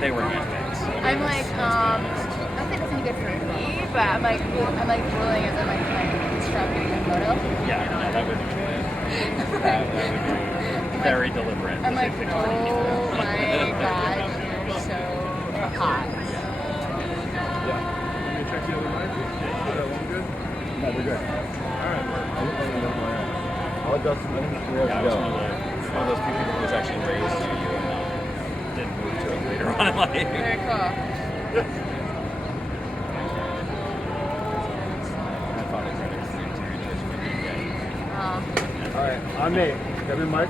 They were handbags. I'm like, not that it isn't good for me, but I'm like ruling as I'm like instructing a photo. Yeah, no, that would be very deliberate. I'm like, oh my god, you're so hot. Yeah. Let me check the other mic. Is that one good? No, we're good. Alright. I'll adjust them. Yeah, I was one of those few people who was actually raised to you and didn't move to it later on in life. Very cool. I thought it was really Alright, I'm Nate. Got me mic?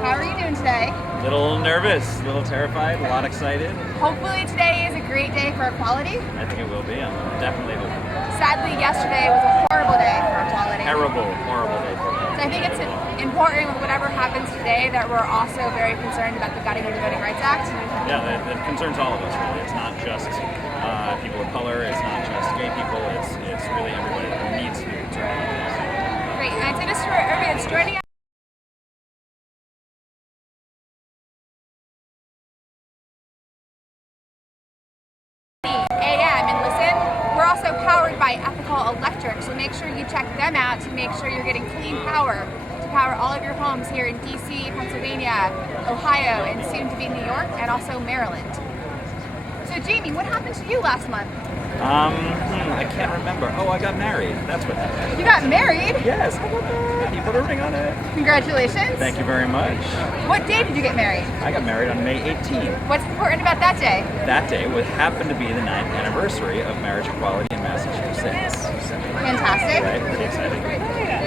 How are you doing today? A little nervous, a little terrified, a lot excited. Hopefully today is a great day for equality. I think it will be. I'm definitely hoping. Sadly, yesterday was a horrible day for equality. Horrible day for that. So I think it's important with whatever happens today that we're also very concerned about the gutting of the Voting Rights Act. Yeah, it concerns all of us, really. It's not just people of color, it's not just gay people, it's really everybody who needs to be concerned about this. Great, and so just for everybody that's joining us, AM and listen, we're also powered by Ethical Electric, so make sure you check them out to make sure you're getting clean power to power all of your homes here in DC, Pennsylvania, Ohio, and soon to be New York, and also Maryland. So Jamie, what happened to you last month? I can't remember. Oh, I got married. That's what happened. You got married? Yes, how about that? You put a ring on it. Congratulations. Thank you very much. What day did you get married? I got married on May 18th. What's important about that day? That day would happen to be the 9th anniversary of marriage equality in Massachusetts. Fantastic. Right? Pretty exciting.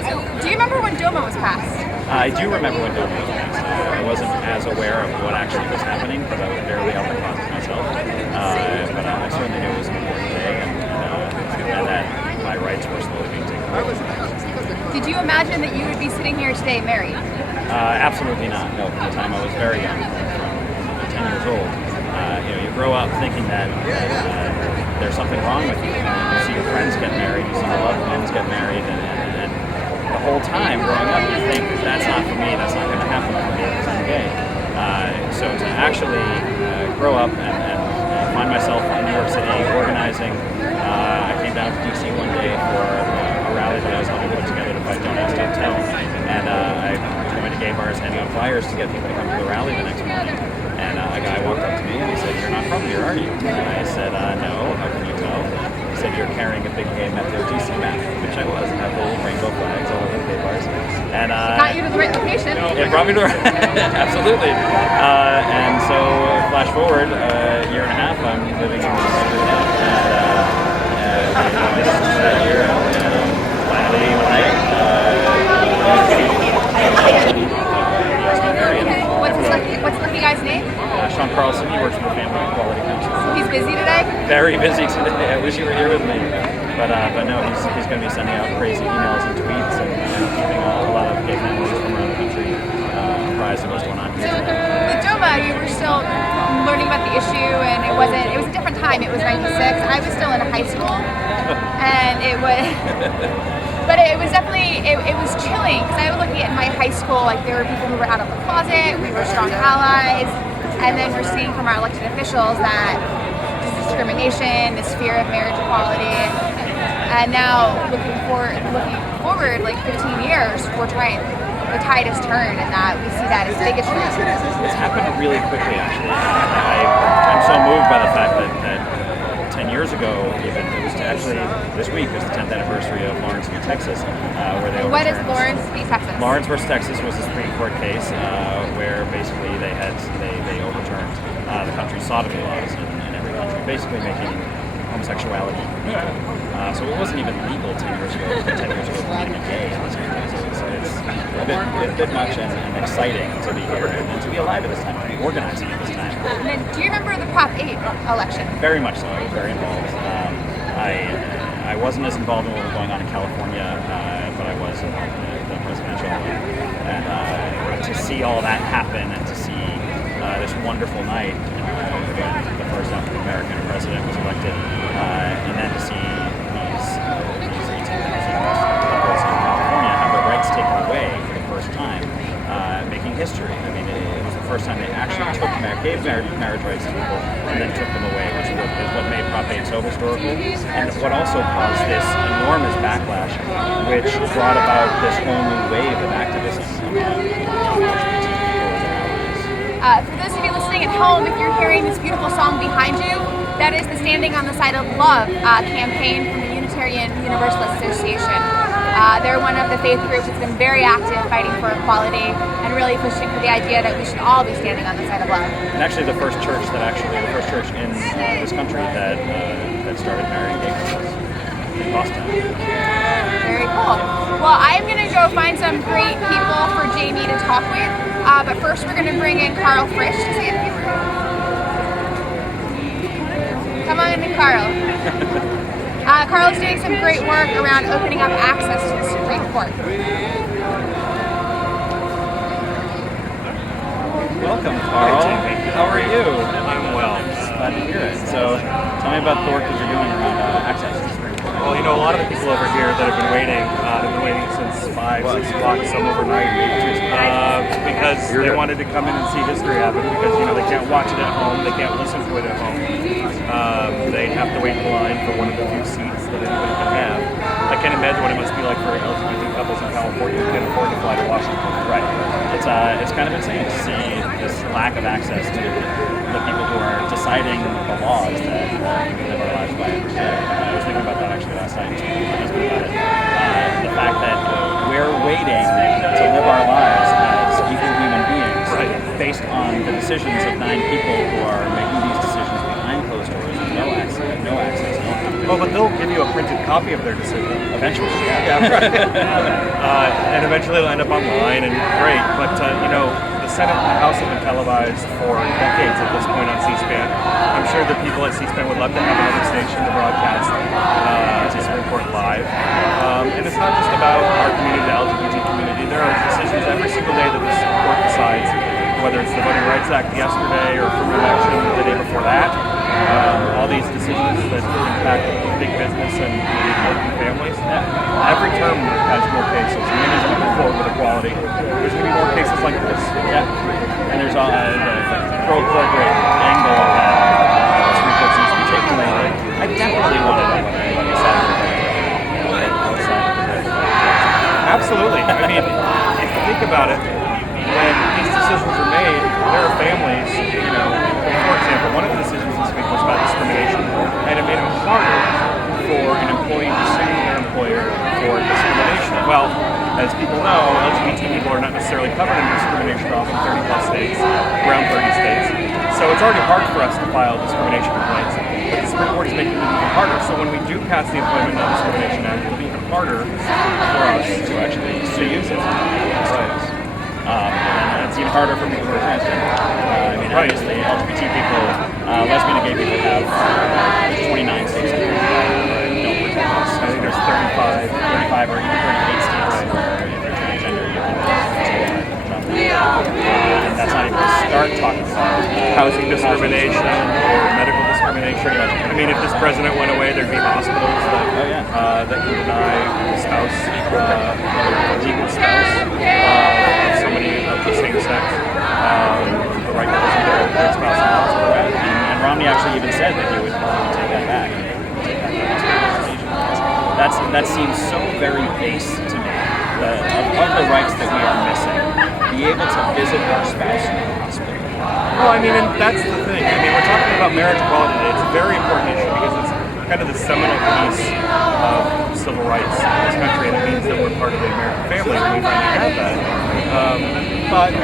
So, do you remember when Domo was passed? I do remember when Doma was passed. I wasn't as aware of what actually was happening because I was barely out in the closet myself. But I certainly knew it was an important day and that my rights were slowly being taken away. Did you imagine that you would be sitting here today married? Absolutely not. No, at the time I was very young, from 10 years old. You grow up thinking that there's something wrong with you. You see your friends get married, you see your loved ones get married, and the whole time growing up you think, that's not for me, that's not going to happen for me because I'm gay. So to actually grow up and find myself in New York City organizing, I came down to DC one day for a rally that I was helping put together to fight Doma Is Unconstitutional, and I was going to gay bars handing out flyers to get people to come to the rally the next morning. And a guy walked up to me and he said, "You're not from here, are you?" And I said, "No, how can you tell?" He said, "You're carrying a big gay Metro DC map," which I was. I had little rainbow flags all over the gay bars. And got you to the right location. It brought me to absolutely. And so flash forward a year and a half, I'm living in this city now. And that year, finally one night, What's the lucky guy's name? Sean Carlson. He works for the Family Equality Council. He's busy today? Very busy today. I wish you were here with me. But no, he's going to be sending out crazy emails and tweets and keeping a lot of gay families from around the country apprised of what's going on here. So with Doma, you were still learning about the issue, and it was a different time. It was '96. I was still in high school, and it was. But it was definitely, it was chilling, because I was looking at my high school, like there were people who were out of the closet, we were strong allies, and then we're seeing from our elected officials that this discrimination, this fear of marriage equality, and now looking forward like 15 years, we're trying, the tide has turned, and that we see that as bigotry. It's happened really quickly, actually. I'm so moved by the fact that 10 years ago, even, it was actually, this week was the 10th anniversary of Lawrence v. Texas, where they overturned. What is Lawrence v. Texas? Lawrence v. Texas was a Supreme Court case where basically they overturned the country's sodomy laws in every country, basically making homosexuality legal. So it wasn't even legal 10 years ago. 10 years ago, for me to be gay in this country. So it's a bit much and exciting to be here and to be alive at this time, to be organizing at this time. And then, do you remember the Prop 8 election? Very much so. I was very involved. I I wasn't as involved in what was going on in California, but I was involved in the presidential one. And to see all that happen and to see this wonderful night when the first African American president was elected, and then to see these 18,000 couples in California have their rights taken away for the first time, making history. I mean, it was the first time they actually gave marriage rights to people and then took them away, which is what made Prop 8 so historical, and what also caused this enormous backlash, which brought about this whole new wave of activism among LGBT people as allies. For those of you listening at home, if you're hearing this beautiful song behind you, that is the Standing on the Side of Love campaign from the Unitarian Universalist Association. They're one of the faith groups that's been very active fighting for equality and really pushing for the idea that we should all be standing on the side of love. And actually the first church in this country that started marrying gay couples in Boston. Very cool. Well, I'm going to go find some great people for Jamie to talk with, but first we're going to bring in Carl Frisch to say a few words. Come on in, Carl. Carl is doing some great work around opening up access to the Supreme Court. Welcome, Carl. How are you? I'm well. Glad to hear it. So, tell me about the work that you're doing around access to the Supreme Court. Well, a lot of the people over here that have been waiting since 5, 6 o'clock, some overnight, because they wanted to come in and see history happen, because, they can't watch it at home, they can't listen to it at home. They have to wait in line for one of the few seats that anybody can have. I can't imagine what it must be like for LGBT couples in California who can't afford to fly to Washington. Right. It's kind of insane to see this lack of access to the people who are deciding the laws that we live our lives by every day. I was thinking about that actually last night and speaking with my husband about it. The fact that we're waiting to live our lives as equal human beings based on the decisions of 9 people who are making these decisions behind closed doors with no access, no accountability. Well, but they'll give you a printed copy of their decision. Eventually, Yeah, right. And eventually it'll end up online, and great. But, the Senate and the House have been televised for decades at this point on C-SPAN. I'm sure the people at C-SPAN would love to have another station to broadcast the Supreme Court live. And it's not just about our community, the LGBT community. There are decisions every single day that this court decides, whether it's the Voting Rights Act yesterday or affirmative action the day before that. All these decisions that impact big business and working families. Every term has more cases. And then as we move forward with equality, there's going to be more cases like this. Yeah. And there's all the pro-corporate angle of that the Supreme Court seems to be taking lately. I definitely want to know what everybody decided outside of the Absolutely. I mean, if you think about it, when these decisions are made, there are families, for example, one of the decisions this week was about discrimination, and it made it harder for an employee to sue their employer for discrimination. Well, as people know, LGBT people are not necessarily covered in discrimination laws in 30 plus states, around 30 states. So it's already hard for us to file discrimination complaints. But the Supreme Court is making it even harder. So when we do pass the Employment Non-Discrimination Act, it'll be even harder for us to actually use it. And it's even harder for people who are transgender. Obviously, LGBT people, lesbian and gay people have 29 states that don't protect us. I think there's 35 or even 38 states where if you're transgender, you can and that's not even to start talking about housing discrimination or medical discrimination. I mean, if this president went away, there'd be hospitals that can deny a spouse, a legal spouse, somebody of the same sex, the right to visit their spouse in the hospital. And Romney actually even said that he would take that back. That seems so very base to me. Of the rights that we are missing, be able to visit our spouse in the hospital. Well, and that's the thing. We're talking about marriage equality today. It's a very important issue because it's kind of the seminal piece of civil rights in this country, and it means that we're part of the American family when we finally have that. But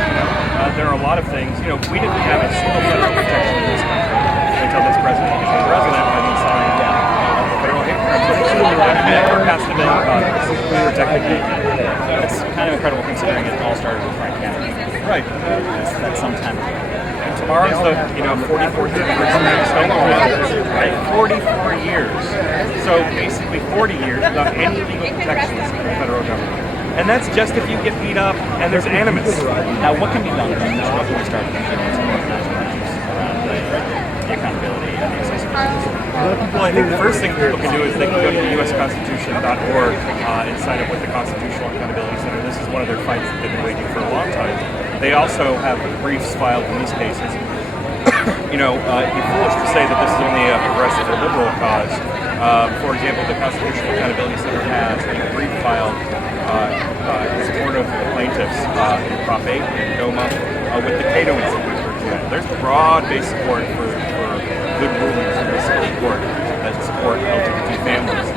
there are a lot of things. We didn't have a single federal protection in this country until this president became president when he signed the federal hate crime legislation. We never passed a bill on protected gay men. It's kind of incredible considering it all started with Frank Kennedy. Right. That's some time ago. And tomorrow's the 44th anniversary of Stonewall. Right. 44 years. So So basically 40 years without any legal protections from the federal government. And that's just if you get beat up and there's animus. Now, what can be done about this before we start thinking about some organized plans around the accountability and the accessibility? Well, I think the first thing people can do is they can go to usconstitution.org and sign up with the Constitutional Accountability Center. This is one of their fights that they've been waging for a long time. They also have briefs filed in these cases. It'd be foolish to say that this is only a progressive or liberal cause. For example, the Constitutional Accountability Center has a brief filed in support of plaintiffs in Prop 8 and Doma with the Cato Institute, for example. There's broad-based support for good rulings in the Supreme Court that support LGBT families.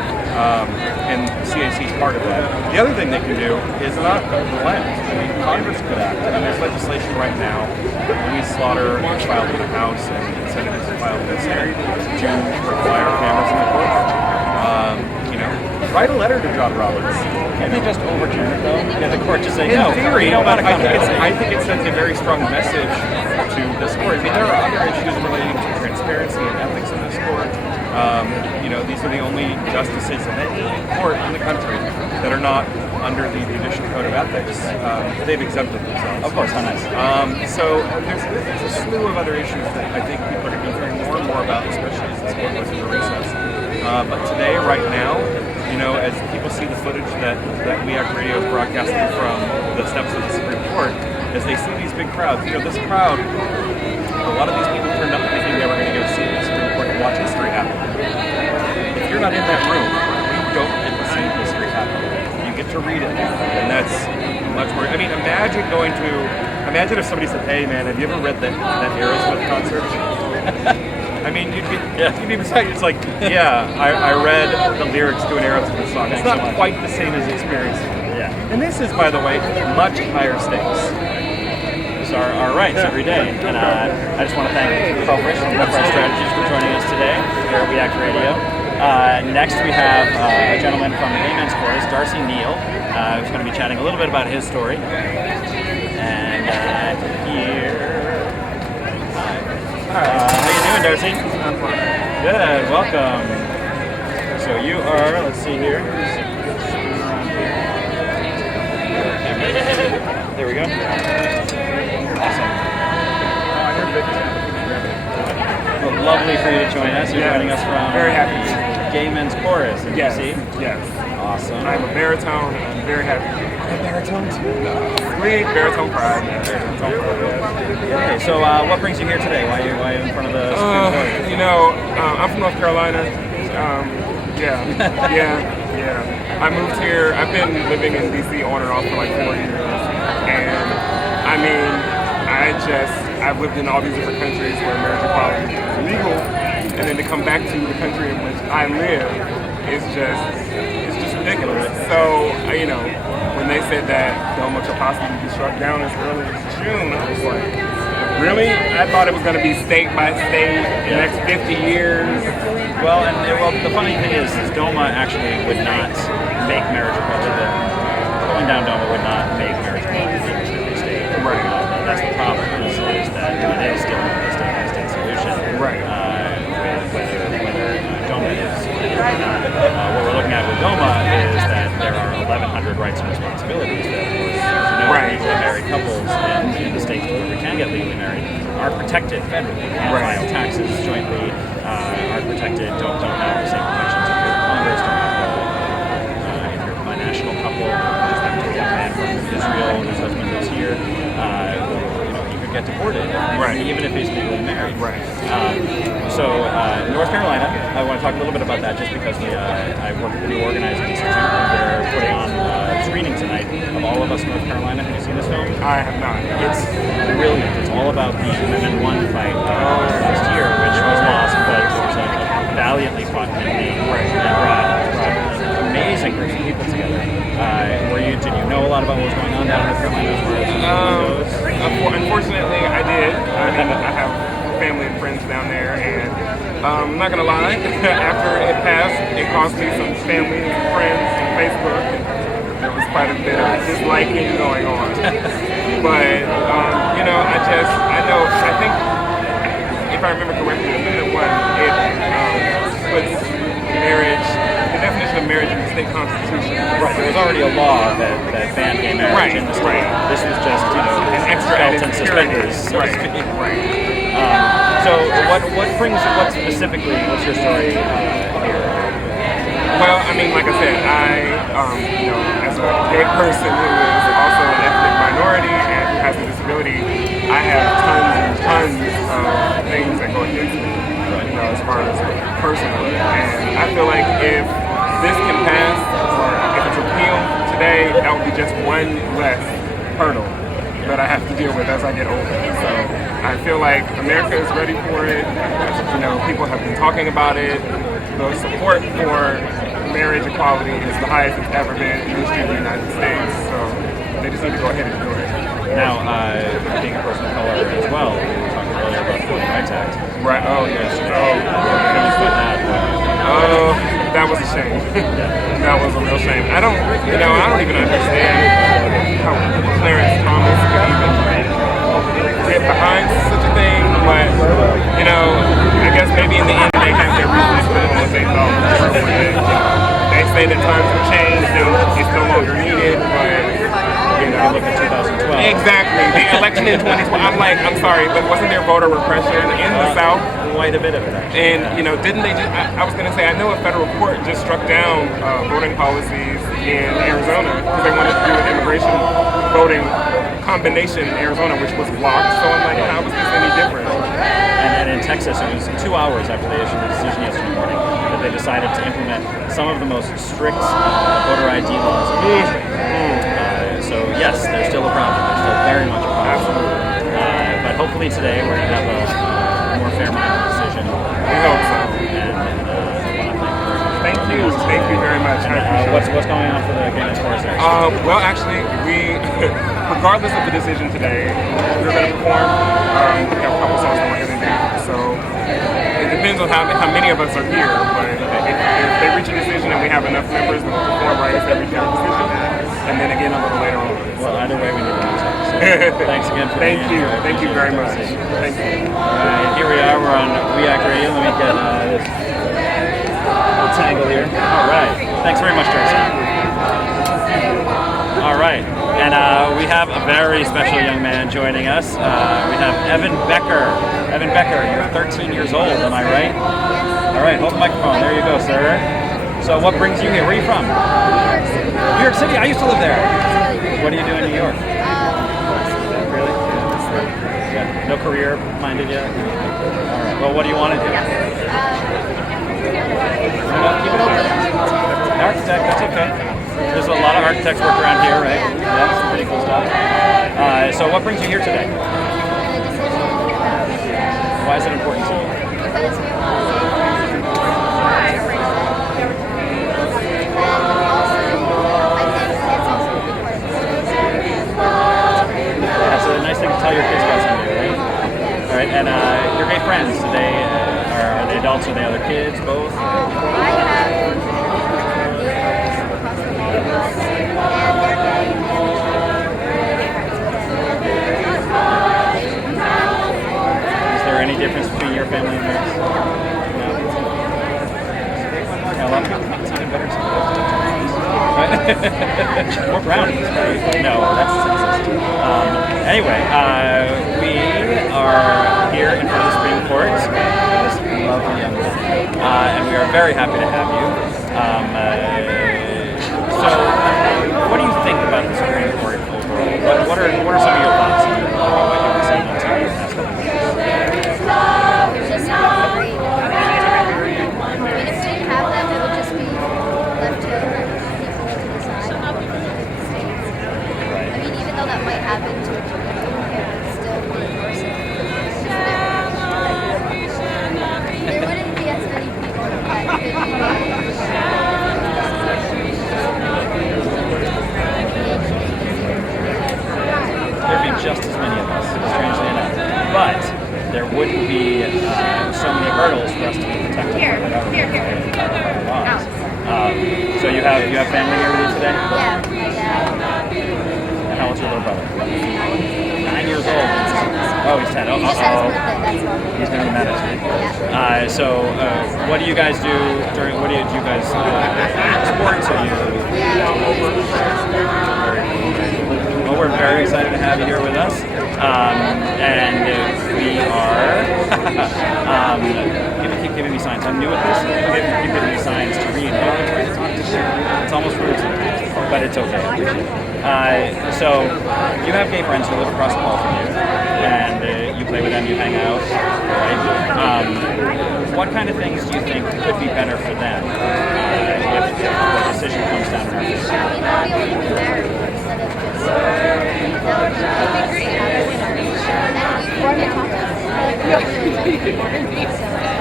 And CAC is part of that. The other thing they can do is not relent. I mean, Congress could act. I mean, there's legislation right now. Louise Slaughter filed in the House and Senate has filed in the Senate to require cameras in the courtroom. Write a letter to John Roberts. Can they just overturn it, though? Can the court just say, In no, theory, we don't but want I think it sends a very strong message to this court. I mean, there are other issues relating to transparency and ethics in this court. These are the only justices in any court in the country that are not under the Judicial Code of Ethics. They've exempted themselves. Of course, how nice. So there's a slew of other issues that I think people are going to be hearing more and more about, especially as this court goes into recess. But today, right now, as people see the footage that We Act Radio is broadcasting from the steps of the Supreme Court, as they see these big crowds, this crowd, a lot of these people turned up thinking they were going to go see the Supreme Court and watch history happen. If you're not in that room, you don't get to see history happen. You get to read it, and that's much more. I mean, imagine if somebody said, "Hey, man, have you ever read that Aerosmith concert?" I mean, you'd be beside. It's like, yeah, I read the lyrics to an Aerosmith song. It's not quite the same as experiencing it. Yeah. And this is, by the way, much higher stakes. These are our rights every day. And I just want to thank Carl Frisch from Upright Strategies for joining us today here at We Act Radio. Next, we have a gentleman from the Gay Men's Chorus, Darcy Neal, who's going to be chatting a little bit about his story. And here... how you doing, Darcy? I'm fine. Good, welcome. So you are, let's see here. There we go. Awesome. Well, lovely for you to join us. You're joining us from Very happy. Gay Men's Chorus in Yes. DC. Yes. Awesome. I'm a baritone. I'm very happy. baritone too. Sweet baritone pride. Baritone pride. Okay, so what brings you here today? Why are you in front of the Supreme Court? I'm from North Carolina. I moved here. I've been living in DC on and off for like 4 years, and I mean, I've lived in all these different countries where marriage equality is illegal, and then to come back to the country in which I live is just ridiculous. So when they said that Domo could possibly be struck down as early as June, I was like, really? I thought it was going to be state by state in the next 50 years. Well, the funny thing is Doma actually would not make marriage equality. Going down Doma would not make marriage equality legal in every state. Right. That's the problem. Is that it is still a state-by-state solution. Right. Whether Doma is or not. What we're looking at with Doma is that there are 1,100 rights and responsibilities that, of course, Right. legally married couples in the states where we can get legally married are protected federally. Can't Right. file taxes jointly. Are protected. Don't have the same protections if you're in Congress. Don't have if you're a binational couple. Just have to get a man from Israel whose husband lives here. He could get deported, Right. even if he's legally married. Right. North Carolina, I want to talk a little bit about that just because I work at the New Organizing Institute and they're putting on a screening tonight of All of Us North Carolina. Have you seen this film? I have not. It's brilliant. It's all about the Women One fight last year, which was lost, but it was a valiantly fought campaign that brought an amazing group of people together. Did you know a lot about what was going on down in North Carolina as far as Unfortunately, I did. I have family and friends down there, and I'm not gonna lie. After it passed, it cost me some family and friends on Facebook. There was quite a bit of disliking going on. But I think if I remember correctly, Amendment 1 it puts marriage state constitution. Right, there was already a law that banned gay marriage Right, in the state. right. This was just, An extra belt added and security. suspenders, so to Right, speak. right. So what specifically, what's your story here? Well, I mean, like I said, as a gay person who is also an ethnic minority and who has a disability, I have tons and tons of things that go against me, as far as personally. And I feel like if this can pass, or if it's repealed today, that would be just one less hurdle that I have to deal with as I get older. So I feel like America is ready for it. People have been talking about it. The support for marriage equality is the highest it's ever been in the history of the United States. So they just need to go ahead and do it. Now, being a person of color as well, we were talking earlier about the Voting Rights Act. Right. Oh yes. That was a shame. That was a real shame. I don't even understand how Clarence Thomas could even get behind such a thing. But I guess maybe in the end they have their reasons for what they thought. They say that times have changed and it's no longer needed, but Look at 2012. exactly. The election in 2012. I'm sorry, but wasn't there voter repression in the South? Quite a bit of it, actually. And didn't they just? I was going to say, I know a federal court just struck down voting policies in Arizona because they wanted to do an immigration voting combination in Arizona, which was blocked. So I'm like, how was this any different? And in Texas, it was 2 hours after they issued the decision yesterday morning that they decided to implement some of the most strict voter ID laws in the country. So yes, there's still a problem. There's still very much a problem. Absolutely. But hopefully today we're going to have a more fair-minded decision. We hope so. Thank you. Thank you very much. I appreciate it. What's going on for the Gay Men's Chorus there? Well, actually, we, regardless of the decision today, we're going to perform. We have a couple songs that we're going to do. So it depends on how many of us are here. But if they reach a decision and we have enough members, then we'll perform right as they reach their decision. And then again a little later on. Well, either way, we need to so thanks again for Thank being you. here. Thank you very much. Thank you. Here we are. We're on WEAC Radio. Let me get this little tangle here. All right. Thanks very much, Darcy. All right. And we have a very special young man joining us. We have Evan Becker. Evan Becker, you're 13 years old, am I right? All right. Hold the microphone. There you go, sir. So what brings you here? Where are you from? New York City. I used to live there. What do you do in New York? Really? Yeah. No career minded yet? All right. Well, what do you want to do? Keep it open. Architect, that's okay. There's a lot of architects work around here, right? Yeah, some pretty cool stuff. So what brings you here today? Why is it important to you? Because we have a That's a nice thing to tell your kids about someday, right? All right, and your gay friends, are they adults? Are they other kids? Both? I have neighbors across the hall from us, and they're gay, Is there any difference between your family and theirs? No. Yeah, a lot of people think it's even better sometimes. Right? More brownies, right? No, that's sexist. Anyway, we are here in front of the Supreme Court. This lovely young man. And we are very happy to have you. So, what do you think about the Supreme Court overall? What are some of your thoughts on what you've been saying on TV the past couple of years? just not great. I mean, if we didn't have them, it would just be left to people to decide. I mean, even though that might happen to a degree, it would still be person. There wouldn't be as many people that could be There'd be just as many of us, strangely enough. But there wouldn't be so many hurdles for us to be protected by the government and by the laws. So you have family here with you today? And how old's your little brother? 9 years old. Oh, he's 10. He just had his birthday, that's all. He's doing the mandatory. So what do you guys do during? Do you guys sports? Are you It's almost rude to me, but it's okay. So you have gay friends who live across the hall from you, and you play with them, you hang out, right? What kind of things do you think could be better for them if the decision comes down to us?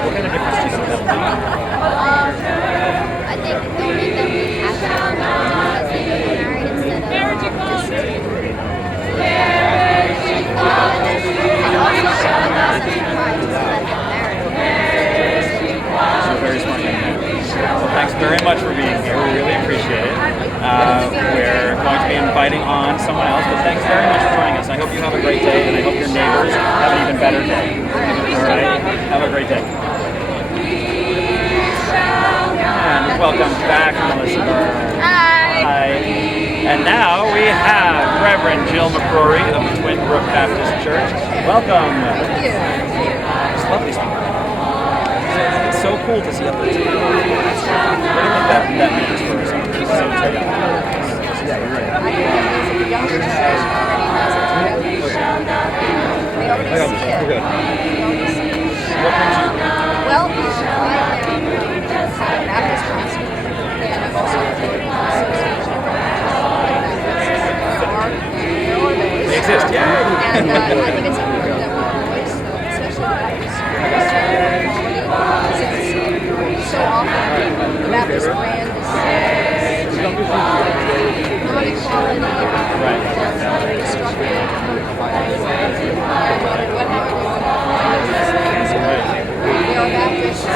What kind of difference do you think that'll make? I think they'll make them be happy because they get married instead of just and also show them a sense of pride to let them marry. You're very smart young man. Well, thanks very much for being here. We really appreciate it. We're going to be inviting on someone else, but thanks very much for joining us. I hope you have a great day, and I hope your neighbors have an even better day. All right? Have a great day. And welcome back, Melissa Byrne. Hi. And now we have Reverend Jill McCrory of Twin Brook Baptist Church. Welcome. Thank you. It's lovely speaking. It's so cool to see up there too. What do you think that means for us? Yeah, you're right. I think that means that the younger generation already has it together. They already see it. We're good. They already see it. What brings you? Well, I am a Baptist pastor, and I'm also a voting association of Baptists. There are those. They exist, yeah. And I think it's important that we voice, especially the Baptist since so often the Baptist brand is non-equality, Right. destructive, whatever we want to call these things. We are Baptists.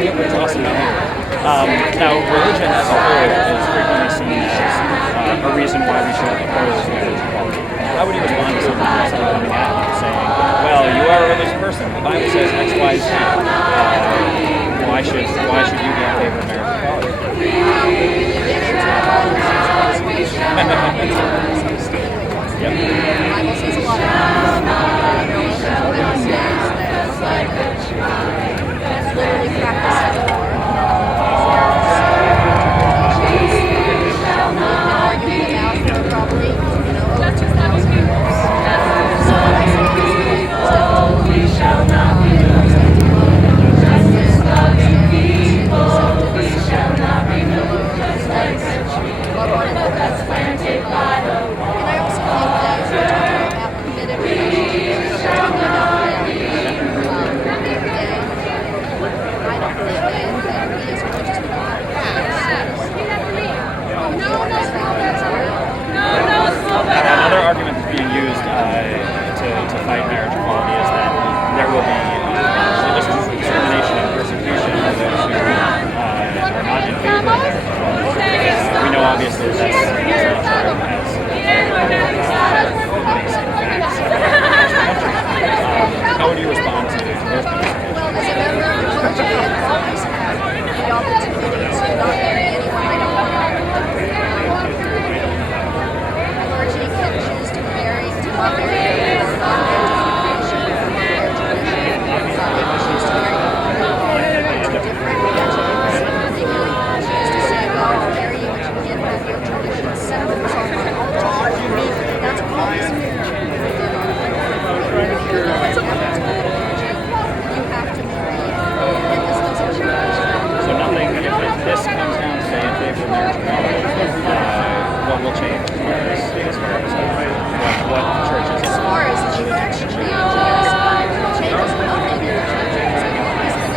That's awesome. Now, religion as a whole is frequently seen as a reason why we should oppose marriage equality. How would you respond to something like coming at you saying, well, you are a religious person, the Bible says X, Y, Z. Why should you be in favor of marriage equality? Yep. The Bible says a lot of things. There are other things that literally practice as a war. Arguing it out for probably, over 2,000 years. So what I say is that we shall not be love one another. And I also think that if we're talking about committed relationships, we're talking about family, then I don't think that we as religious people have to Another argument that's being used to fight marriage equality is that there will be discrimination and persecution of those who are not in favor of marriage equality. We know obviously that's not true how would you respond to those kinds of situations? Well, as a member of the clergy, I've always had the opportunity to not marry anyone I don't want. Clergy can choose to not marry anyone or not their denomination or not their tradition. They can choose to marry anyone to different religions. They can choose to say, well, I'll marry you and you can have your tradition separate from my altar. That's always been true within our faith. Even though it's happened to religion, you have to marry, and this doesn't change. So nothing, if this comes down to say in favor of marriage equality, what will change as far as what churches? As far as the church changes nothing in the church because I've always been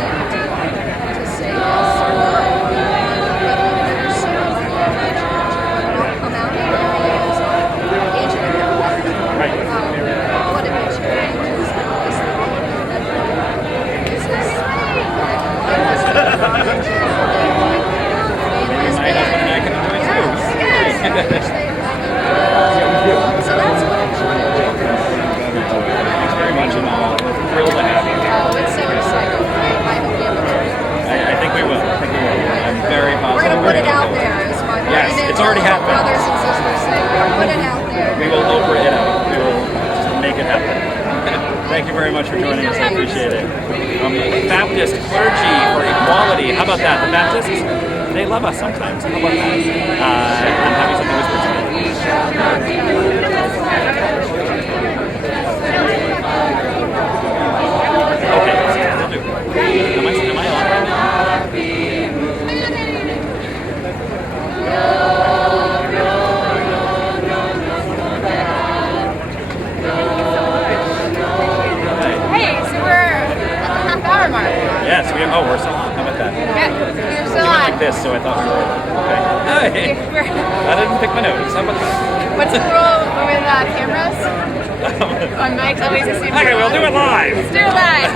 able to say yes or no. Whether you ever serve in the church or whether I'll come out and marry as engagement in the work. Right. What it makes you think is obviously this is my husband and I enjoy My husband and I can enjoy it too. Yes. So that's what I'm trying to do. Thanks very much, and we're thrilled to have you here. Oh, it's so exciting. I hope we have a very I think we will. I'm very positive. We're going to put it out there as my Yes, it's already happening. brothers and sisters say. We're going to put it out there. We will over it out. We will just make it happen. Thank you very much for joining us. I appreciate it. Baptist clergy for equality. How about that? The Baptists, they love us sometimes. How about that? I'm having something whispered to me. Okay, that'll do. Am I on right now? Yes, we're still on. How about that? Yeah, we're still You went on. like this, so I thought we were okay. Hey, I didn't pick my nose. How about that? What's the rule with cameras? On mics, always assume. Okay, we'll do it live. Let's do it live.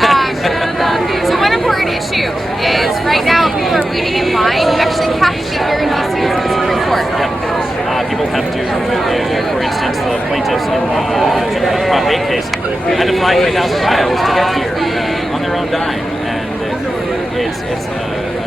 So one important issue is right now people are waiting in line. You actually have to be here in DC to the Supreme Court. Yep. People have to, for instance, the plaintiffs in the Prop 8 case had to fly 3,000 miles to get here on their own dime, and it's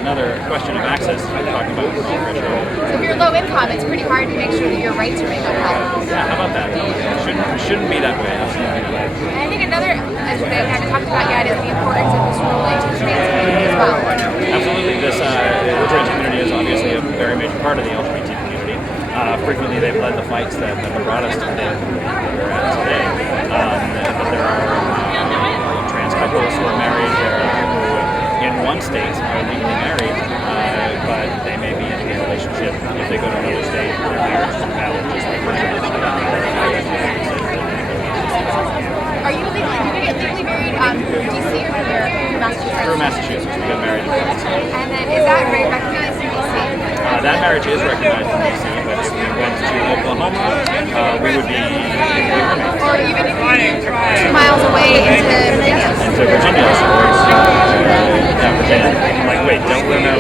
another question of access. I'm talking about pressure. So if you're low income, it's pretty hard to make sure that your rights are being upheld. Yeah, how about that? It shouldn't be that way. Absolutely. And I think another thing we haven't talked about yet is the importance of this ruling to the trans community as well. Absolutely. The trans community is obviously a very major part of the LGBT community. Frequently, they've led the fights that have brought us to the day we're at today. But there are trans couples who are married who, in one state, are legally married, but they may be in a gay relationship. If they go to another state, their marriage is invalid, just like Are you get legally married through DC or through Massachusetts? through Massachusetts. We got married in France. And then is that recognized in DC? That marriage is recognized in DC, but if we went to Oklahoma, we would be roommates. Or even if you 2 miles away into Virginia? Into Virginia, yeah, Virginia. Like, wait, don't we know?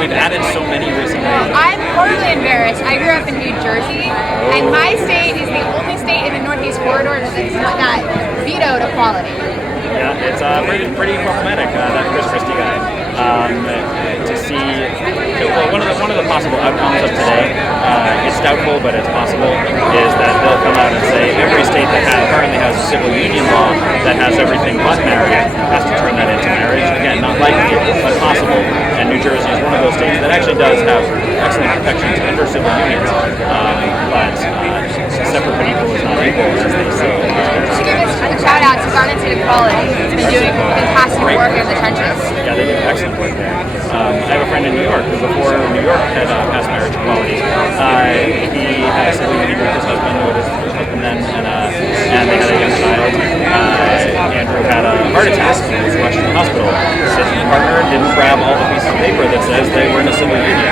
We've added so many recently. I'm horribly embarrassed. I grew up in New Jersey, and my state is the only state in the Northeast corridor that vetoed equality. Yeah, it's pretty problematic, that Chris Christie guy. To see, well, one of the possible outcomes of today, it's doubtful, but it's possible, is that they'll come out and say every state that currently has a civil union law that has everything but marriage has to turn that into marriage. Again, not likely, but possible. And New Jersey is one of those states that actually does have excellent protections under civil unions, but separate but equal is not equal, as they say. To give a shout out to Garnet State Equality, who's been doing fantastic work in the trenches. Yeah, they do excellent work there. I have a friend in New York who, before New York had passed marriage equality, he had a civil union with his husband, then, and they had a young child. Andrew had a heart attack and was rushed to the hospital. His partner didn't grab all the pieces of paper that says they were in a civil union,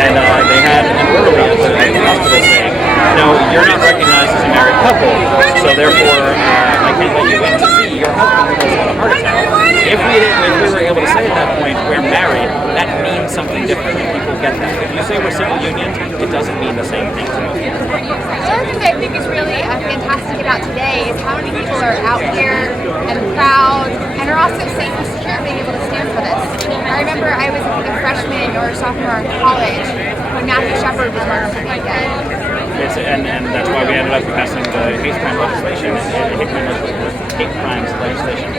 and they had an orderly at the hospital saying, "No, you're not recognized as a married couple, so therefore I can't let you in to see your husband because he had a heart attack." If we were able to say at that point we're married, that means something different. People get that. If you say we're civil unions, it doesn't mean the same thing to me. The other thing that I think is really fantastic about today is how many people are out here and proud and are also safe and secure being able to stand for this. I remember I was a freshman or sophomore in college when Matthew Shepard was murdered for being gay. And that's why we ended up passing the hate crime legislation, hate crimes legislation.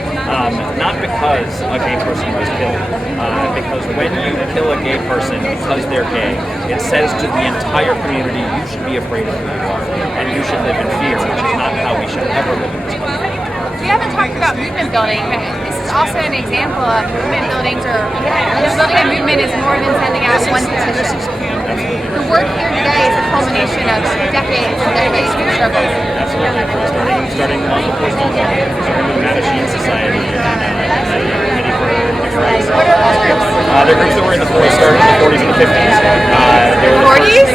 Not because a gay person was killed, because when you kill a gay person because they're gay, it says to the entire community, you should be afraid of who you are, and you should live in fear, which is not how we should ever live in this country. We haven't talked about movement building, but this is also an example of movement buildings, or building a movement is more than sending out one petition. The work here today is a culmination of decades and decades of struggles. Absolutely. Starting on the postal law, starting with Mattachine Society, and the Committee for Human Rights. What are those groups? They're groups that were in the 40s, started in the 40s and the 50s. They were the 40s?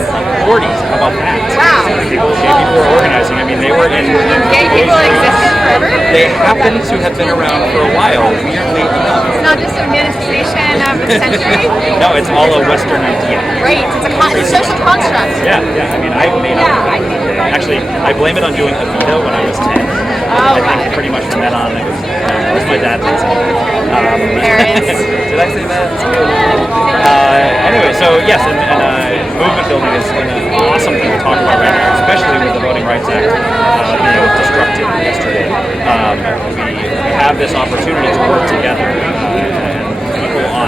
40s, how about that? Wow. Gay people were organizing. I mean, they were in... Gay people existed forever? They happen to have been around for a while, weirdly enough. It's not just a manifestation of the century? No, it's all a Western idea. Right, it's a social construct. Yeah, I mean, I made up. Actually, I blame it on doing a veto when I was 10. I think pretty much from then on, it was my dad. Parents. Did I say that? Anyway, so yes, and movement building is an awesome thing to talk about right now, especially with the Voting Rights Act being destructive yesterday. have this opportunity to work together, and people on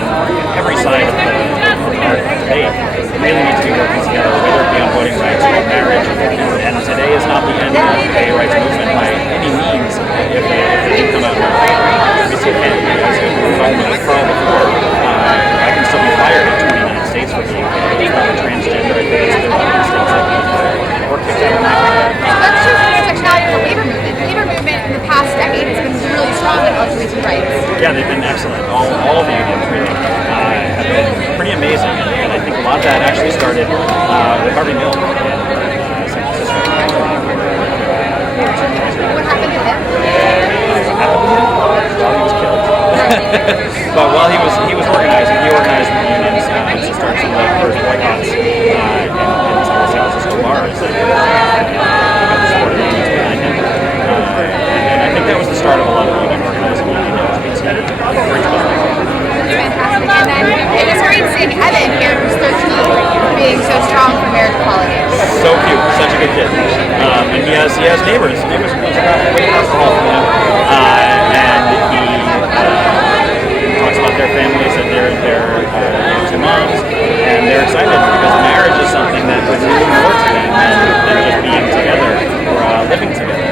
every side of the debate really need to be working together, whether it be on voting rights or marriage. And today is not the end of the gay rights movement by any means. If they did come out and we still can't, as we've talked about before, I can still be fired in 29 states for being transgender. I think it's still in states like or kicked out of my That's just the intersectionality of the labor movement. The labor movement in the past decade has been really strong in LGBT rights. Yeah, they've been excellent. All of the unions really have been pretty amazing, and I think a lot of that actually started with Harvey Milk in San Francisco. What happened to him? Well, he was killed. But while he was organizing, he organized the unions to start some of the first boycotts in San Francisco bars. And got the support of the unions behind him. And I think that was the start of a lot of union organizing in LGBT fringe building. Fantastic. And then it was great seeing Evan here, who's 13, being so strong for marriage equality. So cute, such a good kid. And he has neighbors. Neighbors way across the hall from him. And he talks about their families and their two moms, and they're excited because marriage is something that would mean more to them than just being together or living together.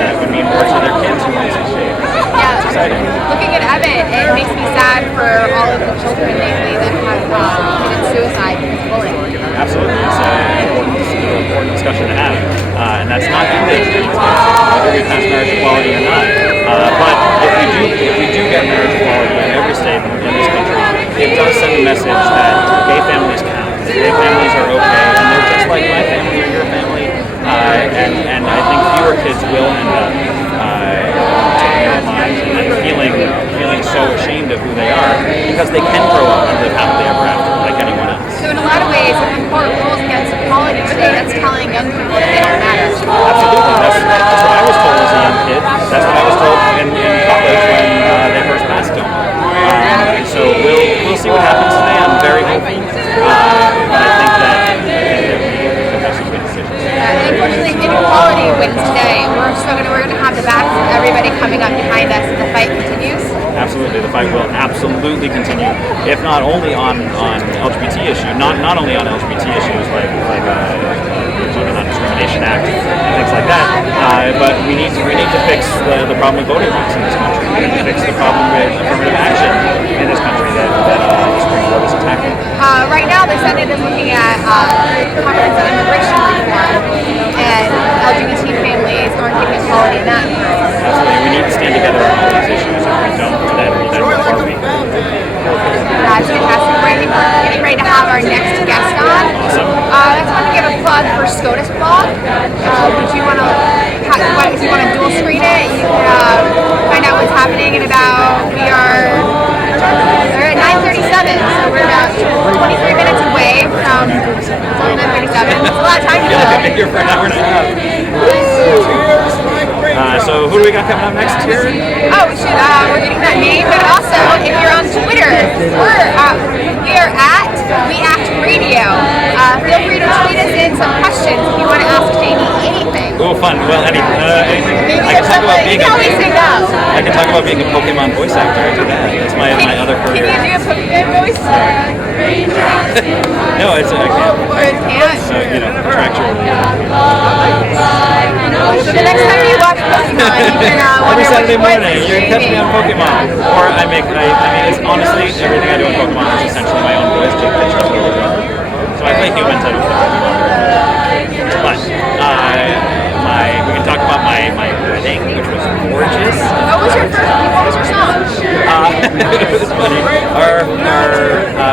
That would mean more to their kids who want to see. It's exciting. Looking at Evan, it makes me sad for all of the children lately that have committed suicide because of bullying. Absolutely, it's an important discussion to have, and that's not ended whether we pass marriage equality or not. But if we do get marriage equality in every state in this country, it does send a message that gay families count, that gay families are okay, and they're just like my family or your family. And I think fewer kids will end up taking their lives and feeling so ashamed of who they are because they can grow up and live happily ever after like anyone else. So in a lot of ways, if the court rules against equality today, that's telling young people that they don't matter. Absolutely. That's what I was told as a young kid. That's what I was told in college when they first passed Doma. And so we'll see what happens today. I'm very hopeful. But I think that we have some good decisions. Unfortunately, inequality wins today. We're going to have the backs of everybody coming up behind us, and the fight continues. Absolutely, the fight will absolutely continue. If not only on LGBT issues, not only on LGBT issues like the Non-Discrimination Act and things like that, but we need to fix the problem with voting rights in this country. We need to fix the problem with affirmative action in this country that the Supreme Court is attacking. Right now, the Senate is looking at comprehensive immigration reform, and LGBT families aren't getting equality in that. Absolutely, we need to stand together on all these issues. If we don't, then we're far weak. That's fantastic. We're getting ready to have our next guest on. Awesome. I just want to give a plug for SCOTUS blog. Would you want to, if you want to dual screen it, you can find out what's happening in about, we're at 9:37, so we're about 23 minutes away from 9:37. It's a lot of time to go. I've been here for an hour and a half. So who do we got coming up next here? Oh, we're getting that name, but also if you're on Twitter, we are at React Radio. Feel free to tweet us in some questions if you want to ask Jamie anything. Oh, fun. Well, anything. I can talk about being always say no. I can talk about being a Pokemon voice actor. I do that. That's my other career. Can you do a Pokemon voice? No, I can't. Can't. So, contractual. So the next time you watch Pokemon, you can Every wonder Saturday which voice morning, is you can catch me Jamie. on Pokemon. Or I mean, it's honestly, everything I do in Pokemon is essentially my own voice, just pitched up a little bit. So I play humans, I don't play Pokemon very much. But we can talk about my wedding, which was gorgeous. What was your song? It was funny. Our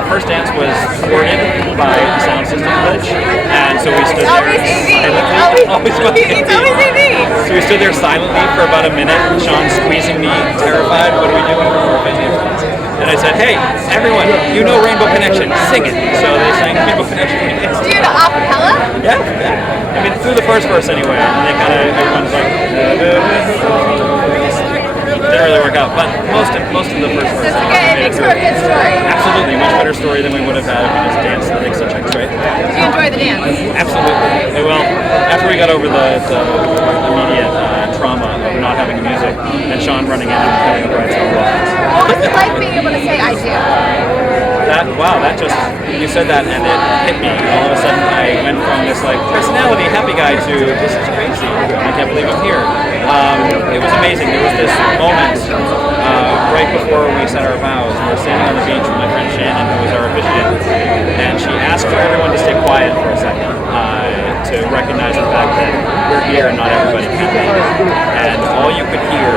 first dance was thwarted by the sound system glitch, and so we stood there. Always AV. It's always AV. So we stood there silently for about a minute, Sean squeezing me, terrified. What are we doing for our wedding? And I said, hey, everyone, you know Rainbow Connection, sing it. So they sang Rainbow Connection. Do you do a cappella? Yeah. I mean, through the first verse anyway. And they everyone's like, didn't really work out. But most of the first verse. It makes for a good story. Absolutely, much better story than we would have had if we just danced the Dixie Chicks, right? Do you enjoy the dance? Absolutely. Well, after we got over the immediate trauma of not having music, and Sean running in and playing a bright song. What was it like being able to say I do? That just, you said that and it hit me. All of a sudden I went from this like personality happy guy to this is crazy. I can't believe I'm here. It was amazing. There was this moment right before we said our vows. We were standing on the beach with my friend Shannon, who was our officiant, and she asked for everyone to stay quiet for a second to recognize the fact that we're here and not everybody can be. And all you could hear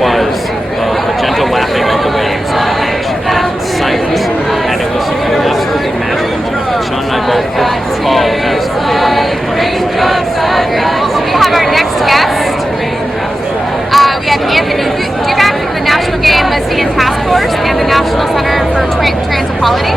was a gentle lapping of the waves on the beach and silence. And it was an absolutely magical moment that Sean and I both recall as our favorite moment. We have our next guest. We have Anthony Duback from the National Gay and Lesbian Task Force and the National Center for Trans Equality.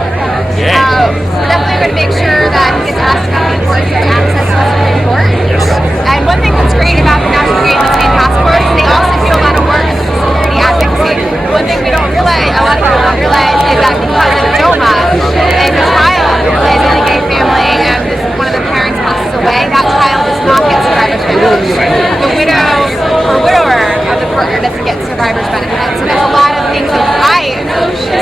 We're definitely going to make sure that he gets asked about the importance of access to the Supreme Court. Yes. And one thing that's great about the National Gay and Lesbian Task Force is they also do a lot of work in security advocacy. One thing we don't realize, a lot of people don't realize, is that because of Doma, if a child is in a gay family and one of the parents passes away, that child does not get survivor's benefits. The widow or widower of the partner doesn't get survivor's benefits. So there's a lot of things that I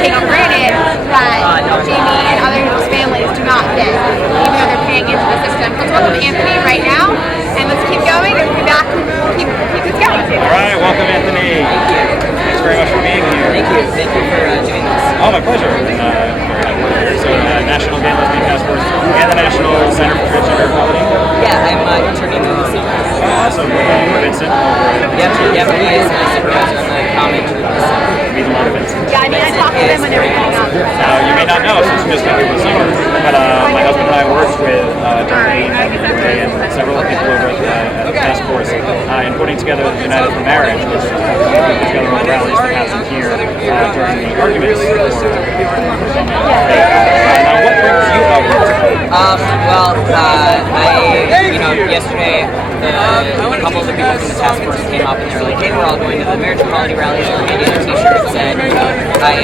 take for granted that Jamie and other people's families do not get, even though they're paying into the system. Let's welcome Anthony right now, and let's keep going, and we'll be back and we'll keep this going. All right, welcome Anthony. Thanks very much for being here. Thank you for doing this. Oh, my pleasure. So, National Gay and Lesbian Task Force and the National Center for Transgender Equality. Yeah, I'm interning in the summer. Awesome. Vincent over Yep, my supervisor on the comment group this summer. meet a lot of Vincent. Yeah, I mean, I talk to them when they're coming up. Now, you may not know since you just got here this summer, but my husband and I worked with Darlene and several people over at the task force in putting together the United for Marriage, which is putting together all the rallies that happened here during the arguments for Domo. Now, what brings you up here? Yesterday, a couple of the people from the task force came up and they were like, hey, we're all going to the marriage equality rallies, we're handing out t-shirts, and I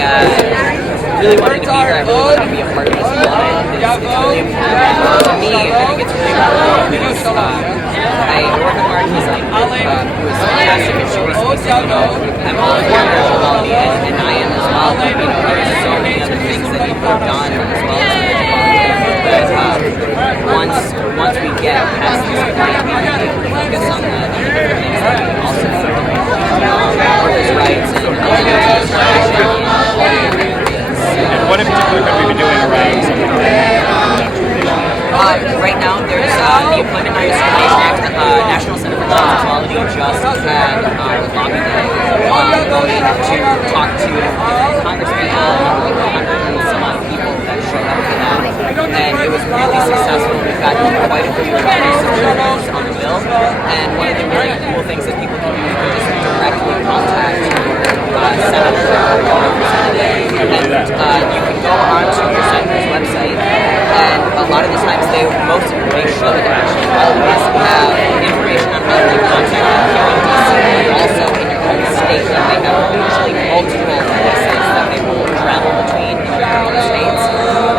really wanted to be here, I really wanted to be a part of this movement, it's really important to me, I think it's really important because I work with Mark Heasley, who is fantastic, and she recently said, I'm all for marriage equality, and I am as well, but there's so many other things that people have done as well as marriage equality, but once we get past this point, we need to focus on the other things that we can also do. Workers' rights and LGBT rights and all the other areas. And what in particular could we be doing around something like right now, there's the Employment Non-Discrimination Act. National Center for Trans Equality just had lobby day going to talk to congresspeople, like 100 and some odd people that showed up for that. And it was really successful. We've gotten quite a few signatures on the bill. And one of the really cool things that people can do is just directly contact your senator or representative. And you can go onto your senator's website, and a lot of the times they should actually always have information on how to contact them here in DC, and also in your home state. And they have usually multiple places that they will travel between in your own states.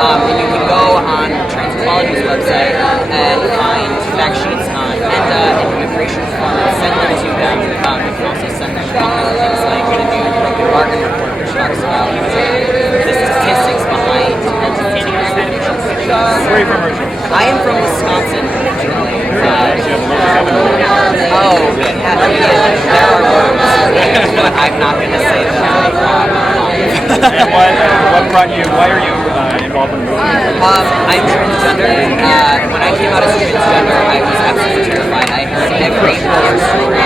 And you can go on Trans Equality's website and find fact sheets on MNDA and immigration reform and send them to them. You can also send them things like the new broken bargain report, which talks about the statistics behind entertaining discrimination. Where are you from originally? I am from Wisconsin originally. Do you have a local governor? There are words, but I'm not going to say that. And why are you involved in the movement? I'm transgender. When I came out as transgender, I was absolutely terrified. I heard every horror story,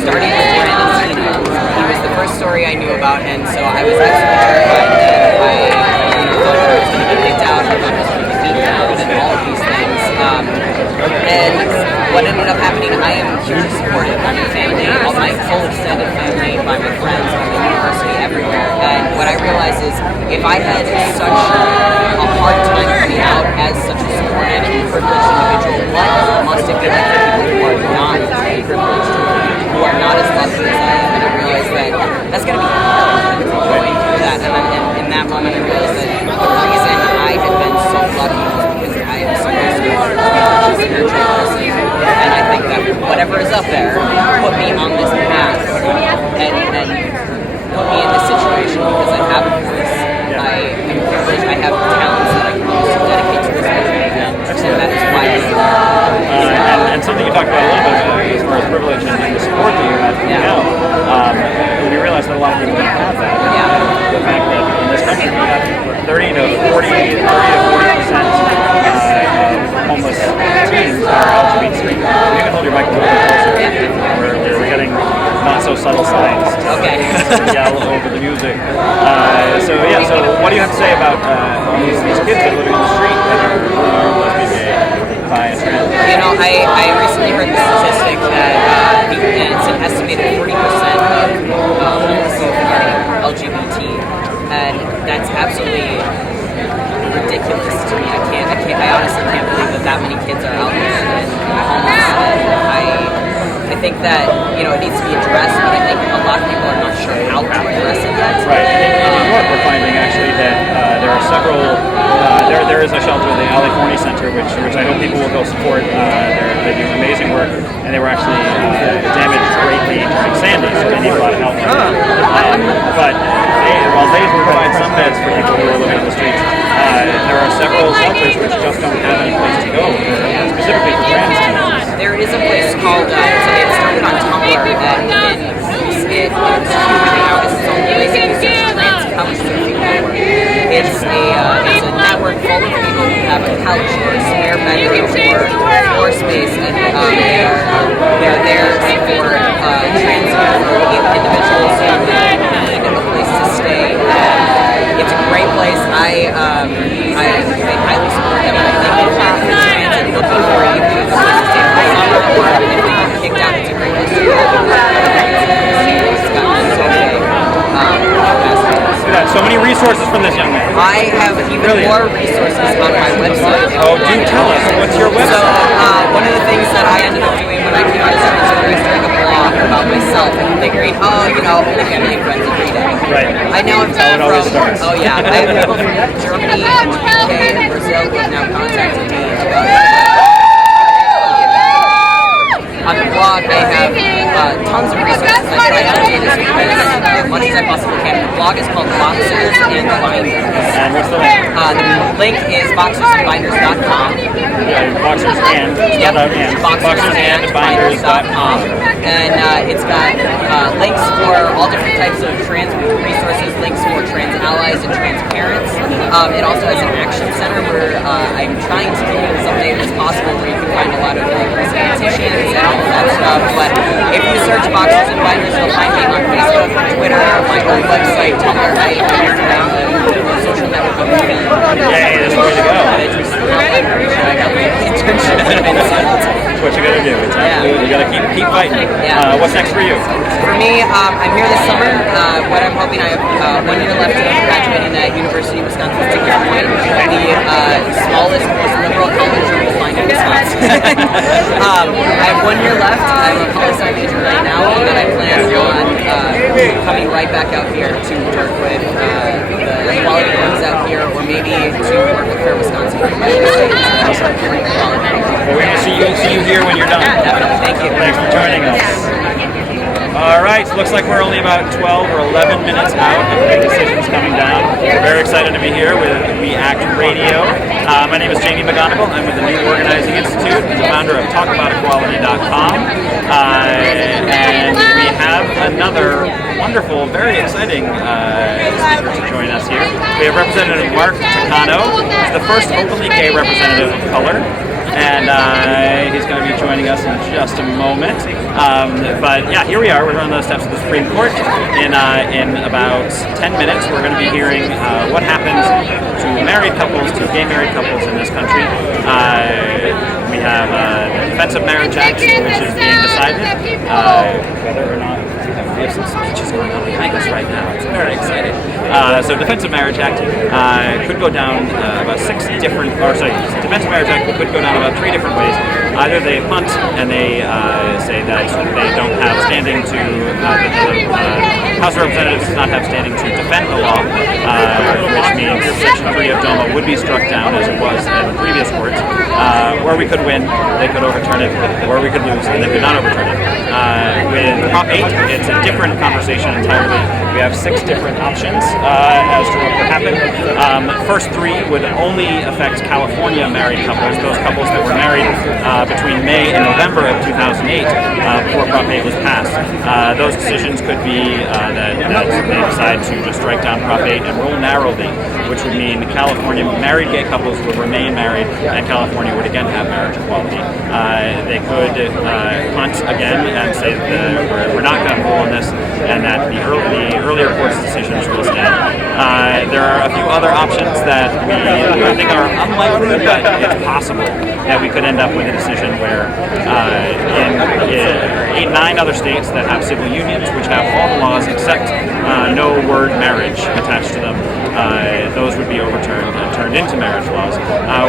starting with Brandon Tina. He was the first story I knew about, and so I was absolutely terrified. And I thought I was going to get kicked out, I thought I was going to get beaten out, and all of these things. And what ended up happening, I am hugely supported by my family, all my full extended family, by my friends, by the university, everywhere. And what I realized is, if I had such a hard time coming out as such a supported and privileged individual, what must it be like for people who are not privileged, who are not as lucky as I am? And I realized that that's going to be hard going through that. And in that moment, I realized that the reason I had been so lucky was because I am so supported by a spiritual person. And I think that whatever is up there put me on this path put me in this situation because I have a voice. I am privileged. I have talents that I can use to dedicate to this movement, and that is why I'm here. And something you talked about a little bit as far as privilege and the support that you had from Miguel, we realized that a lot of people don't have that. The fact that in this country we have 30 to 40% of homeless teens are LGBT. You can hold your mic a little bit closer. We're getting not so subtle signs to yell over the music. So what do you have to say about these kids that are living on the street that are lesbian, gay, bi, and trans? You know, I recently heard the statistic that it's an estimated 40% of homeless youth are LGBT, and that's absolutely ridiculous to me. I honestly can't believe that many kids are out there and homeless. And I think that, you know, it needs to be addressed, but I think a lot of people are not sure how to address it yet. Right. In New York, we're finding actually that there are several. There is a shelter, the California Center, which I hope people will go support. They do amazing work, and they were actually damaged greatly during Sandy, so they need a lot of help. But while they provide some beds for people who are living on the streets, there are several shelters which just don't have any place to go, specifically for trans people. There is a place called, it started on Tumblr, and it's huge now. It's its own place. It's trans couch surfing network. It's a network full of people who have a couch or a spare bedroom or floor space, and they're there for trans individuals who need a place to stay. It's a great place. I highly support them, and I think if you're trans and looking for a place to stay for summer, or if you get kicked out, it's a great place to go. It's gotten so big. So many resources from this young man. I have even more resources on my website. Oh, do tell us. What's your website? So, one of the things that I ended up doing when I came out of service was I started a blog about myself and figuring, only family and friends every day. Right. I know I'm That's how it always starts. I have people from Germany, UK, and Brazil who have now contacted me about it. On the blog, I have tons of resources. I try to do this as much as I possibly can. The blog is called Boxers and Binders. And what's the link? The link is boxersandbinders.com. Boxersandbinders.com. And it's got links for all different types of trans resources, links for trans allies and trans parents. It also has an action center where I'm trying to keep it as updated as possible, where you can find a lot of petitions and all of that stuff. But if you search Boxers and Binders, you'll find me on Facebook, Twitter, my own website, Tumblr, social network of the feed. Yay, that's the way to go. I got my internship at Windsor. That's what you gotta do. It's absolutely, you gotta keep fighting. What's next for you? For me, I'm here this summer. What I'm hoping, I have 1 year left of graduating at University of Wisconsin-Stickler Point, the smallest, most liberal college you will find in Wisconsin. I have 1 year left. I'm a poli-sci major right now, and then I plan on coming right back out here to work with the quality rooms out here, or maybe to work with Fair Wisconsin. Well, we will see you here when you're done. Yeah, definitely. Thank you. Thanks for joining us. All right, so looks like we're only about 12 or 11 minutes out of the decisions coming down. We're very excited to be here with We Act Radio. My name is Jamie McGonnigal. I'm with the New Organizing Institute, the founder of TalkAboutEquality.com. And we have another wonderful, very exciting speaker to join us here. We have Representative Mark Takano. He's the first openly gay representative of color. And he's going to be joining us in just a moment. But yeah, here we are. We're on the steps of the Supreme Court. In about 10 minutes, we're going to be hearing what happens to married couples, to gay married couples in this country. We have the Defense of Marriage Act, which is being decided. Whether or not we have some speeches going on behind us right now. It's very exciting. So Defense of Marriage Act could go down about Defense of Marriage Act could go down about 3 different ways. Either they punt and they say that they don't have standing to, the House of Representatives does not have standing to defend the law, which means Section 3 of Domo would be struck down as it was in previous courts. Or we could win, they could overturn it, or we could lose and they could not overturn it. With Prop 8, it's a different conversation entirely. We have 6 different options as to what could happen. First 3 would only affect California married couples, those couples that were married between May and November of 2008 before Prop 8 was passed. Those decisions could be that they decide to just strike down Prop 8 and rule narrowly, which would mean California married gay couples would remain married and California would again have marriage equality. They could punt again and say that we're not going to rule on this and that the earlier court's decisions will stand. There are a few other options that I think are unlikely, but it's possible that we could end up with a decision where in 9 other states that have civil unions, which have all the laws except no word marriage attached to them, those would be overturned and turned into marriage laws.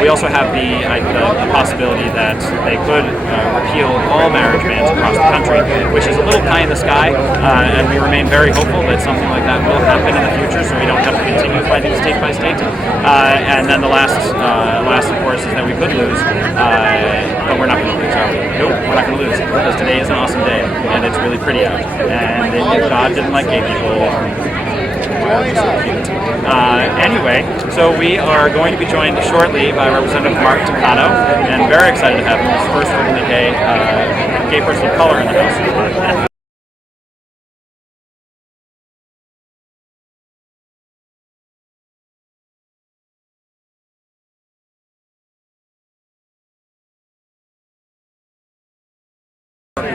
We also have the possibility that they could repeal all marriage bans across the country, which is a little pie in the sky, and we remain very hopeful that something like that will happen in the future, so we don't have to continue fighting state by state. And then the last, of course, is that we could lose, but we're not going to lose, are we? Nope, we're not going to lose, because today is an awesome day, and it's really pretty out. And if God didn't like gay people, anyway, so we are going to be joined shortly by Representative Mark Takano, and very excited to have him as first openly gay person of color in the House.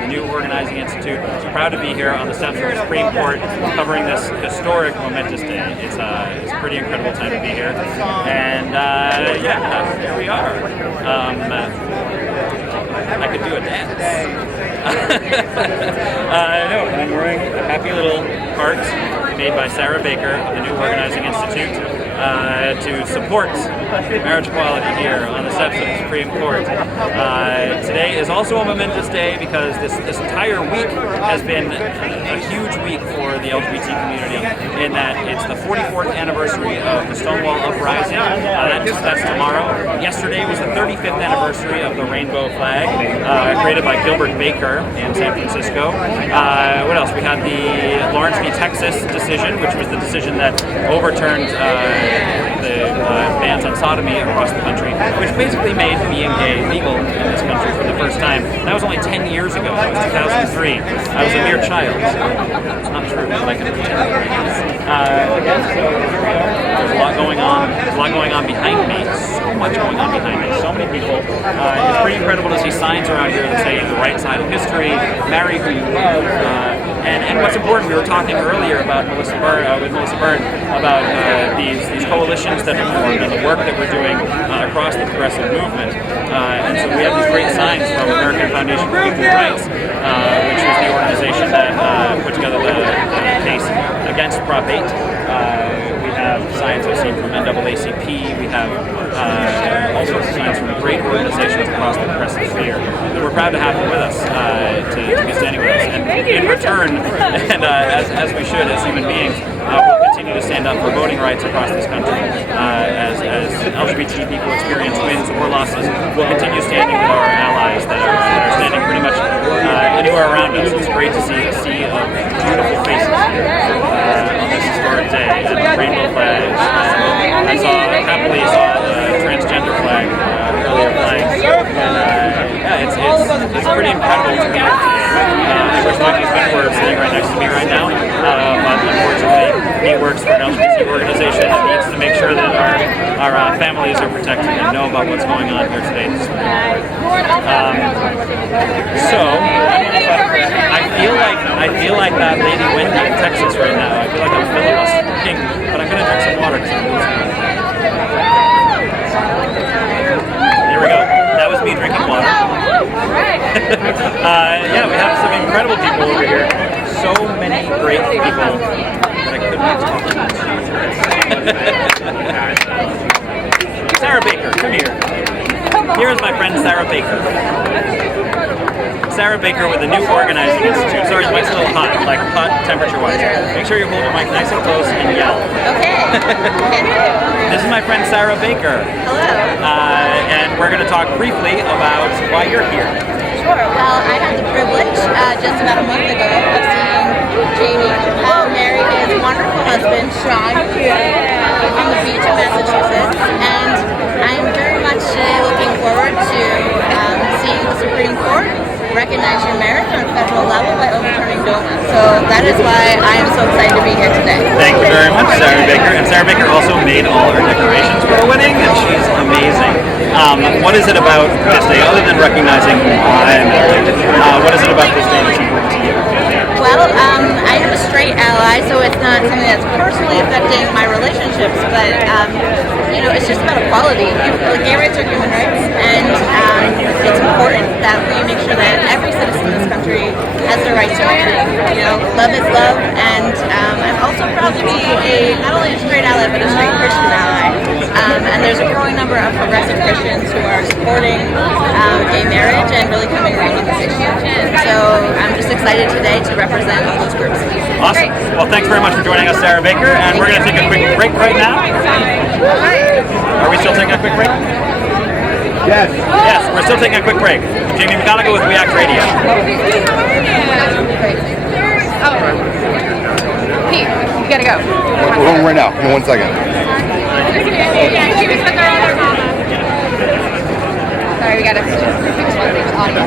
New Organizing Institute. Proud to be here on the steps of the Supreme Court covering this historic, momentous day. It's a pretty incredible time to be here. And yeah, here we are. I could do a dance. No, and I'm wearing a happy little heart made by Sarah Baker of the New Organizing Institute to support marriage equality here on the steps of the Supreme Court. Today is also a momentous day because this entire week has been a huge week for the LGBT community in that it's the 44th anniversary of the Stonewall Uprising. That's tomorrow. Yesterday was the 35th anniversary of the rainbow flag created by Gilbert Baker in San Francisco. What else? We had the Lawrence v. Texas decision, which was the decision that overturned the bans on sodomy across the country, which basically made being gay legal in this country for the first time. That was only 10 years ago. That was 2003. I was a mere child. It's not true, but I can pretend. Again, so there's a lot going on. There's a lot going on behind me. So much going on behind me. So many people. It's pretty incredible to see signs around here that say the right side of history, marry who you love, and what's important. We were talking earlier about with Melissa Byrne about these coalitions that are formed and the work that we're doing across the progressive movement. And so we have these great signs from American Foundation for Equal Rights, which was the organization that put together the case against Prop 8. We have signs I've seen from NAACP. We have all sorts of signs from great organizations across the progressive sphere. And we're proud to have them with us to be standing with us. And in return, and as we should as human beings, we'll continue to stand up for voting rights across this country. As LGBT people experience wins or losses, we'll continue standing with our allies that are standing pretty much anywhere around us. It's great to see a sea of beautiful faces here on this historic day, and the rainbow flags. I happily saw the transgender flag earlier flying. Yeah, it's pretty incredible to be here today. I wish my husband were sitting right next to me right now, but unfortunately he works for an LGBT organization that needs to make sure that our families are protected and know about what's going on here today. So I feel like that Lady Wendy in Texas right now. I feel like I'm filibustering, but I'm gonna drink some water because I'm losing. There we go. That was me drinking water. Yeah, we have some incredible people over here. So many great people that I couldn't talk to. Sarah Baker, come here. Here is my friend Sarah Baker. Sarah Baker with the New Organizing Institute. Sorry, the mic's a little hot, like hot temperature-wise. Make sure you hold your mic nice and close and yell. Okay. This is my friend Sarah Baker. Hello. And we're going to talk briefly about why you're here. Sure. Well, I had the privilege just about a month ago of seeing Jamie marry his restaurant on the beach of Massachusetts, and I'm very much looking forward to seeing the Supreme Court recognize your marriage on a federal level by overturning Doma. So that is why I am so excited to be here today. Thank you very much, Sarah Baker. And Sarah Baker also made all her decorations for the wedding, and she's amazing. What is it about this day, other than recognizing my marriage, what is it about this day that's important to you? Well, I am a straight ally, so it's not something that's personally affecting my relationships, but it's just about equality. Gay rights are human rights, and it's important that we make sure that every citizen in this country has the right to marry. Love is love, and I'm also proud to be not only a straight ally, but a straight Christian ally. And there's a growing number of progressive Christians who are supporting gay marriage and really coming around on this issue. So I'm just excited today to represent all those groups. Awesome. Well, thanks very much for joining us, Sarah Baker, and we're going to take a quick break right now. Are we still taking a quick break? Yes. Yes, we're still taking a quick break. Jamie McGonnigal with React Radio. Oh. Pete, you gotta go. We're going right now. In 1 second. Sorry, we gotta fix one thing with audio.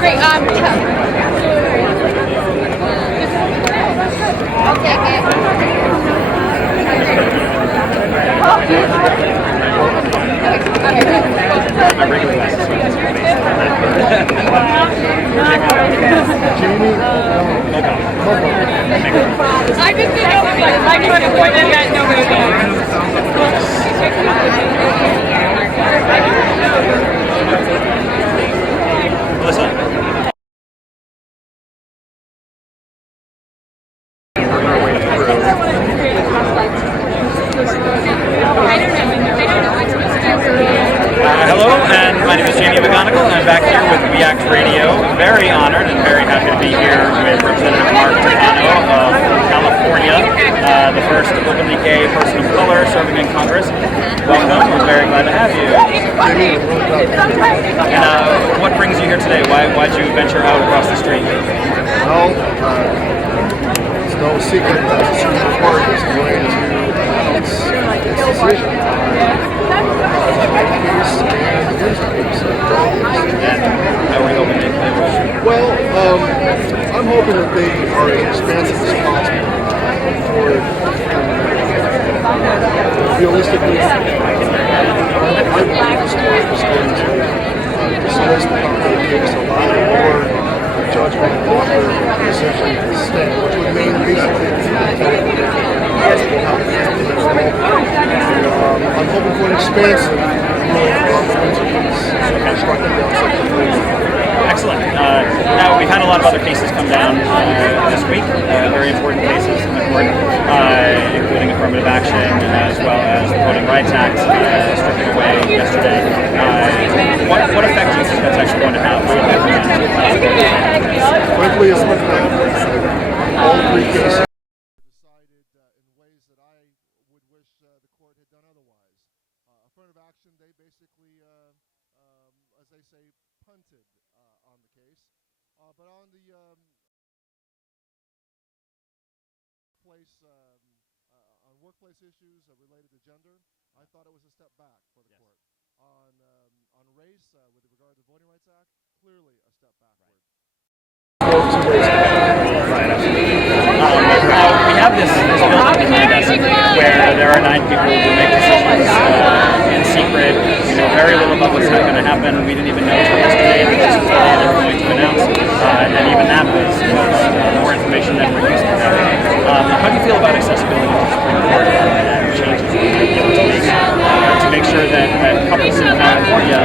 Great, I'll take it. My regular glasses. I just didn't know if I could avoid that no Listen. Hello, and my name is Jamie McGonnigal, and I'm back here with React Radio. Very honored and very happy to be here with Representative Mark Takano of California, the first openly gay person of color serving in Congress. Welcome, we're very glad to have you. And what brings you here today? Why'd you venture out across the street? Well, it's no secret that the Supreme Court is going to announce its decision. How are we hoping they play? Well, I'm hoping that they are as expansive as possible. Realistically, I believe this court is going to dismiss the company case, allow more judgment over essentially the state, which would mean basically I'm hoping for an expansive ruling on the Windsor case, striking down such a place. Excellent. Now, we've had a lot of other cases come down this week, very important cases in the court, including affirmative action, as well as the Voting Rights Act stripping away yesterday. What effect do you think that's actually going to have on the Frankly, it's much better. All three cases decided in ways that I would wish the court had done otherwise. Affirmative action, they basically, as they say, punted on the case. But on the workplace issues related to gender, I thought it was a step back for the court. On race, with regard to the Voting Rights Act, clearly a step backward. We have this building behind us where there are 9 people who make decisions in secret. We know very little about what's going to happen. We didn't even know until yesterday that this was the day they were going to announce. And even that was more information than we're used to having. How do you feel about accessibility to the Supreme Court and changes that we might be able to make sure that couples in California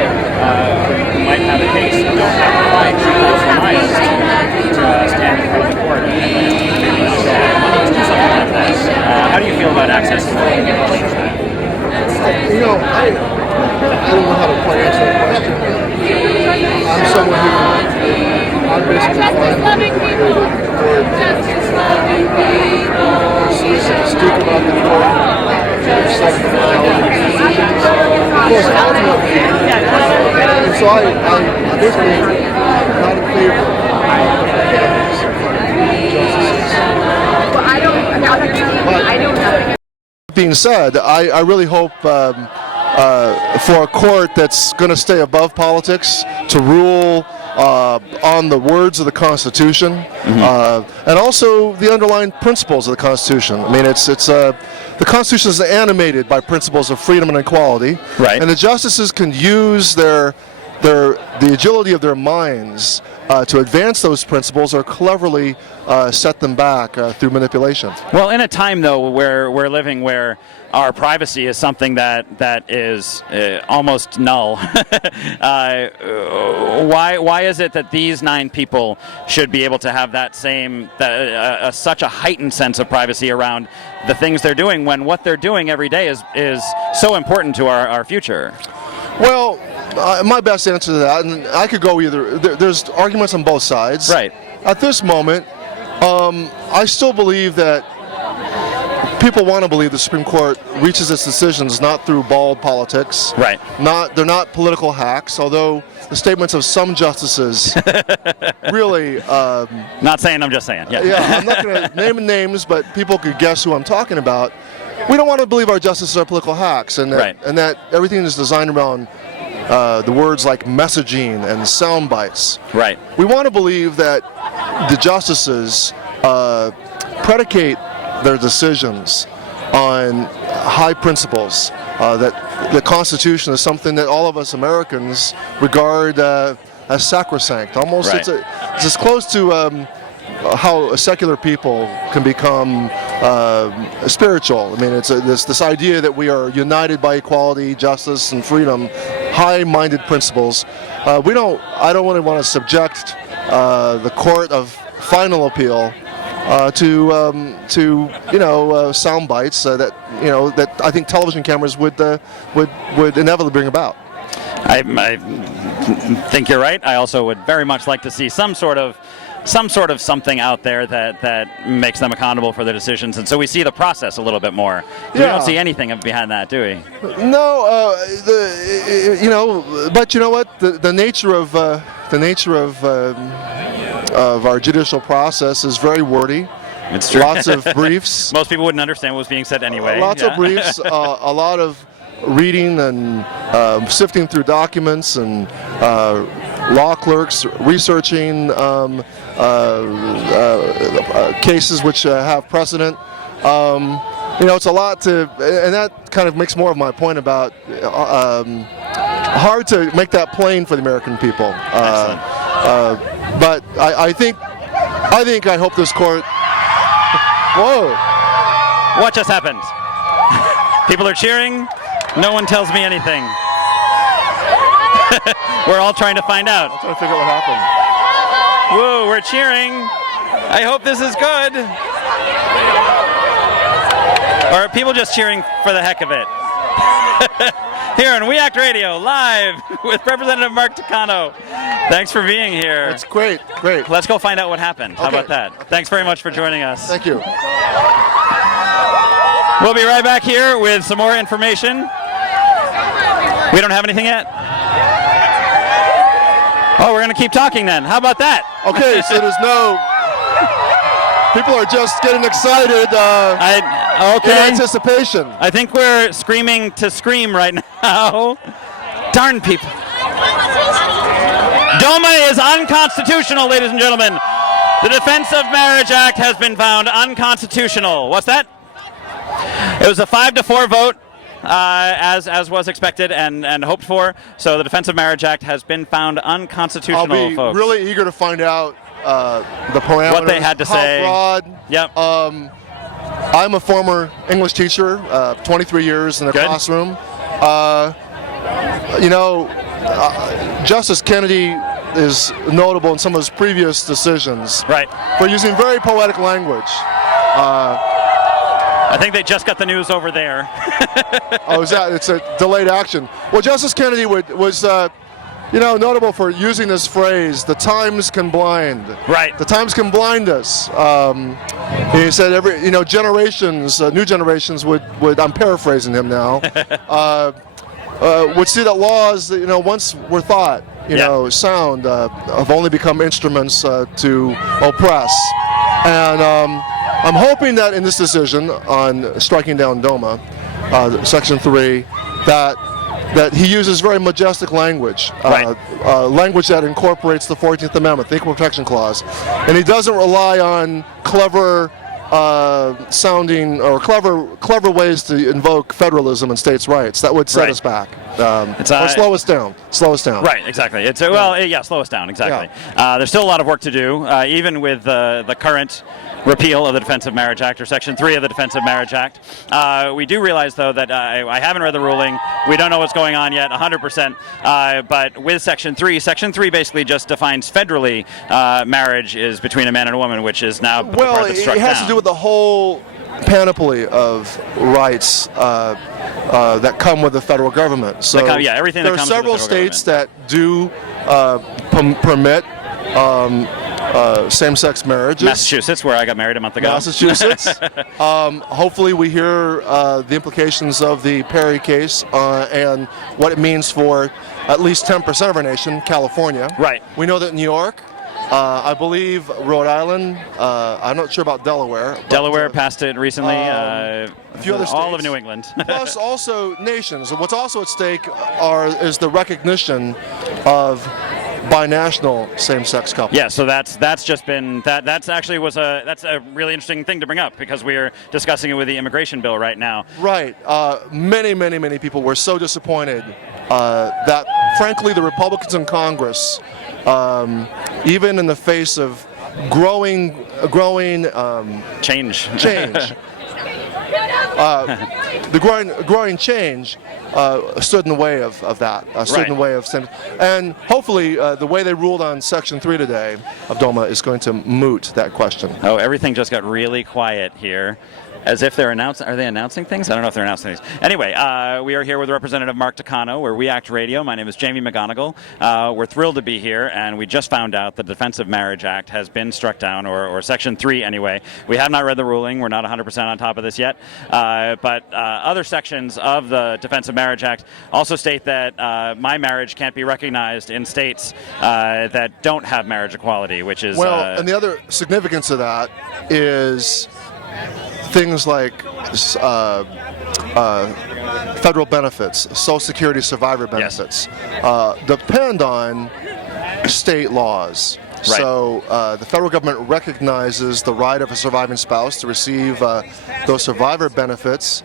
who might have a case don't have to find people's minds to stand in front of the court and maybe show money to do something like that? How do you feel about accessibility? I don't know how to quite answer that question. I'm someone who I'm basically fine with speak about the court, accept the finality of decisions. Of course, ultimately, and so I basically not in favor of being said, I really hope for a court that's going to stay above politics to rule on the words of the Constitution, and also the underlying principles of the Constitution. I mean, the Constitution is animated by principles of freedom and equality, Right. and the justices can use the agility of their minds to advance those principles or cleverly set them back through manipulation. Well, in a time, though, where we're living where our privacy is something that is almost null, why is it that these 9 people should be able to have that same, such a heightened sense of privacy around the things they're doing when what they're doing every day is so important to our future? Well, my best answer to that, and I could go either, there's arguments on both sides. Right. At this moment, I still believe that people want to believe the Supreme Court reaches its decisions not through bald politics. Right. They're not political hacks, although the statements of some justices really... Not saying, I'm just saying. Yeah. Yeah, I'm not going to name names, but people could guess who I'm talking about. We don't want to believe our justices are political hacks, and that, Right. and that everything is designed around the words like messaging and sound bites. Right. We want to believe that the justices predicate their decisions on high principles, that the Constitution is something that all of us Americans regard as sacrosanct. Almost, Right. it's as close to how secular people can become spiritual. I mean, it's this idea that we are united by equality, justice, and freedom, high-minded principles. I don't really want to subject the court of final appeal to sound bites that I think television cameras would inevitably bring about. I think you're right. I also would very much like to see some sort of something out there that makes them accountable for their decisions, and so we see the process a little bit more. We don't see anything behind that, do we? No, but you know what? The nature of our judicial process is very wordy. It's true. Lots of briefs. Most people wouldn't understand what was being said anyway. Lots of briefs. A lot of reading and sifting through documents, and law clerks researching cases which have precedent. It's a lot to, and that kind of makes more of my point about hard to make that plain for the American people. But I hope this court. Whoa! What just happened? People are cheering. No one tells me anything. We're all trying to find out. I'm trying to figure out what happened. Whoa, we're cheering. I hope this is good. Or are people just cheering for the heck of it? Here on We Act Radio, live with Representative Mark Takano. Thanks for being here. It's great. Let's go find out what happened. How about that? Okay. Thanks very much for joining us. Thank you. We'll be right back here with some more information. We don't have anything yet? Oh, we're going to keep talking then. How about that? Okay, so there's no... People are just getting excited in anticipation. I think we're screaming to scream right now. Darn people. Doma is unconstitutional, ladies and gentlemen. The Defense of Marriage Act has been found unconstitutional. What's that? It was a 5-4 vote, as was expected and hoped for. So the Defense of Marriage Act has been found unconstitutional, I'll be folks. really eager to find out the parameters. What they had to say. How broad. Yep. I'm a former English teacher, 23 years in the classroom. Justice Kennedy is notable in some of his previous decisions for using very poetic language. I think they just got the news over there. Oh, is that? It's a delayed action. Well, Justice Kennedy was notable for using this phrase, "The times can blind." Right. The times can blind us. He said generations, new generations would. I'm paraphrasing him now. Would see that laws that once were thought sound have only become instruments to oppress, and I'm hoping that in this decision on striking down Doma, Section 3, that he uses very majestic language, language that incorporates the 14th Amendment, the Equal Protection Clause, and he doesn't rely on clever sounding or clever ways to invoke federalism and states' rights. That would set us back. Or slow us down. Slow us down. Right, exactly. It's slow us down, exactly. Yeah. There's still a lot of work to do, even with the current repeal of the Defense of Marriage Act, or Section 3 of the Defense of Marriage Act. We do realize, though, that I haven't read the ruling. We don't know what's going on yet, 100%. But with Section 3 basically just defines federally marriage is between a man and a woman, which is now the part that's struck it has down. to do with the whole panoply of rights that come with the federal government. So everything that comes with the federal government. There are several states that do permit same-sex marriages. Massachusetts, where I got married a month ago. Massachusetts. Hopefully we hear the implications of the Perry case and what it means for at least 10% of our nation, California. Right. We know that New York, I believe Rhode Island, I'm not sure about Delaware. Delaware passed it recently. A few other states. All of New England. Plus also nations. And what's also at stake is the recognition of binational same-sex couples. Yeah, so that's just been that's a really interesting thing to bring up, because we're discussing it with the immigration bill right now. Right. Many people were so disappointed that, frankly, the Republicans in Congress, even in the face of growing change. The growing change stood in the way of that. Stood in the way of and hopefully the way they ruled on Section 3 today of Doma is going to moot that question. Oh, everything just got really quiet here. As if they're announcing. Are they announcing things? I don't know if they're announcing things. Anyway, we are here with Representative Mark Takano. We're We Act Radio. My name is Jamie McGonnigal. We're thrilled to be here, and we just found out the Defense of Marriage Act has been struck down, or Section 3 anyway. We have not read the ruling. We're not 100% on top of this yet. But other sections of the Defense of Marriage Act also state that my marriage can't be recognized in states that don't have marriage equality, which is... and the other significance of that is things like federal benefits, Social Security survivor benefits, depend on state laws. Right. So the federal government recognizes the right of a surviving spouse to receive those survivor benefits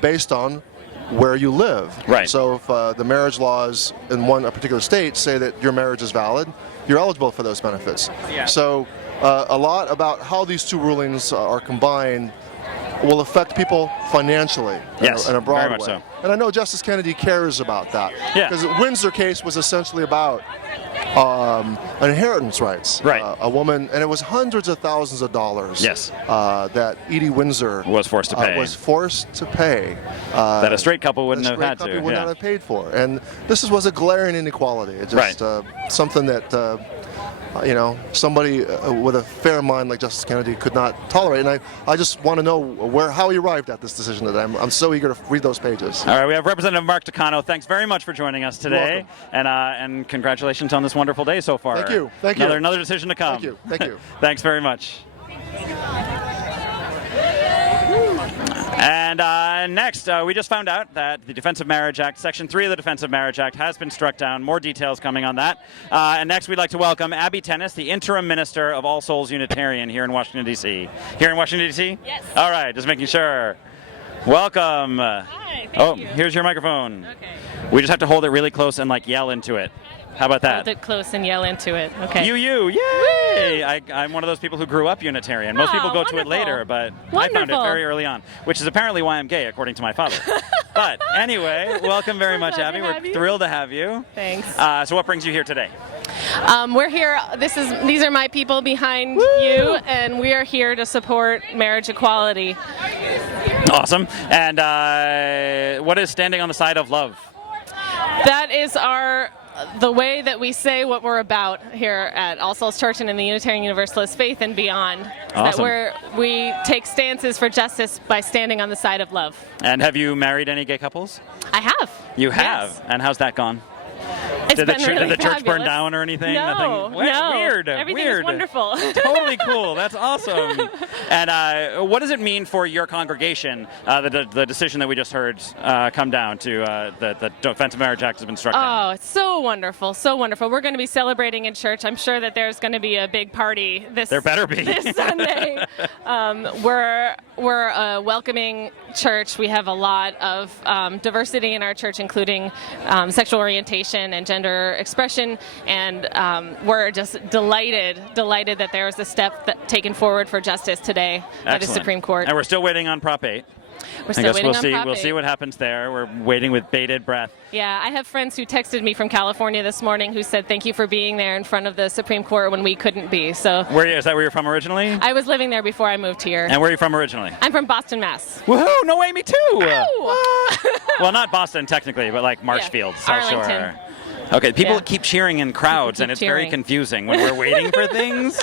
based on where you live. Right. So if the marriage laws in a particular state say that your marriage is valid, you're eligible for those benefits. Yeah. So a lot about how these two rulings are combined will affect people financially in a broad very much way. So. And I know Justice Kennedy cares about that. Because the Windsor case was essentially about inheritance rights. Right. A woman, and it was hundreds of thousands of dollars that Edie Windsor was forced to pay. That a straight couple wouldn't have had to. Would not have paid for. And this was a glaring inequality. It's just something that somebody with a fair mind like Justice Kennedy could not tolerate. And I just want to know how he arrived at this decision today. I'm so eager to read those pages. All right, we have Representative Mark Takano. Thanks very much for joining us today. And congratulations on this wonderful day so far. Thank you. Another decision to come. Thank you. Thanks very much. And next, we just found out that the Defense of Marriage Act, Section 3 of the Defense of Marriage Act, has been struck down. More details coming on that. And next, we'd like to welcome Abby Tennis, the Interim Minister of All Souls Unitarian here in Washington, D.C. Here in Washington, D.C.? Yes. All right, just making sure. Welcome. Hi, thank you. Here's your microphone. Okay. We just have to hold it really close and yell into it. How about that? Hold it close and yell into it. Okay. Yay! I'm one of those people who grew up Unitarian. Most people go to it later, but I found it very early on, which is apparently why I'm gay, according to my father. But anyway, welcome very much, Abby. We're thrilled to have you. Thanks. So what brings you here today? We're here. These are my people behind you, and we are here to support marriage equality. Awesome. And what is standing on the side of love? That is the way that we say what we're about here at All Souls Church and in the Unitarian Universalist faith and beyond. Awesome. That we take stances for justice by standing on the side of love. And have you married any gay couples? I have. You have? Yes. And how's that gone? It's Did been really the church burn fabulous. down or anything? No, Nothing? no. Weird. Everything weird. is wonderful. Totally cool. That's awesome. And what does it mean for your congregation, the decision that we just heard come down to the Defense of Marriage Act has been struck down? Oh, it's so wonderful, so wonderful. We're going to be celebrating in church. I'm sure that there's going to be a big party There better be. this Sunday. We're a welcoming church. We have a lot of diversity in our church, including sexual orientation and gender expression, and we're just delighted that there was a step taken forward for justice today by the Supreme Court. And we're still waiting on Prop 8. We're still waiting on Prop 8. We'll see what happens there. We're waiting with bated breath. Yeah, I have friends who texted me from California this morning who said thank you for being there in front of the Supreme Court when we couldn't be. So Is that where you're from originally? I was living there before I moved here. And where are you from originally? I'm from Boston, Mass. Woohoo! No way, me too! Ow! Well, not Boston technically, but like Marshfield, South Arlington. Shore. Okay, people Yeah. keep cheering in crowds, and it's very cheering. confusing when we're waiting for things.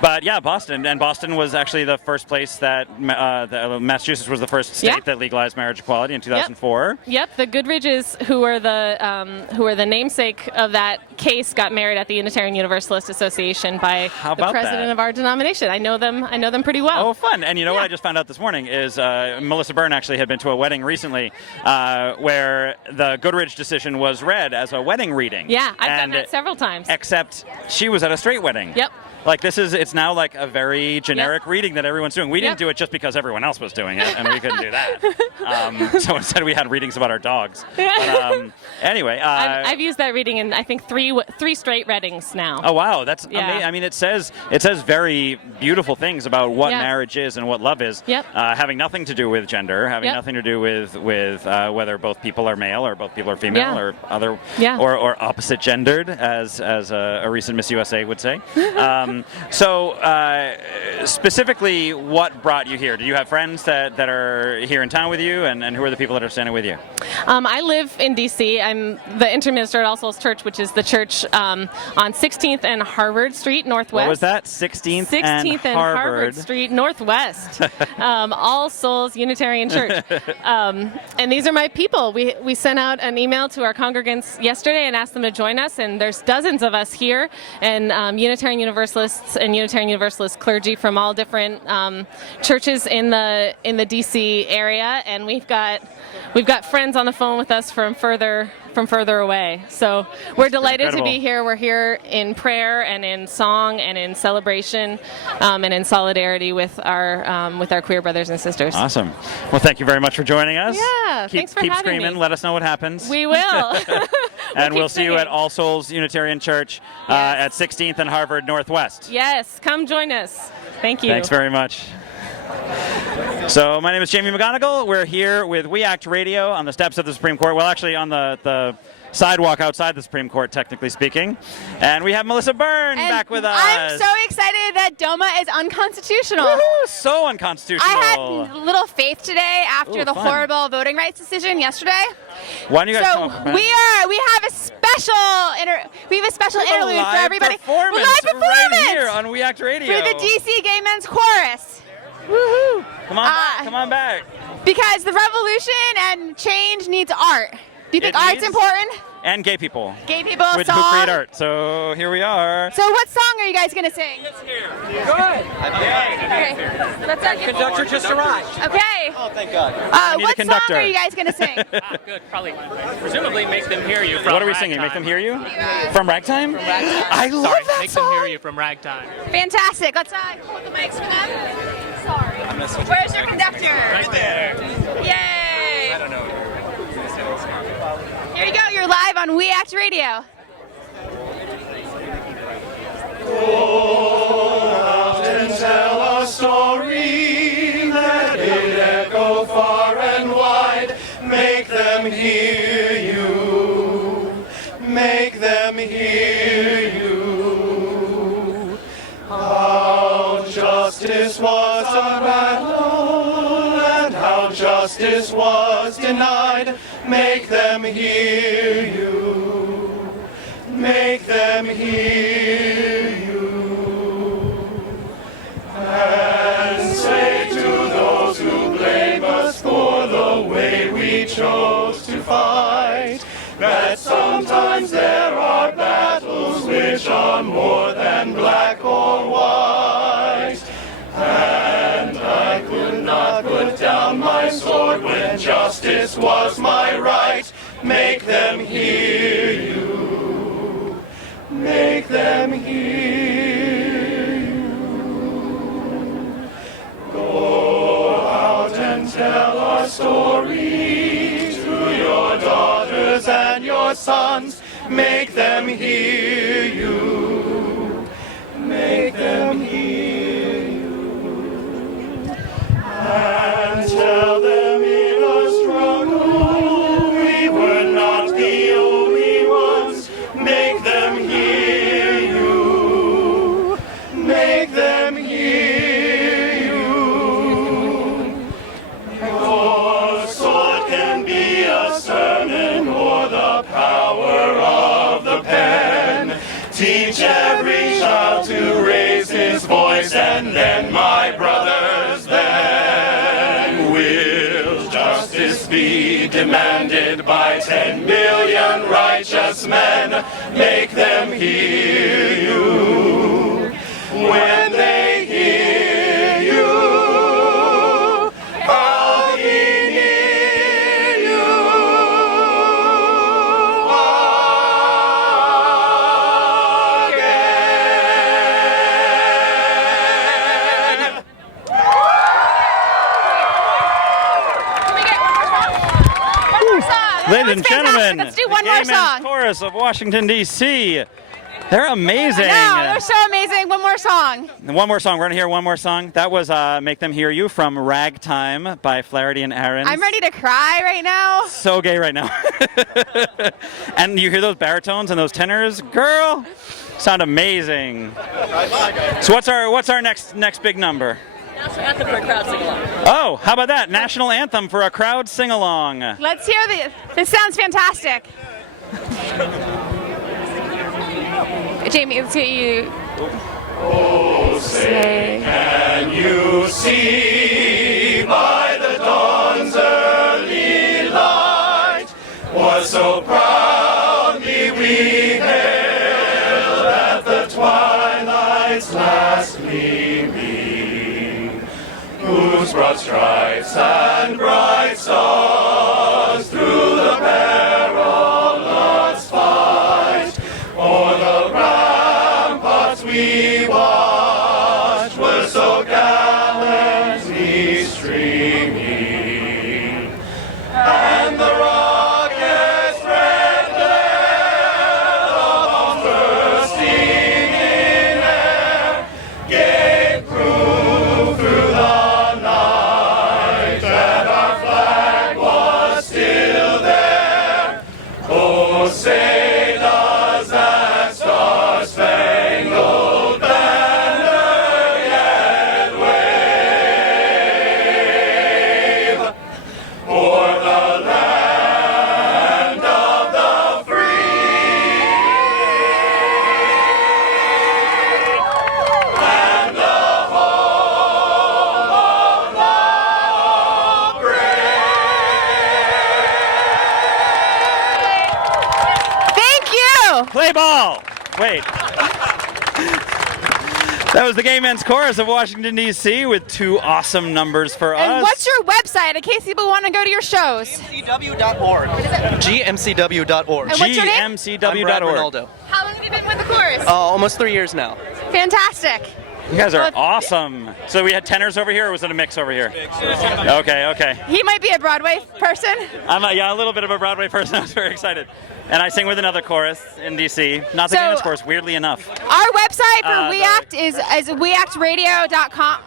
But yeah, Boston. And Boston was actually the first place that Massachusetts was the first state Yeah. that legalized marriage equality in 2004. Yep, the Goodridges, who were the namesake of that case, got married at the Unitarian Universalist Association by How the about president that? of our denomination. I know them pretty well. Oh, fun. And you know what Yeah. I just found out this morning is Melissa Byrne actually had been to a wedding recently where the Goodridge decision was read as a wedding reading. Yeah, I've done that several times. Except she was at a straight wedding. Yep. Like it's now like a very generic reading that everyone's doing. We didn't Yep. do it just because everyone else was doing it, and we couldn't do that. So instead we had readings about our dogs. But, anyway. I've used that reading in, I think, three straight weddings now. Oh wow, that's Yeah. amazing. I mean, it says very beautiful things about what Yeah. marriage is and what love is. Yep. Having nothing to do with gender, having Yep. nothing to do with whether both people are male or both people are female Yeah. or other Yeah. or opposite gendered, as a recent Miss USA would say. So specifically, what brought you here? Do you have friends that are here in town with you, and who are the people that are standing with you? I live in D.C. I'm the interim minister at All Souls Church, which is the church on 16th and Harvard Street Northwest. What was that? 16th and Harvard Street Northwest. All Souls Unitarian Church. And these are my people. We sent out an email to our congregants yesterday and asked them to join us, and there's dozens of us here, and Unitarian Universalists and Unitarian Universalist clergy from all different churches in the DC area, and we've got friends on the phone with us from further away. So we're delighted to be here. We're here in prayer and in song and in celebration and in solidarity with our queer brothers and sisters. Awesome. Well, thank you very much for joining us. Yeah, thanks for keep having screaming. me. Let us know what happens. We will. And we'll see you singing. at All Souls Unitarian Church at 16th and Harvard Northwest. Yes, come join us. Thank you. Thanks very much. So my name is Jamie McGonnigal. We're here with We Act Radio on the steps of the Supreme Court. Well, actually on the sidewalk outside the Supreme Court, technically speaking. And we have Melissa Byrne back with us. I'm so excited that Doma is unconstitutional. Woo-hoo, so unconstitutional. I had little faith today after Ooh, the fun. horrible voting rights decision yesterday. Why don't you guys So come up, man? we have a special interlude for everybody. Performance Live performance right here on We Act Radio. for the DC Gay Men's Chorus. Woohoo! Come on back. Come on back. Because the revolution and change needs art. Do you think It art's needs- important? And gay people. Gay people, Who song. create art. So here we are. So what song are you guys gonna sing? Good. Okay. Let's get Conductor just arrived. Okay. Oh, thank God. need a What song conductor. are you guys gonna sing? Good, probably. Presumably make them hear you from What are we Ragtime. singing? Make them hear you? From Ragtime? From Ragtime. I love Sorry, that make song. them hear you from Ragtime. Fantastic. Let's hold the mics for them. Sorry. Where's your conductor? Right there. Yay! I don't know. Here you go. You're live on We Act Radio. And tell a story, let it echo far and wide. Make them hear you, make them hear you. How justice was a battle, and how justice was denied. Make them hear you, make them hear you. And say to those who blame us for the way we chose to fight, that sometimes and justice was my right. Make them hear you. Make them hear you. Go out and tell our story to your daughters and your sons. Make them hear you. Make them hear you. And tell them in our struggle we were not the only ones. Make them hear you. Make them hear you. Your sword can be a sermon or the power of the pen. Teach every child to raise his voice, and then, my brothers, then will justice be demanded by 10 million righteous men. Make them hear you. When they hear you, I'll be near you again. Can we get one more song? One more song. That Ladies was and fantastic. gentlemen, Let's do the one more Gay Men's song. Chorus of Washington, D.C. They're amazing. No, they're so amazing. One more song. And one more song. We're going to hear one more song. That was Make Them Hear You from Ragtime by Flaherty and Aaron. I'm ready to cry right now. So gay right now. And you hear those baritones and those tenors, girl, sound amazing. So what's our next big number? National anthem for a crowd sing along. Oh, how about that? National anthem for a crowd sing-along. Let's hear this sounds fantastic. Jamie, let's get you. Oh, say, can you see by the dawn's early light what so proudly we hailed at the twilight's last gleaming, whose broad stripes and bright stars through the perilous fight o'er the ramparts we watched were so gallantly streaming, and the rocket's red glare of bursting in air gave proof through the night that our flag was still there. Oh, say does that star-spangled banner yet wave o'er the land of the free and the home of the brave? Thank you. Play ball. Wait. That was the Gay Men's Chorus of Washington, D.C. with two awesome numbers for us. And what's your website in case people want to go to your shows? GMCW.org. GMCW.org. And what's your name? I'm Brad GMCW.org. Ronaldo. How long have you been with the chorus? Almost 3 years now. Fantastic. You guys are Well, awesome. So we had tenors over here, or was it a mix over here? Okay. He might be a Broadway person. I'm a little bit of a Broadway person. I was very excited. And I sing with another chorus in D.C. Not the So- Gay Men's Chorus, weirdly enough. Our website for the- WeAct is weactradio.com.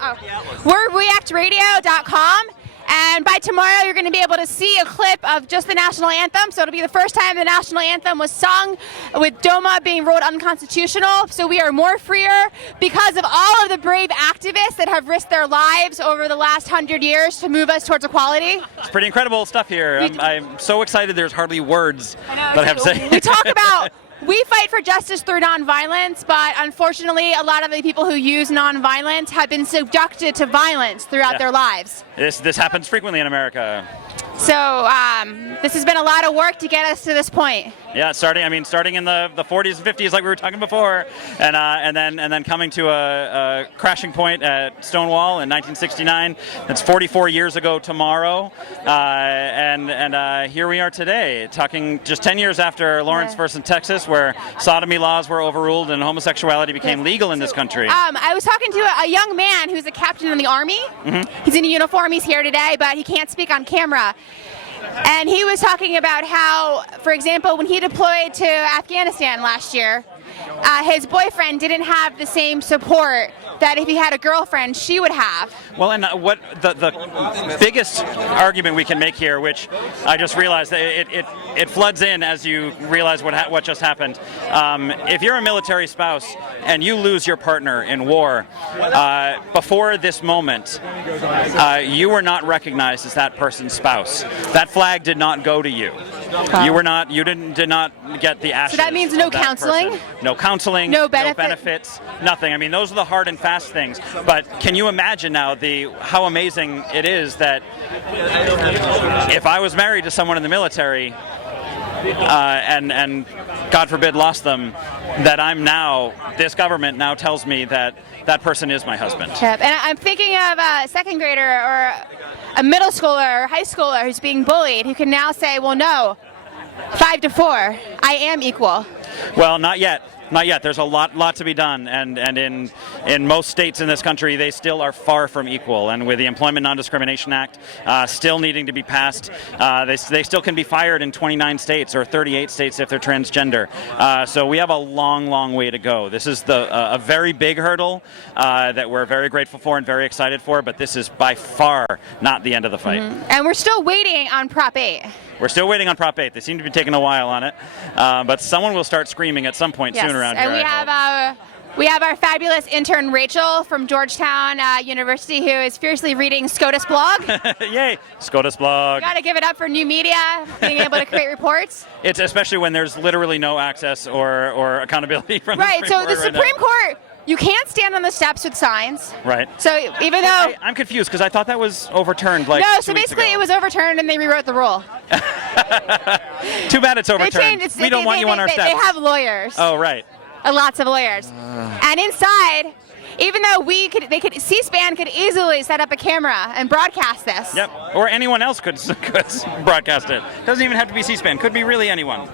We're weactradio.com. And by tomorrow, you're going to be able to see a clip of just the national anthem. So it'll be the first time the national anthem was sung with Doma being ruled unconstitutional. So we are more freer because of all of the brave activists that have risked their lives over the last 100 years to move us towards equality. It's pretty incredible stuff here. I'm so excited there's hardly words that I have to say. We talk about we fight for justice through nonviolence, but unfortunately, a lot of the people who use nonviolence have been subjected to violence throughout their lives. This happens frequently in America. So this has been a lot of work to get us to this point. Yeah, starting in the 40s and 50s, like we were talking before, and then coming to a crashing point at Stonewall in 1969. That's 44 years ago tomorrow, and here we are today, talking just 10 years after Lawrence versus Texas, where sodomy laws were overruled and homosexuality became legal in this country. I was talking to a young man who's a captain in the Army. He's in a uniform. He's here today, but he can't speak on camera. And he was talking about how, for example, when he deployed to Afghanistan last year, his boyfriend didn't have the same support that if he had a girlfriend, she would have. Well, and what the biggest argument we can make here, which I just realized that it floods in as you realize what just happened. If you're a military spouse and you lose your partner in war, before this moment, you were not recognized as that person's spouse. That flag did not go to you. You did not get the ashes. So that means no of that counseling? person. No counseling, no no benefits, nothing. I mean, those are the hard and fast things. But can you imagine now how amazing it is that if I was married to someone in the military and God forbid lost them, that this government now tells me that that person is my husband. Yep. And I'm thinking of a second grader or a middle schooler or high schooler who's being bullied who can now say, well, no, 5 to 4, I am equal. Well, not yet. Not yet. There's a lot to be done, and in most states in this country, they still are far from equal. And with the Employment Non-Discrimination Act still needing to be passed, they still can be fired in 29 states or 38 states if they're transgender. So we have a long way to go. This is a very big hurdle that we're very grateful for and very excited for, but this is by far not the end of the fight. And we're still waiting on Prop 8. We're still waiting on Prop 8. They seem to be taking a while on it, but someone will start screaming at some point soon around here. And we have our fabulous intern Rachel from Georgetown University who is fiercely reading SCOTUS blog. Yay, SCOTUS blog. You got to give it up for new media being able to create reports. It's especially when there's literally no access or accountability from the Supreme Court. Right, so the Supreme Court, you can't stand on the steps with signs. Right. So even though... I'm confused because I thought that was overturned No, so basically it was overturned and they rewrote the rule. Too bad it's overturned. We don't want you on our steps. They have lawyers. Oh, right. Lots of lawyers. And inside, even though C-SPAN could easily set up a camera and broadcast this. Yep, or anyone else could broadcast it. Doesn't even have to be C-SPAN. Could be really anyone.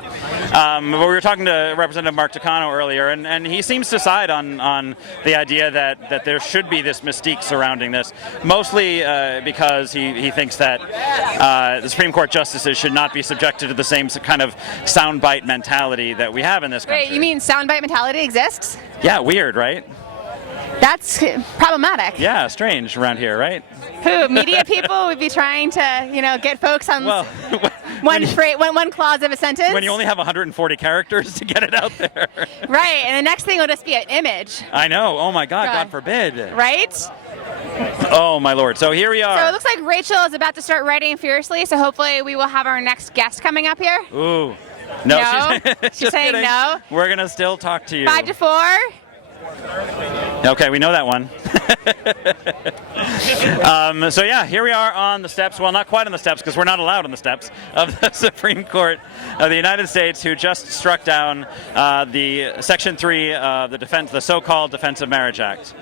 But we were talking to Representative Mark Takano earlier, and he seems to side on the idea that there should be this mystique surrounding this, mostly because he thinks that the Supreme Court justices should not be subjected to the same kind of soundbite mentality that we have in this country. Wait, you mean soundbite mentality exists? Yeah, weird, right? That's problematic. Yeah, strange around here, right? Who, media people would be trying to, get folks on one clause of a sentence? When you only have 140 characters to get it out there. Right, and the next thing will just be an image. I know. Oh my God forbid. Right? Oh my Lord. So here we are. So it looks like Rachel is about to start writing furiously, so hopefully we will have our next guest coming up here. Ooh. No, she's saying kidding. No. We're going to still talk to you. 5 to 4. Okay, we know that one. So yeah, here we are on the steps. Well, not quite on the steps because we're not allowed on the steps of the Supreme Court of the United States, who just struck down the Section 3 of the so-called Defense of Marriage Act.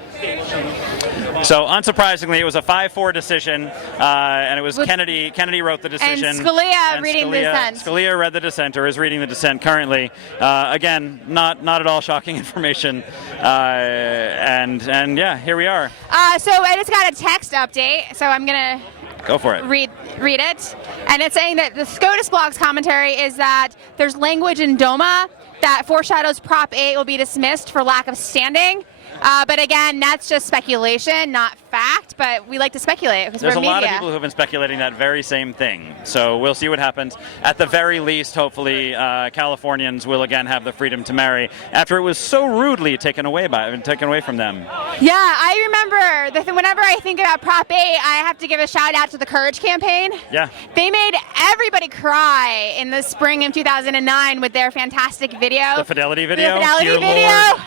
So unsurprisingly, it was a 5-4 decision, and it was Kennedy. Kennedy wrote the decision. And Scalia reading the dissent. Scalia read the dissent, or is reading the dissent currently. Again, not at all shocking information. And yeah, here we are. So I just got a text update, so I'm gonna go for it. Read it, and it's saying that the SCOTUS blog's commentary is that there's language in Doma that foreshadows Prop 8 will be dismissed for lack of standing. But again, that's just speculation, not fact, but we like to speculate because we're media. There's a lot of people who have been speculating that very same thing. So we'll see what happens. At the very least, hopefully, Californians will again have the freedom to marry after it was so rudely taken away from them. Yeah, I remember whenever I think about Prop 8, I have to give a shout out to the Courage campaign. Yeah. They made everybody cry in the spring of 2009 with their fantastic video. The Fidelity video? The Fidelity Dear video. Lord.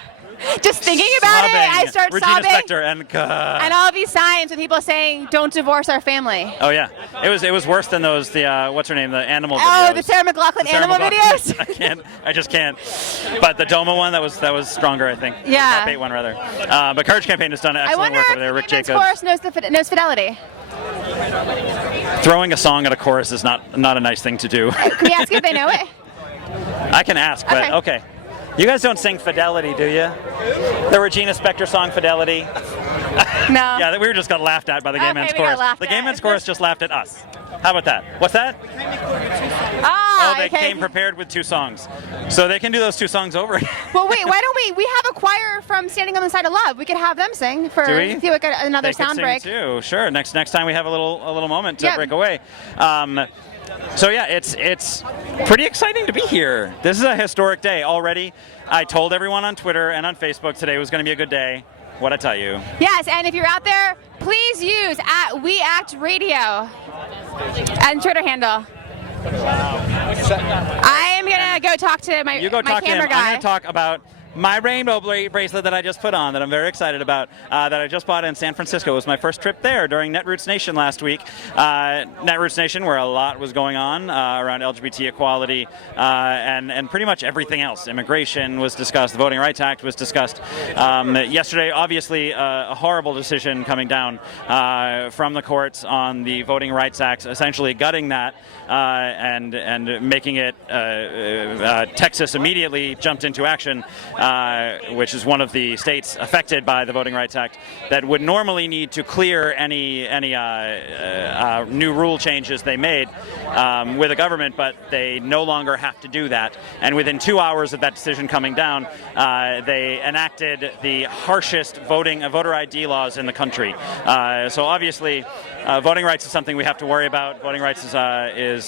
Just thinking about it, I start Regina sobbing. Spektor and all these signs with people saying, "Don't divorce our family." Oh yeah, it was worse than those what's her name, the animal videos. Oh, the Sarah McLachlan animal videos. I just can't. But the Doma one that was stronger, I think. Yeah. Top 8 one rather. But Courage Campaign has done excellent work over there. Rick Jacobs. Chorus knows fidelity. Throwing a song at a chorus is not a nice thing to do. Can we ask if they know it? I can ask, but okay. You guys don't sing Fidelity, do you? The Regina Spektor song Fidelity? No. Yeah, we were just got laughed at by the Gay Men's Chorus. The Gay Men's Chorus just laughed at us. How about that? What's that? They came prepared with 2 songs. So they can do those 2 songs over. Well, wait, why don't we have a choir from Standing on the Side of Love. We could have them sing for another sound break. Too. Sure. Next time we have a little moment to break away. So yeah, it's pretty exciting to be here. This is a historic day already. I told everyone on Twitter and on Facebook today was going to be a good day. What'd I tell you? Yes, and if you're out there, please use @WeActRadio and Twitter handle. I am gonna go talk to my You go my talk to him. camera guy. I'm gonna talk about my rainbow bracelet that I just put on, that I'm very excited about, that I just bought in San Francisco. It was my first trip there during Netroots Nation last week. Netroots Nation, where a lot was going on around LGBT equality and pretty much everything else. Immigration was discussed. The Voting Rights Act was discussed. Yesterday, obviously, a horrible decision coming down from the courts on the Voting Rights Act, essentially gutting that and making it Texas immediately jumped into action. Which is one of the states affected by the Voting Rights Act that would normally need to clear any new rule changes they made with the government, but they no longer have to do that. And within 2 hours of that decision coming down, they enacted the harshest voter ID laws in the country. So obviously, voting rights is something we have to worry about. Voting rights is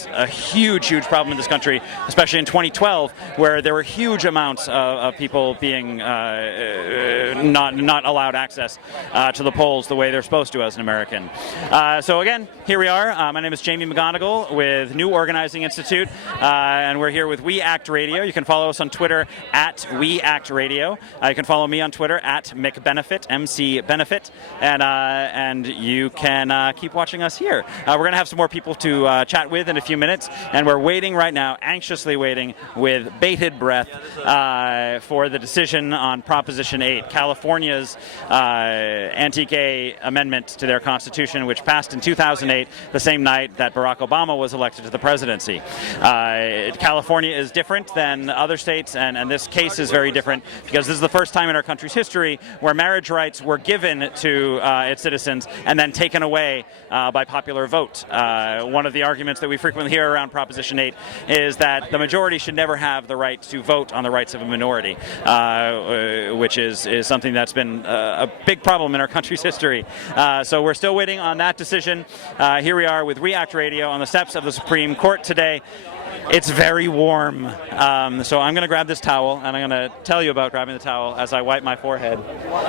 a huge problem in this country, especially in 2012, where there were huge amounts of people being not allowed access to the polls the way they're supposed to as an American. So again, here we are. My name is Jamie McGonnigal with New Organizing Institute, and we're here with We Act Radio. You can follow us on Twitter @WeActRadio. You can follow me on Twitter @McBenefit, MC-Benefit, and you can keep watching us here. We're going to have some more people to chat with in a few minutes, and we're waiting right now, anxiously waiting with bated breath for the decision on Proposition 8, California's anti-gay amendment to their constitution, which passed in 2008, the same night that Barack Obama was elected to the presidency. California is different than other states, and this case is very different because this is the first time in our country's history where marriage rights were given to its citizens and then taken away by popular vote. One of the arguments that we frequently hear around Proposition 8 is that the majority should never have the right to vote on the rights of a minority, which is something that's been a big problem in our country's history. So we're still waiting on that decision. Here we are with React Radio on the steps of the Supreme Court today. It's very warm, so I'm going to grab this towel, and I'm going to tell you about grabbing the towel as I wipe my forehead,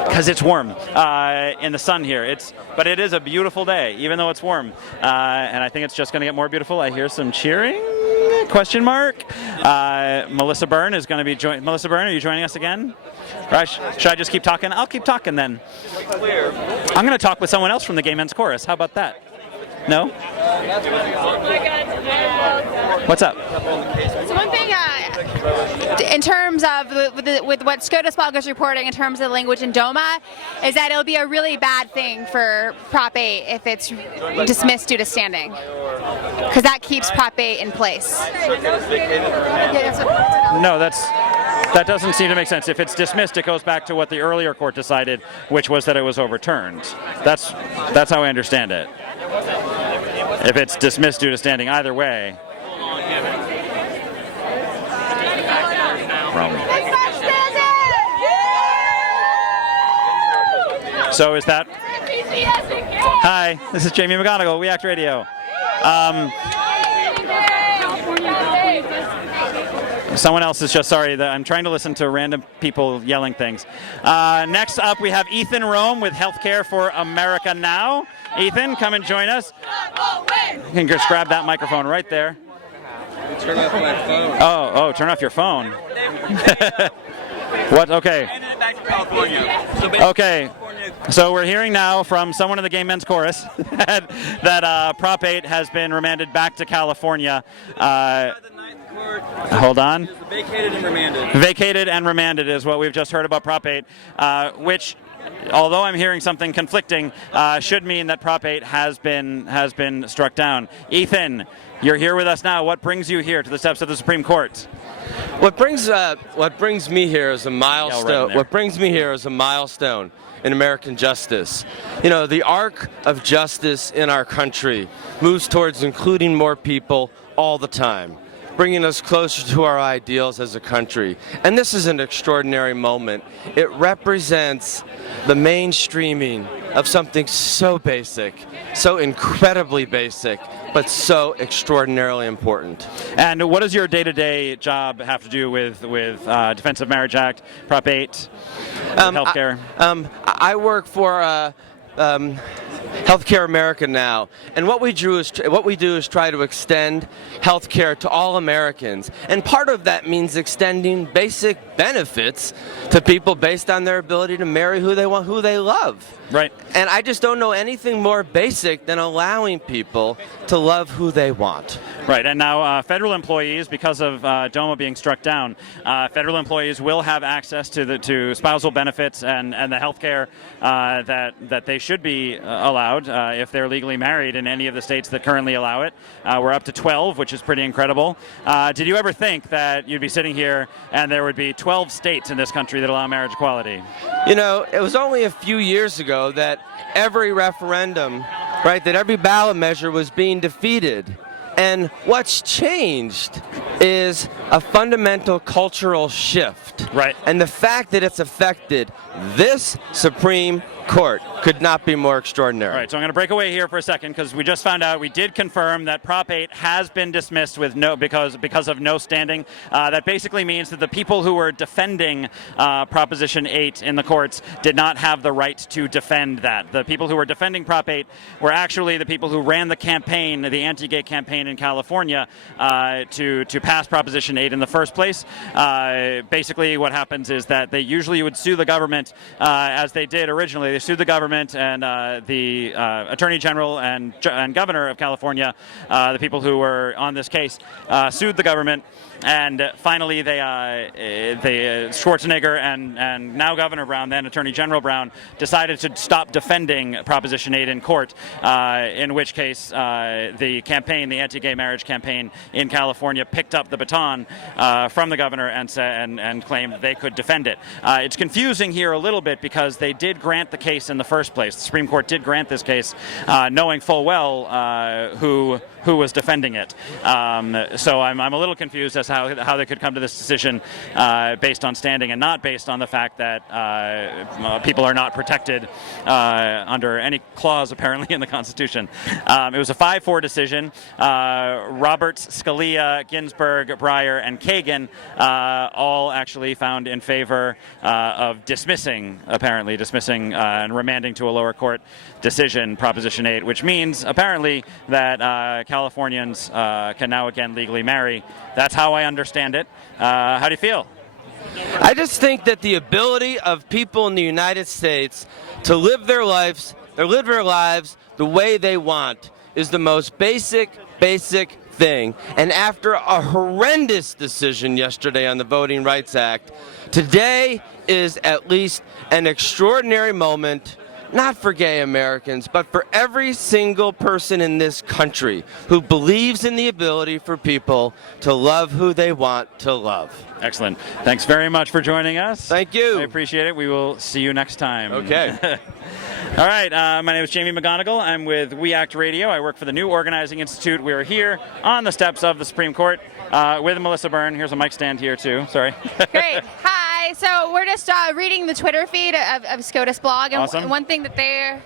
because it's warm in the sun here. But it is a beautiful day, even though it's warm, and I think it's just going to get more beautiful. I hear some cheering? Question mark. Melissa Byrne is going to be joining. Melissa Byrne, are you joining us again? Right? Should I just keep talking? I'll keep talking then. I'm going to talk with someone else from the Gay Men's Chorus. How about that? No? What's up? So one thing, in terms of with what SCOTUS blog is reporting in terms of the language in Doma, is that it'll be a really bad thing for Prop 8 if it's dismissed due to standing, because that keeps Prop 8 in place. No, that doesn't seem to make sense. If it's dismissed, it goes back to what the earlier court decided, which was that it was overturned. That's how I understand it. If it's dismissed due to standing, either way. So is that? Hi, this is Jamie McGonnigal, We Act Radio. Someone else is just sorry that I'm trying to listen to random people yelling things. Next up, we have Ethan Rome with Healthcare for America Now. Ethan, come and join us. You can just grab that microphone right there. Turn off my phone. Oh, turn off your phone. What? Okay. Okay, so we're hearing now from someone in the Gay Men's Chorus that Prop 8 has been remanded back to California. Hold on. Vacated and remanded. Vacated and remanded is what we've just heard about Prop 8, which, although I'm hearing something conflicting, should mean that Prop 8 has been struck down. Ethan, you're here with us now. What brings you here to the steps of the Supreme Court? What brings me here is a milestone. What brings me here is a milestone in American justice. You know, the arc of justice in our country moves towards including more people all the time, bringing us closer to our ideals as a country. And this is an extraordinary moment. It represents the mainstreaming of something so basic, so incredibly basic, but so extraordinarily important. And what does your day-to-day job have to do with Defense of Marriage Act, Prop 8, healthcare? I work for Healthcare America Now, and what we do is try to extend healthcare to all Americans, and part of that means extending basic benefits to people based on their ability to marry who they want, who they love. Right. And I just don't know anything more basic than allowing people to love who they want. Right, and now federal employees, because of Doma being struck down, federal employees will have access to spousal benefits and the health care that they should be allowed if they're legally married in any of the states that currently allow it. We're up to 12, which is pretty incredible. Did you ever think that you'd be sitting here and there would be 12 states in this country that allow marriage equality? You know, it was only a few years ago that every referendum, right, that every ballot measure was being defeated. And what's changed is a fundamental cultural shift. Right. And the fact that it's affected this Supreme Court could not be more extraordinary. All right, so I'm going to break away here for a second because we just found out, we did confirm that Prop 8 has been dismissed with because of no standing. That basically means that the people who were defending Proposition 8 in the courts did not have the right to defend that. The people who were defending Prop 8 were actually the people who ran the campaign, the anti-gay campaign in California, to pass Proposition 8 in the first place. Basically what happens is that they usually would sue the government, as they did originally. They sued the government and the Attorney General and Governor of California, the people who were on this case, sued the government. And finally, Schwarzenegger and now Governor Brown, then Attorney General Brown, decided to stop defending Proposition 8 in court, in which case the campaign, the anti-gay marriage campaign in California, picked up the baton from the governor and claimed they could defend it. It's confusing here a little bit because they did grant the case in the first place. The Supreme Court did grant this case, knowing full well who was defending it. So I'm a little confused as to how they could come to this decision based on standing and not based on the fact that people are not protected under any clause apparently in the Constitution. It was a 5-4 decision. Roberts, Scalia, Ginsburg, Breyer, and Kagan all actually found in favor of dismissing and remanding to a lower court decision Proposition 8, which means apparently that Californians can now again legally marry. That's how I understand it. How do you feel? I just think that the ability of people in the United States to live their lives the way they want is the most basic thing. And after a horrendous decision yesterday on the Voting Rights Act, today is at least an extraordinary moment, not for gay Americans, but for every single person in this country who believes in the ability for people to love who they want to love. Excellent. Thanks very much for joining us. Thank you. I appreciate it. We will see you next time. Okay. All right. My name is Jamie McGonnigal. I'm with We Act Radio. I work for the New Organizing Institute. We're here on the steps of the Supreme Court with Melissa Byrne. Here's a mic stand here, too. Sorry. Great. Hi. So we're just reading the Twitter feed of SCOTUS blog. And Awesome. one thing that they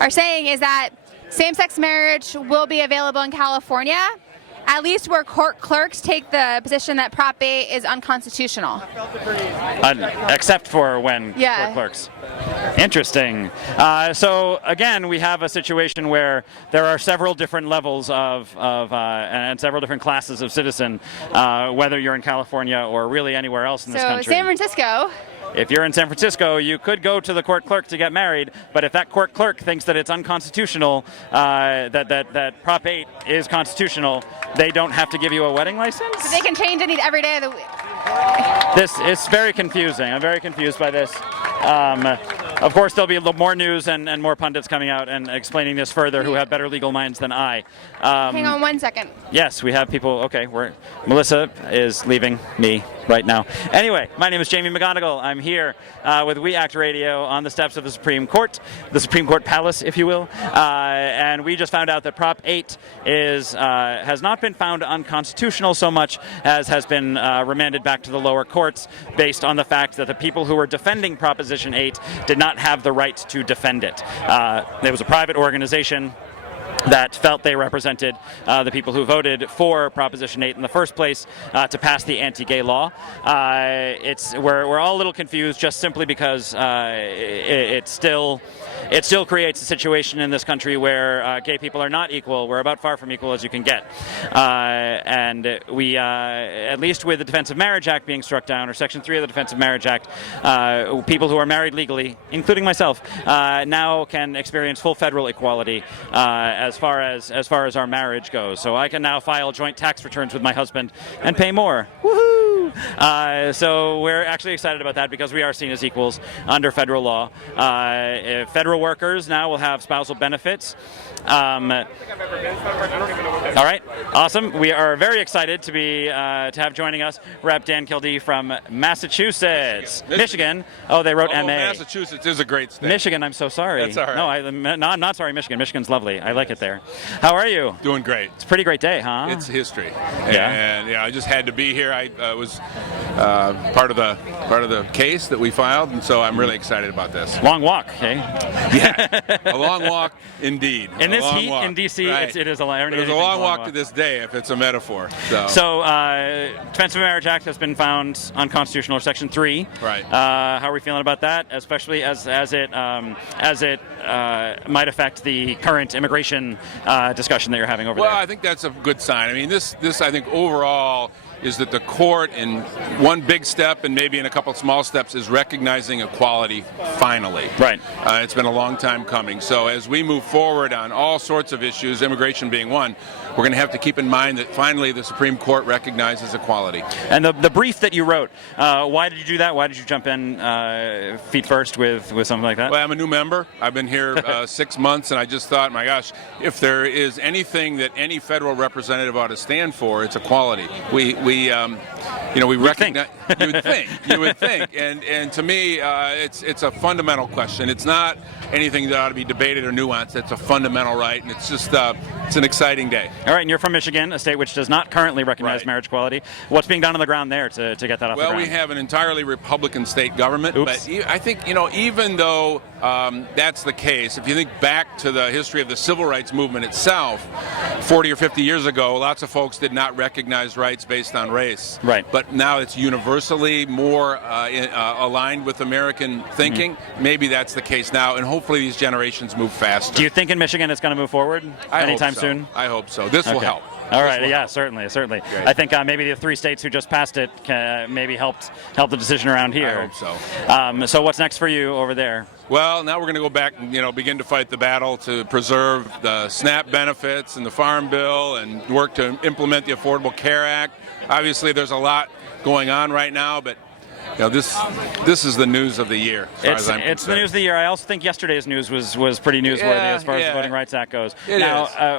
are saying is that same-sex marriage will be available in California, at least where court clerks take the position that Prop 8 is unconstitutional. Except for when court clerks. Interesting. So again, we have a situation where there are several different levels and several different classes of citizen, whether you're in California or really anywhere else in this country. So San Francisco if you're in San Francisco, you could go to the court clerk to get married, but if that court clerk thinks that it's unconstitutional, that Prop 8 is constitutional, they don't have to give you a wedding license? So they can change it every day of the week. This is very confusing. I'm very confused by this. Of course, there'll be more news and more pundits coming out and explaining this further who have better legal minds than I. Hang on 1 second. Yes, we have people. Okay, Melissa is leaving me right now. Anyway, my name is Jamie McGonnigal. I'm here with We Act Radio on the steps of the Supreme Court Palace, if you will. And we just found out that Prop 8 has not been found unconstitutional so much as has been remanded back to the lower courts based on the fact that the people who were defending Proposition 8 did not have the right to defend it. There was a private organization that felt they represented the people who voted for Proposition 8 in the first place to pass the anti-gay law. We're all a little confused just simply because it still creates a situation in this country where gay people are not equal. We're about far from equal as you can get. And we, at least with the Defense of Marriage Act being struck down, or Section 3 of the Defense of Marriage Act, people who are married legally, including myself, now can experience full federal equality as far as our marriage goes. So I can now file joint tax returns with my husband and pay more. Woohoo! So we're actually excited about that because we are seen as equals under federal law. Federal workers now will have spousal benefits. All right, awesome. We are very excited to have joining us Rep. Dan Kildee from Massachusetts, Michigan. Oh, they wrote MA. Massachusetts is a great state. Michigan, I'm so sorry. That's all right. No, I'm not sorry, Michigan. Michigan's lovely. I like it there. How are you? Doing great. It's a pretty great day, huh? It's history. Yeah. And yeah, I just had to be here. I was part of the case that we filed, and so I'm really excited about this. Long walk, okay? Yeah, a long walk indeed. In this heat walk. in D.C., right. it is a long walk. It was a long walk to this day, if it's a metaphor. So Defense of Marriage Act has been found unconstitutional, or Section 3. Right. How are we feeling about that, especially as it might affect the current immigration discussion that you're having over there? Well, I think that's a good sign. I mean, this I think overall is that the court, in one big step and maybe in a couple small steps, is recognizing equality finally. Right. It's been a long time coming. So as we move forward on all sorts of issues, immigration being one, we're going to have to keep in mind that finally the Supreme Court recognizes equality. And the brief that you wrote, why did you do that? Why did you jump in feet first with something like that? Well, I'm a new member. I've been here 6 months, and I just thought, my gosh, if there is anything that any federal representative ought to stand for, it's equality. We recognize. You would think, and to me, it's a fundamental question. It's not anything that ought to be debated or nuanced. It's a fundamental right, and it's just it's an exciting day. All right, and you're from Michigan, a state which does not currently recognize marriage equality. What's being done on the ground there to get that off the ground? Well, we have an entirely Republican state government, but I think even though that's the case, if you think back to the history of the civil rights movement itself, 40 or 50 years ago, lots of folks did not recognize rights based on race. Right. But now it's universally more aligned with American thinking. Mm-hmm. Maybe that's the case now, and hopefully these generations move faster. Do you think in Michigan it's going to move forward anytime soon? I hope so. This will help. All right, yeah, certainly. Great. I think maybe the 3 states who just passed it maybe helped the decision around here. I hope so. So what's next for you over there? Well, now we're going to go back and begin to fight the battle to preserve the SNAP benefits and the Farm Bill and work to implement the Affordable Care Act. Obviously, there's a lot going on right now, but this is the news of the year. It's the news of the year. I also think yesterday's news was pretty newsworthy as far as the Voting Rights Act goes.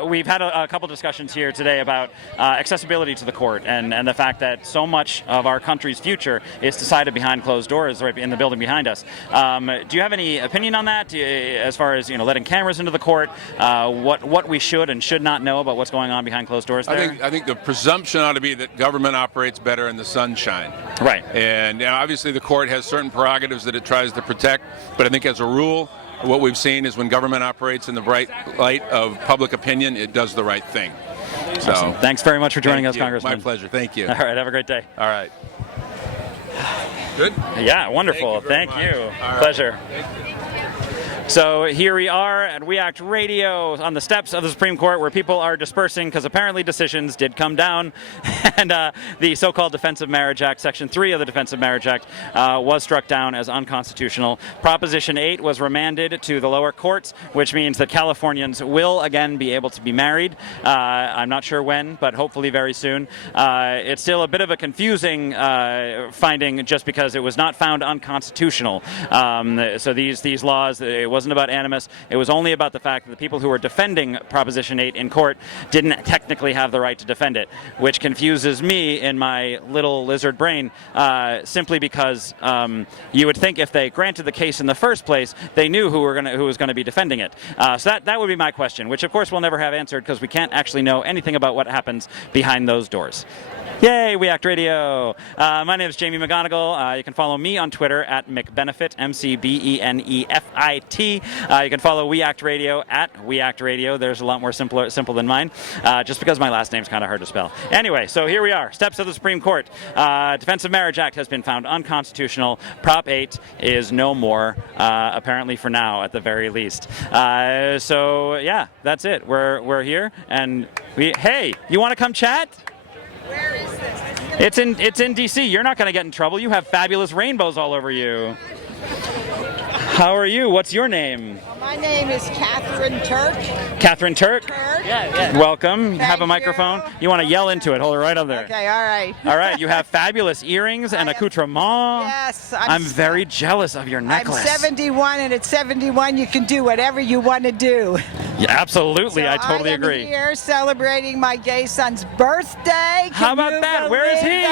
We've had a couple discussions here today about accessibility to the court and the fact that so much of our country's future is decided behind closed doors, right in the building behind us. Do you have any opinion on that, as far as letting cameras into the court? What we should and should not know about what's going on behind closed doors there? I think the presumption ought to be that government operates better in the sunshine. Right. And obviously the court has certain prerogatives that it tries to protect, but I think as a rule, what we've seen is when government operates in the bright light of public opinion, it does the right thing. So, awesome. Thanks very much for joining us, Congressman. My pleasure. Thank you. All right, have a great day. All right. Good? Yeah, wonderful. Thank you. Right. Pleasure. So here we are at We Act Radio on the steps of the Supreme Court where people are dispersing because apparently decisions did come down. And the so-called Defense of Marriage Act, Section 3 of the Defense of Marriage Act, was struck down as unconstitutional. Proposition 8 was remanded to the lower courts, which means that Californians will again be able to be married. I'm not sure when, but hopefully very soon. It's still a bit of a confusing finding just because it was not found unconstitutional. So these laws, it wasn't about animus. It was only about the fact that the people who were defending Proposition 8 in court didn't technically have the right to defend it, which confuses me in my little lizard brain, simply because you would think if they granted the case in the first place, they knew who was going to be defending it. So that would be my question, which of course we'll never have answered because we can't actually know anything about what happens behind those doors. Yay, We Act Radio. My name is Jamie McGonnigal. You can follow me on Twitter at McBenefit, McBenefit. You can follow We Act Radio at We Act Radio. There's a lot more simple than mine, just because my last name's kind of hard to spell. Anyway, so here we are. Steps of the Supreme Court. Defense of Marriage Act has been found unconstitutional. Prop 8 is no more, apparently for now, at the very least. So yeah, that's it. We're here, and hey, you want to come chat? Where is this? It's in DC. You're not going to get in trouble. You have fabulous rainbows all over you. How are you? What's your name? My name is Catherine Turk. Catherine Turk? Yeah. Welcome. Have a Thank microphone. you. You want to yell into it. Hold it right up there. Okay, all right. All right. You have fabulous earrings and accoutrement. Yes. I'm very jealous of your necklace. I'm 71, and at 71 you can do whatever you want to do. Yeah, absolutely. I totally agree. I'm here celebrating my gay son's birthday. How about that? Where is he?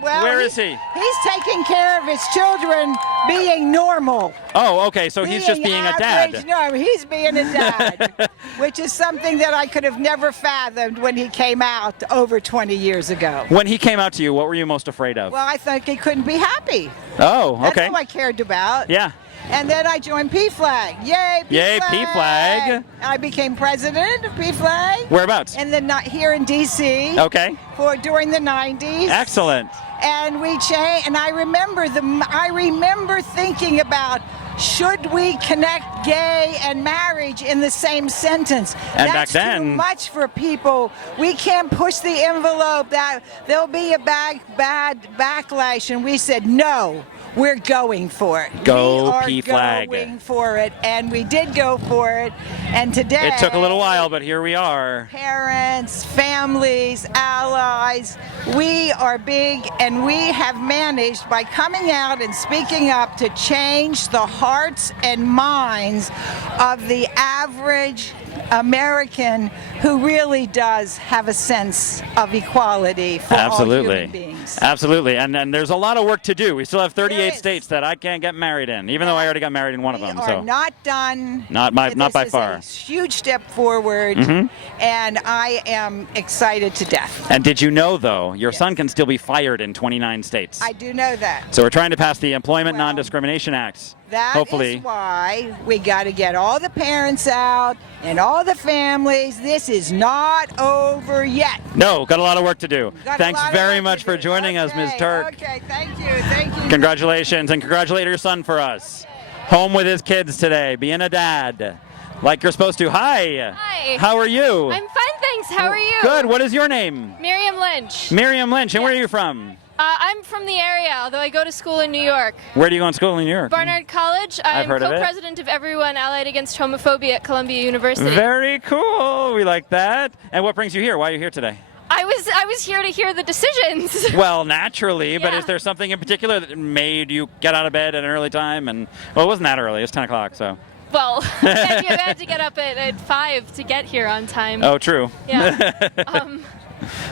Well, Where is he? He's taking care of his children being normal. Oh, okay. So he's just being a dad. No, he's being a dad, which is something that I could have never fathomed when he came out over 20 years ago. When he came out to you, what were you most afraid of? Well, I think he couldn't be happy. Oh, okay. That's all I cared about. Yeah. And then I joined PFLAG. Yay, PFLAG! Yay, PFLAG! I became president of PFLAG. Whereabouts? Here in DC. Okay. During the 90s. Excellent. And we changed. And I remember thinking about, should we connect gay and marriage in the same sentence? And That's back then, too much for people. We can't push the envelope. That there'll be a bad backlash. And we said no. We're going for it. Go We PFLAG. are going for it, and we did go for it. And today, it took a little while, but here we are. Parents, families, allies, we are big, and we have managed by coming out and speaking up to change the hearts and minds of the average American who really does have a sense of equality for all human beings. Absolutely. And there's a lot of work to do. We still have 38 states that I can't get married in, even though I already got married in one of them. We So are not done. Not by far. This is a huge step forward, and I am excited to death. And did you know, though, your son can still be fired in 29 states? I do know that. So we're trying to pass the Employment Non-Discrimination Act. That Hopefully. is why we got to get all the parents out and all the families. This is not over yet. No, got a lot of work to do. Got a Thanks lot of very work much to for do. joining us, Ms. Turk. Okay, thank you. Thank you. Congratulations, and congratulate your son for us. Home with his kids today, being a dad. Like you're supposed to. Hi. Hi. How are you? I'm fine, thanks. How are you? Good. What is your name? Miriam Lynch. Miriam Lynch. And where are you from? I'm from the area, although I go to school in New York. Where do you go to school in New York? Barnard College. I've I'm heard of it. co-president of Everyone Allied Against Homophobia at Columbia University. Very cool. We like that. And what brings you here? Why are you here today? I was here to hear the decisions. Well, naturally, but Yeah. is there something in particular that made you get out of bed at an early time? And well, it wasn't that early. It was 10 o'clock, so. Well, I had to get up at 5 to get here on time. Oh, true. Yeah.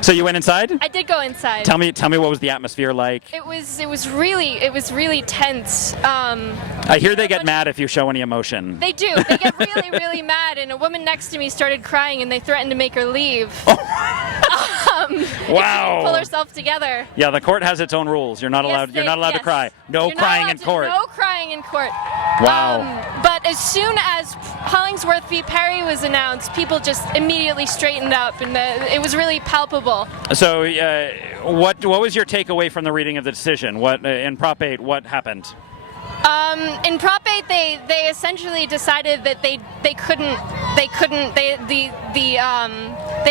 So you went inside? I did go inside. Tell me what was the atmosphere like? It was really tense. I hear they get mad if you show any emotion. They do. They get really, really mad. And a woman next to me started crying, and they threatened to make her leave. If she didn't pull herself together. Yeah, the court has its own rules. You're not allowed. You're not allowed to cry. No crying in court. No crying in court. Wow. But as soon as Hollingsworth v. Perry was announced, people just immediately straightened up, and it was really palpable. So, what was your takeaway from the reading of the decision? What in Prop 8? What happened? In Prop 8, they essentially decided that they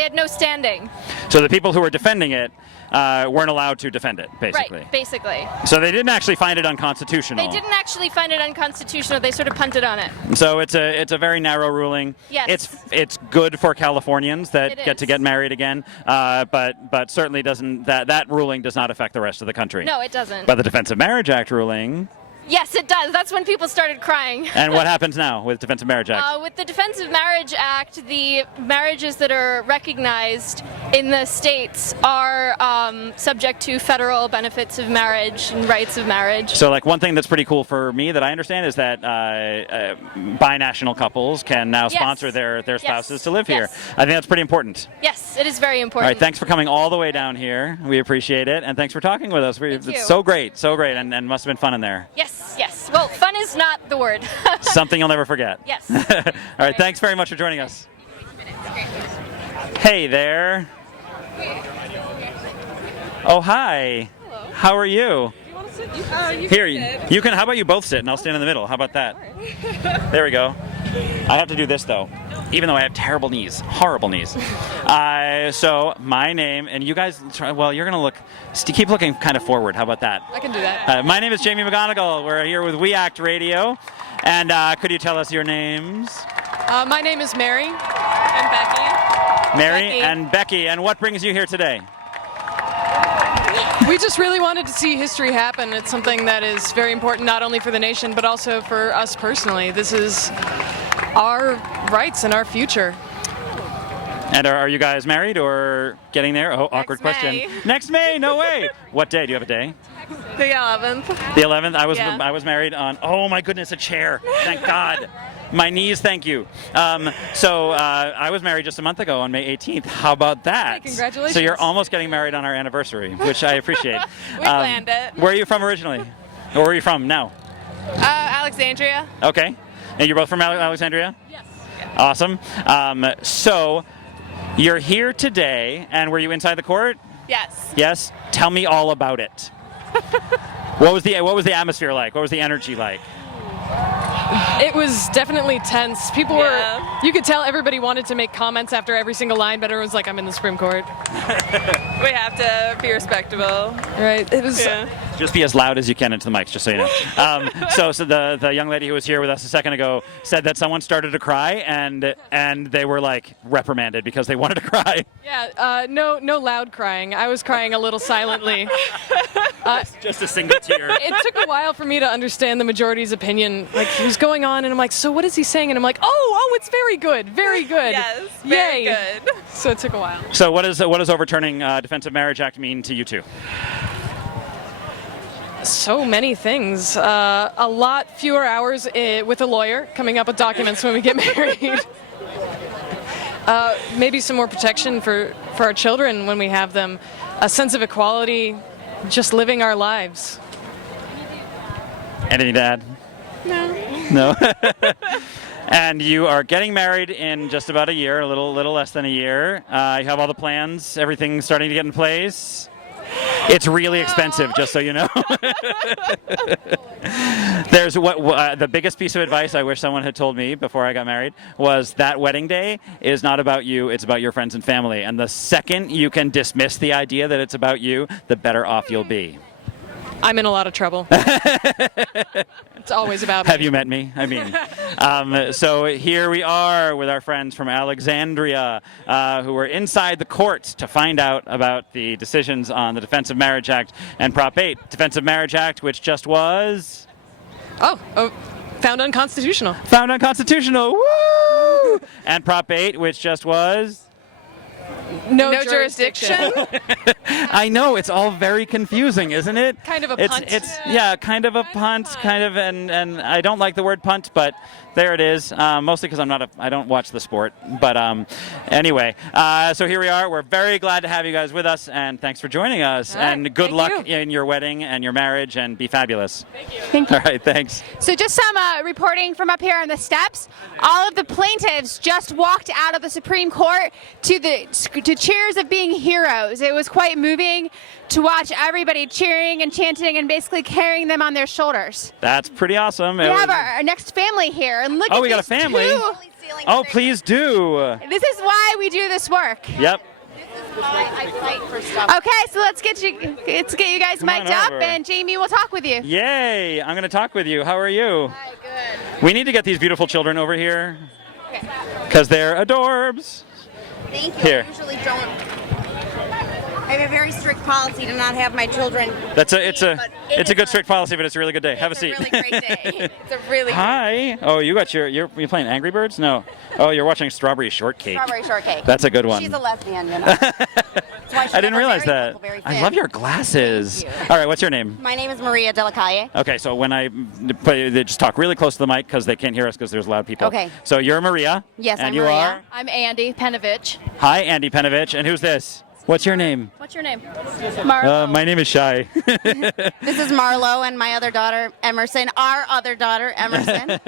had no standing. So the people who were defending it weren't allowed to defend it, basically. Right, basically. So they didn't actually find it unconstitutional. They didn't actually find it unconstitutional. They sort of punted on it. So it's a very narrow ruling. Yes. It's good for Californians that It get to is. get married again, but certainly doesn't that ruling does not affect the rest of the country. No, it doesn't. But the Defense of Marriage Act ruling. Yes, it does. That's when people started crying. And what happens now with Defense of Marriage Act? With the Defense of Marriage Act, the marriages that are recognized in the states are subject to federal benefits of marriage and rights of marriage. So, like, one thing that's pretty cool for me that I understand is that binational couples can now sponsor their spouses to live here. I think that's pretty important. Yes, it is very All important. right, thanks for coming all the way down here. We appreciate it, and thanks for talking with us. Thank you. It's so great, and must have been fun in there. Yes. Well, fun is not the word. Something you'll never forget. Yes. All right, thanks very much for joining us. Hey there. Oh, hi. Hello. How are you? You want to sit? Here, you can. How about you both sit, and I'll stand in the middle. How about that? There we go. I have to do this though, even though I have terrible knees, horrible knees. So my name, and you guys, well, you're gonna keep looking kind of forward. How about that? I can do that. My name is Jamie McGonnigal. We're here with We Act Radio, and could you tell us your names? My name is Mary and Becky. Mary and Becky, and what brings you here today? We just really wanted to see history happen. It's something that is very important not only for the nation but also for us personally. This is our rights and our future. And are you guys married or getting there? Oh, awkward question. May. Next May? No way. What day? Do you have a day? The 11th. The 11th. I was married on. Oh my goodness, a chair. Thank God. My knees, thank you. So I was married just a month ago on May 18th. How about that? Hey, congratulations. So you're almost getting married on our anniversary, which I appreciate. We planned it. Where are you from originally? Or where are you from now? Alexandria. Okay. And you're both from Alexandria? Yes. Awesome. So you're here today, and were you inside the court? Yes. Yes. Tell me all about it. What was the atmosphere like? What was the energy like? It was definitely tense. People were, you could tell everybody wanted to make comments after every single line, but everyone's like, I'm in the Supreme Court. We have to be respectable. Right. It was. Just be as loud as you can into the mics, just so you know. So the young lady who was here with us a second ago said that someone started to cry, and they were like reprimanded because they wanted to cry. Yeah. No loud crying. I was crying a little silently. Just a single tear. It took a while for me to understand the majority's opinion. Like, he was going on, and I'm like, so what is he saying? And I'm like, oh, it's very good, very good. Yes, very Yay. good. So it took a while. So what does overturning Defense of Marriage Act mean to you two? So many things. A lot fewer hours with a lawyer coming up with documents when we get married. Maybe some more protection for our children when we have them. A sense of equality, just living our lives. Anything to add? No. And you are getting married in just about a year, a little less than a year. You have all the plans, everything starting to get in place. It's really expensive, just so you know. There's the biggest piece of advice I wish someone had told me before I got married was that wedding day is not about you, it's about your friends and family. And the second you can dismiss the idea that it's about you, the better off you'll be. I'm in a lot of trouble. It's always about me. Have you met me? I mean, so here we are with our friends from Alexandria who were inside the courts to find out about the decisions on the Defense of Marriage Act and Prop 8. Defense of Marriage Act, which just was... found unconstitutional. Found unconstitutional. Woo! And Prop 8, which just was... No jurisdiction. I know, it's all very confusing, isn't it? Kind of a punt. It's kind of a punt, kind of, and I don't like the word punt, but there it is. Mostly because I don't watch the sport. But anyway, so here we are. We're very glad to have you guys with us, and thanks for joining us. And good luck in your wedding and your marriage, and be fabulous. Thank you. All right, thanks. So just some reporting from up here on the steps. All of the plaintiffs just walked out of the Supreme Court to cheers of being heroes. It was quite moving to watch everybody cheering and chanting and basically carrying them on their shoulders. That's pretty awesome. We have our next family here, and look at we got a these family. two. Oh, please do. This is why we do this work. Yep. Why I fight for stuff. Okay, so let's get you guys mic'd up, and Jamie will talk with you. Yay! I'm going to talk with you. How are you? Hi, good. We need to get these beautiful children over here because they're adorbs. Thank you. Here. I usually don't. I have a very strict policy to not have my children. It's a good strict policy, but it's a really good day. Have a seat. It's a really great day. It's a really Hi. Oh, you got you're playing Angry Birds? No. Oh, you're watching Strawberry Shortcake. Strawberry Shortcake. That's a good one. She's a lesbian, you know. That's why she I didn't never realize married that. Huckleberry I Finn. love your glasses. Thank you. All right, what's your name? My name is Maria Delacalle. Okay, so when they just talk really close to the mic because they can't hear us because there's loud people. Okay. So you're Maria. Yes, and I'm you Maria. are? I'm Andy Penovich. Hi, Andy Penovich. And who's this? What's your name? What's your name? My name is Shai. This is Marlo and my other daughter, Emerson. Our other daughter, Emerson.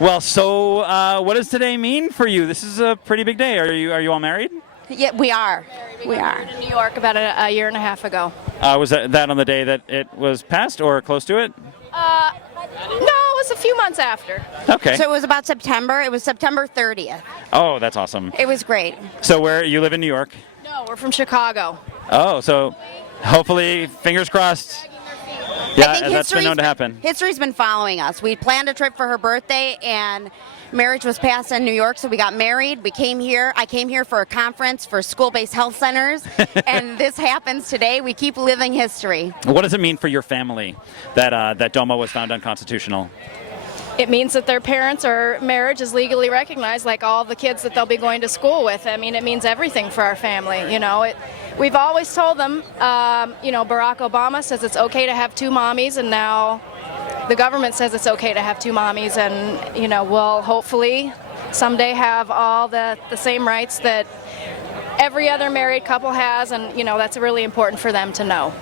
Well, so what does today mean for you? This is a pretty big day. Are you all married? Yeah, we are. We are. In New York about a year and a half ago. Was that on the day that it was passed or close to it? No, it was a few months after. Okay. So it was about September. It was September 30th. Oh, that's awesome. It was great. So where you live in New York? No, we're from Chicago. Oh, so hopefully, fingers crossed. Yeah, I think that's been known to happen. History's been following us. We planned a trip for her birthday, and marriage was passed in New York, so we got married. We came here. I came here for a conference for school-based health centers, and this happens today. We keep living history. What does it mean for your family that Domo was found unconstitutional? It means that their parents or marriage is legally recognized, like all the kids that they'll be going to school with. I mean, it means everything for our family. You know, we've always told them, Barack Obama says it's okay to have two mommies, and now the government says it's okay to have two mommies, and we'll hopefully someday have all the same rights that every other married couple has, and that's really important for them to know.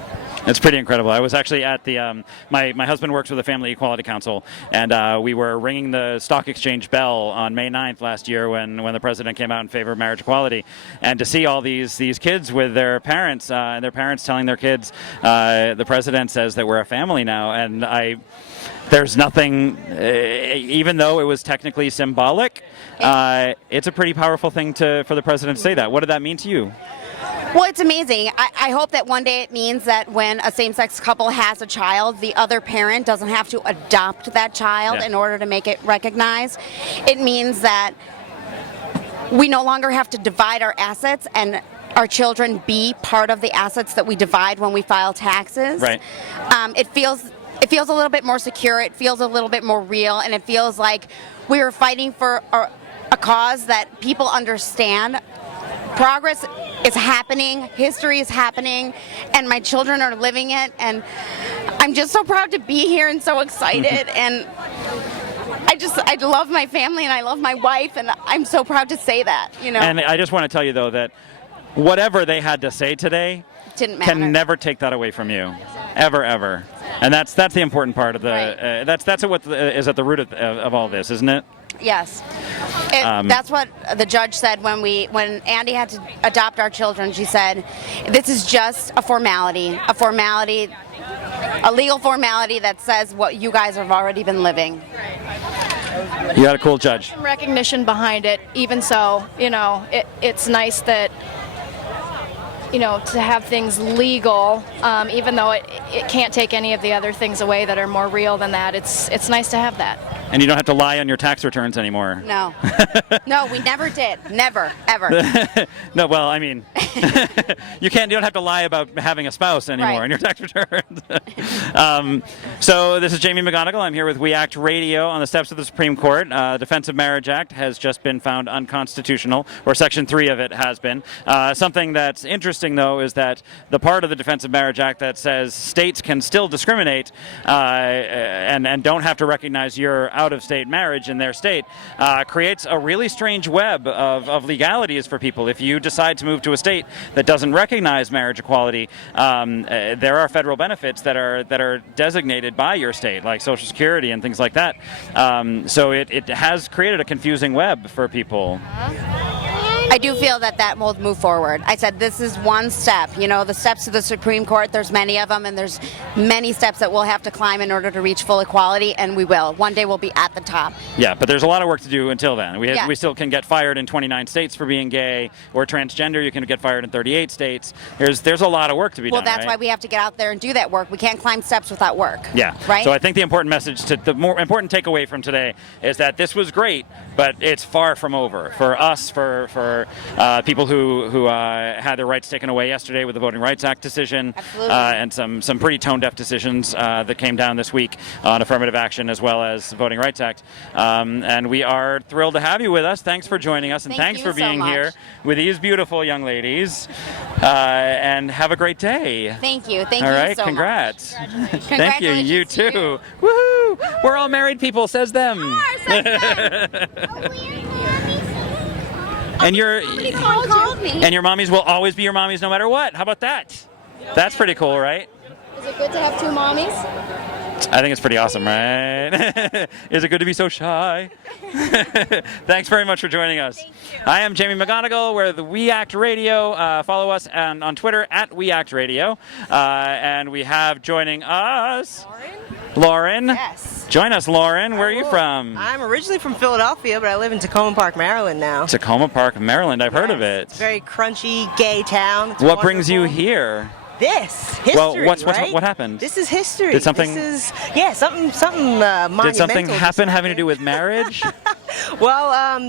It's pretty incredible. I was actually at the, my husband works with the Family Equality Council, and we were ringing the stock exchange bell on May 9th last year when the president came out in favor of marriage equality. And to see all these kids with their parents, and their parents telling their kids, the president says that we're a family now. And there's nothing, even though it was technically symbolic, it's a pretty powerful thing for the president to say that. What did that mean to you? Well, it's amazing. I hope that one day it means that when a same-sex couple has a child, the other parent doesn't have to adopt that child in order to make it recognized. It means that we no longer have to divide our assets and our children be part of the assets that we divide when we file taxes. Right. It feels a little bit more secure. It feels a little bit more real, and it feels like we are fighting for a cause that people understand. Progress is happening, history is happening, and my children are living it, and I'm just so proud to be here and so excited, and I love my family and I love my wife, and I'm so proud to say that, And I just want to tell you, though, that whatever they had to say today didn't matter. Can never take that away from you, ever, ever. And that's the important part of the, that's what is at the root of all this, isn't it? Yes. That's what the judge said when Andy had to adopt our children. She said, this is just a formality, a legal formality that says what you guys have already been living. You got a cool judge. Some recognition behind it. Even so, it's nice that, to have things legal, even though it can't take any of the other things away that are more real than that. It's nice to have that. And you don't have to lie on your tax returns anymore. No. No, we never did. Never, ever. No, well, I mean, you don't have to lie about having a spouse anymore on your tax returns. So this is Jamie McGonnigal. I'm here with We Act Radio on the steps of the Supreme Court. Defense of Marriage Act has just been found unconstitutional, or Section 3 of it has been. Something that's interesting, though, is that the part of the Defense of Marriage Act that says states can still discriminate and don't have to recognize your out-of-state marriage in their state creates a really strange web of legalities for people. If you decide to move to a state that doesn't recognize marriage equality, there are federal benefits that are designated by your state, like Social Security and things like that. So it has created a confusing web for people. I do feel that will move forward. I said this is one step. You know, the steps to the Supreme Court, there's many of them, and there's many steps that we'll have to climb in order to reach full equality, and we will. One day we'll be at the top. Yeah, but there's a lot of work to do until then. Yeah. We still can get fired in 29 states for being gay, or transgender. You can get fired in 38 states. There's a lot of work to be done. Well, that's why we have to get out there and do that work. We can't climb steps without work. Yeah. Right? So I think the important message, the more important takeaway from today is that this was great, but it's far from over. For us, for people who had their rights taken away yesterday with the Voting Rights Act decision, and some pretty tone-deaf decisions that came down this week on affirmative action as well as the Voting Rights Act. And we are thrilled to have you with us. Thanks for joining us, and thanks for being here with these beautiful young ladies. And have a great day. Thank you. Thank all you right, so congrats. much. Thank you. You too. Woohoo! We're all married people, says them. And your mommies will always be your mommies no matter what. How about that? That's pretty cool, right? Is it good to have two mommies? I think it's pretty awesome, right? Is it good to be so shy? Thanks very much for joining us. I am Jamie McGonnigal. We're the We Act Radio. Follow us on Twitter at We Act Radio. And we have joining us Lauren. Yes. Join us, Lauren. Where are you from? I'm originally from Philadelphia, but I live in Tacoma Park, Maryland now. Tacoma Park, Maryland. I've heard of it. It's a very crunchy, gay town. It's what brings you here? This history, well, right? What happened? This is history. Did something? This is something monumental. Did something happen having to do with marriage? Well,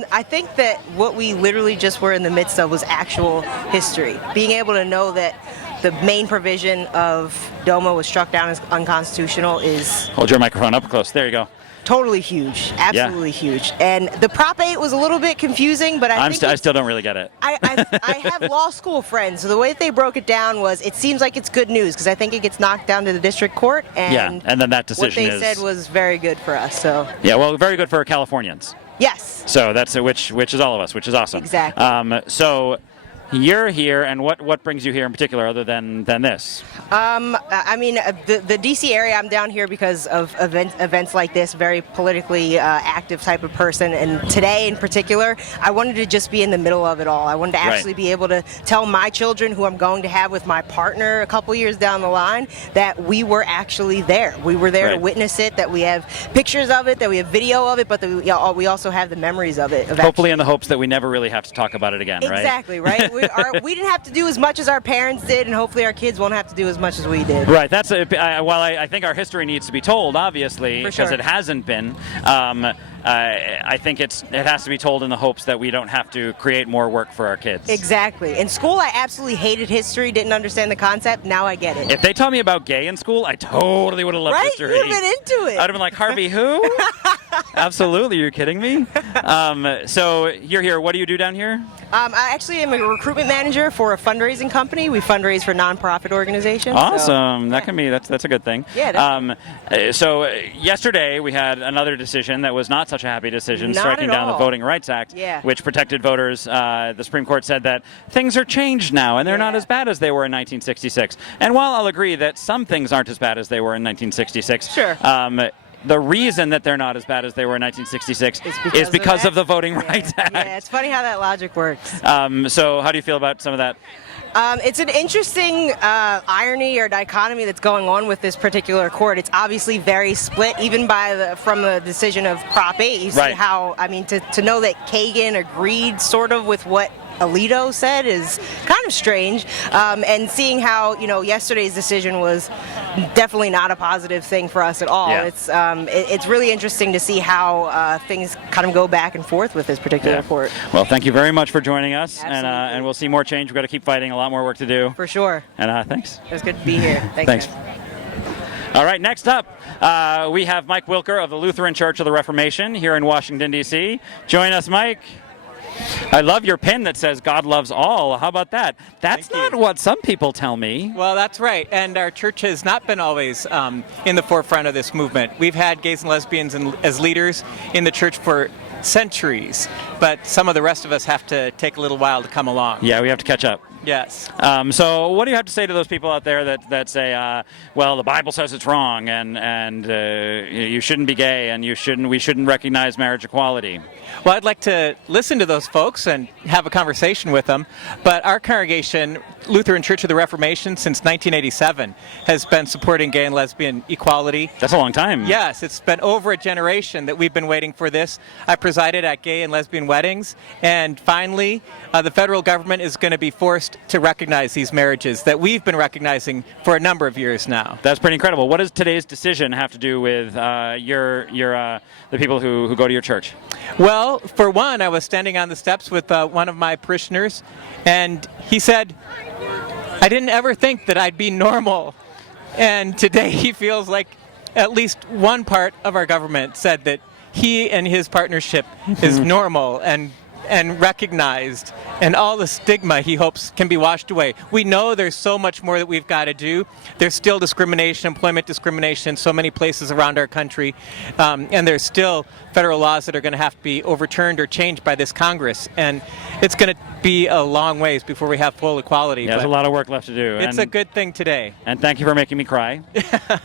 I think that what we literally just were in the midst of was actual history. Being able to know that the main provision of Domo was struck down as unconstitutional is... Hold your microphone up close. There you go. Totally huge. Absolutely huge. And the Prop 8 was a little bit confusing, but I still don't really get it. I have law school friends, so the way that they broke it down was it seems like it's good news because I think it gets knocked down to the district court. And and then that decision what they said was very good for us. So yeah, well, very good for Californians. Yes. So that's which is all of us, which is awesome. Exactly. So you're here, and what brings you here in particular, other than this? I mean, the D.C. area, I'm down here because of events like this, very politically active type of person. And today in particular, I wanted to just be in the middle of it all. I wanted to actually be able to tell my children, who I'm going to have with my partner a couple years down the line, that we were actually there. We were there to witness it, that we have pictures of it, that we have video of it, but that we also have the memories of it. Hopefully in the hopes that we never really have to talk about it again, right? Exactly, right? We didn't have to do as much as our parents did, and hopefully our kids won't have to do as much as we did. Right. That's while I think our history needs to be told, obviously, because it hasn't been. I think it has to be told in the hopes that we don't have to create more work for our kids. Exactly. In school, I absolutely hated history, didn't understand the concept. Now I get it. If they taught me about gay in school, I totally would have loved history. You'd have been into it. I'd have been like, Harvey who? Absolutely. You're kidding me? So you're here. What do you do down here? I actually am a recruitment manager for a fundraising company. We fundraise for nonprofit organizations. Awesome. That's a good thing. Yeah. So yesterday we had another decision that was not such a happy decision, striking down the Voting Rights Act, which protected voters. The Supreme Court said that things are changed now, and they're not as bad as they were in 1966. And while I'll agree that some things aren't as bad as they were in 1966, the reason that they're not as bad as they were in 1966 is because of the Voting Rights Act. Yeah, it's funny how that logic works. So how do you feel about some of that? It's an interesting irony or dichotomy that's going on with this particular court. It's obviously very split, even from the decision of Prop 8. You see how, I mean, to know that Kagan agreed sort of with what Alito said is kind of strange, and seeing how yesterday's decision was definitely not a positive thing for us at all. It's really interesting to see how things kind of go back and forth with this particular court. Well, thank you very much for joining us, and we'll see more change. We've got to keep fighting. A lot more work to do. For sure. And thanks. It was good to be here. Thanks. All right, next up, we have Mike Wilker of the Lutheran Church of the Reformation here in Washington, D.C. Join us, Mike. I love your pin that says God loves all. How about that? That's not what some people tell me. Well, that's right. And our church has not been always in the forefront of this movement. We've had gays and lesbians as leaders in the church for centuries, but some of the rest of us have to take a little while to come along. Yeah, we have to catch up. Yes. So what do you have to say to those people out there that say, well, the Bible says it's wrong, and you shouldn't be gay, and we shouldn't recognize marriage equality? Well, I'd like to listen to those folks and have a conversation with them. But our congregation, Lutheran Church of the Reformation, since 1987, has been supporting gay and lesbian equality. That's a long time. Yes, it's been over a generation that we've been waiting for this. I presided at gay and lesbian weddings, and finally, the federal government is going to be forced to recognize these marriages that we've been recognizing for a number of years now. That's pretty incredible. What does today's decision have to do with the people who go to your church? Well, for one, I was standing on the steps with one of my parishioners, and he said, I didn't ever think that I'd be normal. And today he feels like at least one part of our government said that he and his partnership is normal and recognized, and all the stigma he hopes can be washed away. We know there's so much more that we've got to do. There's still discrimination, employment discrimination in so many places around our country, and there's still federal laws that are going to have to be overturned or changed by this Congress, and it's going to be a long ways before we have full equality. Yeah, there's a lot of work left to do. It's a good thing today. And thank you for making me cry.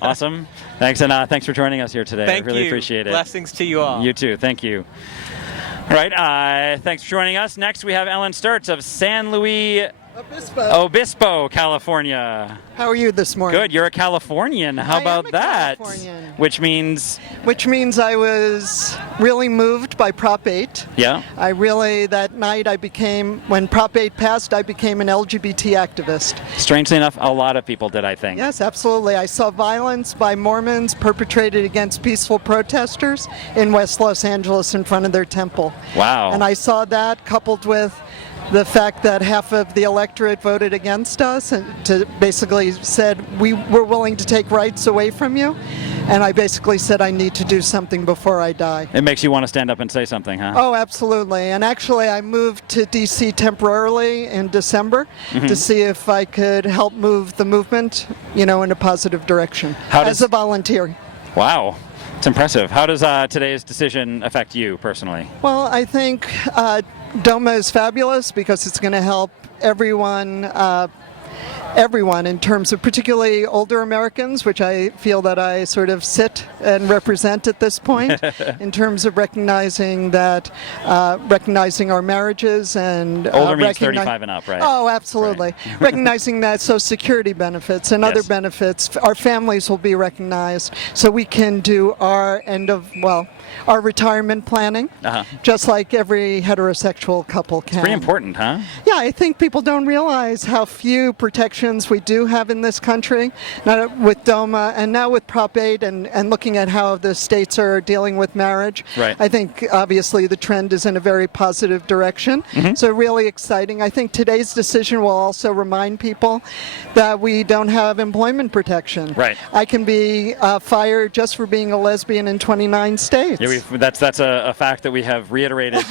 Awesome. Thanks, and thanks for joining us here today. Thank I really you. appreciate it. Blessings to you all. You too. Thank you. All right, thanks for joining us. Next, we have Ellen Sturtz of San Luis Obispo, California. How are you this morning? Good. You're a Californian. How about that? Californian. Which means I was really moved by Prop 8. Yeah. That night when Prop 8 passed, I became an LGBT activist. Strangely enough, a lot of people did, I think. Yes, absolutely. I saw violence by Mormons perpetrated against peaceful protesters in West Los Angeles in front of their temple. Wow. And I saw that coupled with the fact that half of the electorate voted against us and basically said we were willing to take rights away from you. And I basically said I need to do something before I die. It makes you want to stand up and say something, huh? Oh, absolutely. And actually I moved to D.C. temporarily in December to see if I could help move the movement, in a positive direction as a volunteer. Wow. It's impressive. How does today's decision affect you personally? Well, I think Doma is fabulous because it's going to help everyone in terms of particularly older Americans, which I feel that I sort of sit and represent at this point, in terms of recognizing our marriages and older means 35 and up, right? Oh, absolutely. Right. Recognizing that Social Security benefits and other benefits, our families will be recognized, so we can do our our retirement planning, just like every heterosexual couple can. It's pretty important, huh? Yeah, I think people don't realize how few protections we do have in this country, not with Doma and now with Prop 8 and looking at how the states are dealing with marriage. Right. I think obviously the trend is in a very positive direction, so really exciting. I think today's decision will also remind people that we don't have employment protection. Right. I can be fired just for being a lesbian in 29 states. Yeah, that's a fact that we have reiterated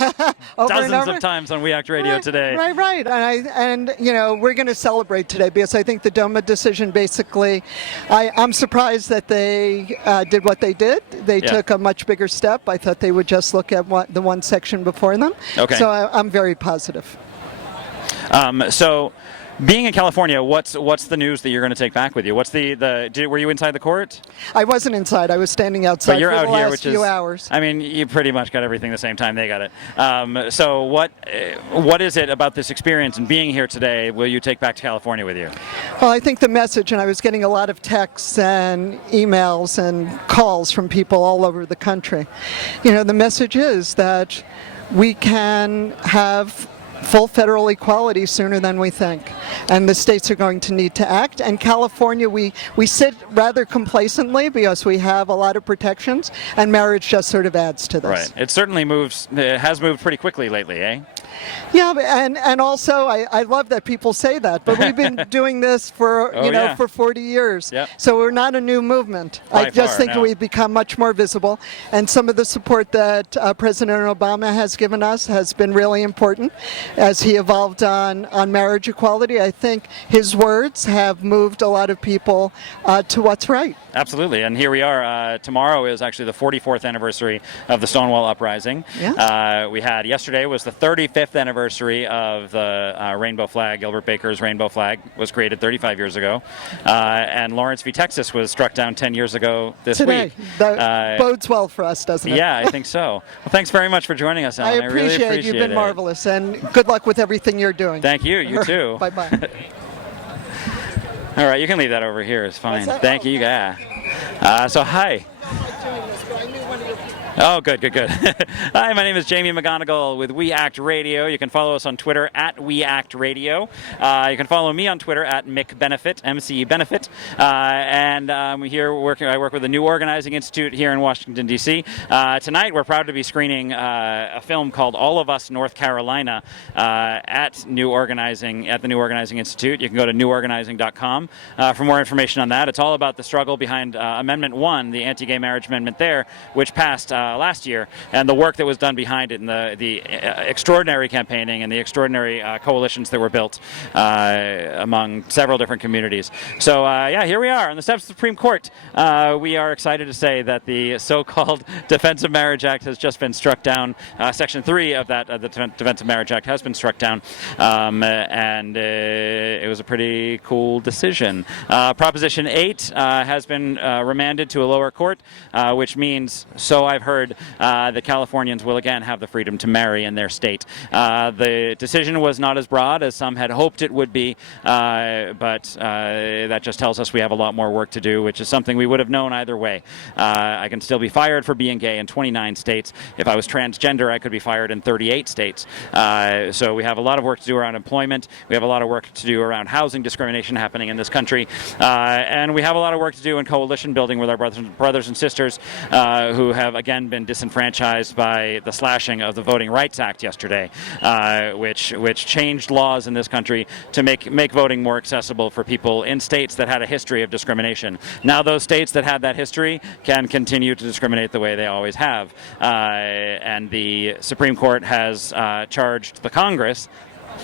dozens of times on We Act Radio today. Right. And we're going to celebrate today because I think the Doma decision basically, I'm surprised that they did what they did. They took a much bigger step. I thought they would just look at the one section before them. Okay. So I'm very positive. So being in California, what's the news that you're going to take back with you? Were you inside the court? I wasn't inside. I was standing outside for the out here, last few hours. I mean, you pretty much got everything the same time they got it. So what is it about this experience and being here today will you take back to California with you? Well, I think the message, and I was getting a lot of texts and emails and calls from people all over the country. The message is that we can have full federal equality sooner than we think. And the states are going to need to act. And California, we sit rather complacently because we have a lot of protections, and marriage just sort of adds to this. Right. It certainly moves. It has moved pretty quickly lately, eh? Yeah, and also I love that people say that, but we've been doing this for for 40 years. Yep. So we're not a new movement. By I just far, think no. we've become much more visible, and some of the support that President Obama has given us has been really important as he evolved on marriage equality. I think his words have moved a lot of people to what's right. Absolutely, and here we are. Tomorrow is actually the 44th anniversary of the Stonewall Uprising. Yeah. We had yesterday was the 35th anniversary of the rainbow flag. Gilbert Baker's rainbow flag was created 35 years ago, and Lawrence v. Texas was struck down 10 years ago this Today. week. That bodes well for us, doesn't it? Yeah, I think so. Well, thanks very much for joining us, Ellen. I really appreciate You've been it. marvelous, and good luck with everything you're doing. Thank you. You too. Bye-bye. All right, you can leave that over here. It's fine. Thank you. Yeah. So hi. Oh, good. Hi, my name is Jamie McGonnigal with We Act Radio. You can follow us on Twitter at We Act Radio. You can follow me on Twitter at McBenefit, M-C-E Benefit. And here I work with the New Organizing Institute here in Washington, D.C. Tonight, we're proud to be screening a film called All of Us, North Carolina at the New Organizing Institute. You can go to neworganizing.com for more information on that. It's all about the struggle behind Amendment 1, the anti-gay marriage amendment there, which passed last year, and the work that was done behind it, and the extraordinary campaigning and the extraordinary coalitions that were built among several different communities. So here we are on the steps of the Supreme Court. We are excited to say that the so-called Defense of Marriage Act has just been struck down. Section 3 of the Defense of Marriage Act has been struck down, and it was a pretty cool decision. Proposition 8 has been remanded to a lower court, which means, so I've heard, that Californians will again have the freedom to marry in their state. The decision was not as broad as some had hoped it would be, but that just tells us we have a lot more work to do, which is something we would have known either way. I can still be fired for being gay in 29 states. If I was transgender, I could be fired in 38 states. So we have a lot of work to do around employment. We have a lot of work to do around housing discrimination happening in this country. And we have a lot of work to do in coalition building with our brothers and sisters who have, again, been disenfranchised by the slashing of the Voting Rights Act yesterday, which changed laws in this country to make voting more accessible for people in states that had a history of discrimination. Now those states that had that history can continue to discriminate the way they always have. And the Supreme Court has charged the Congress,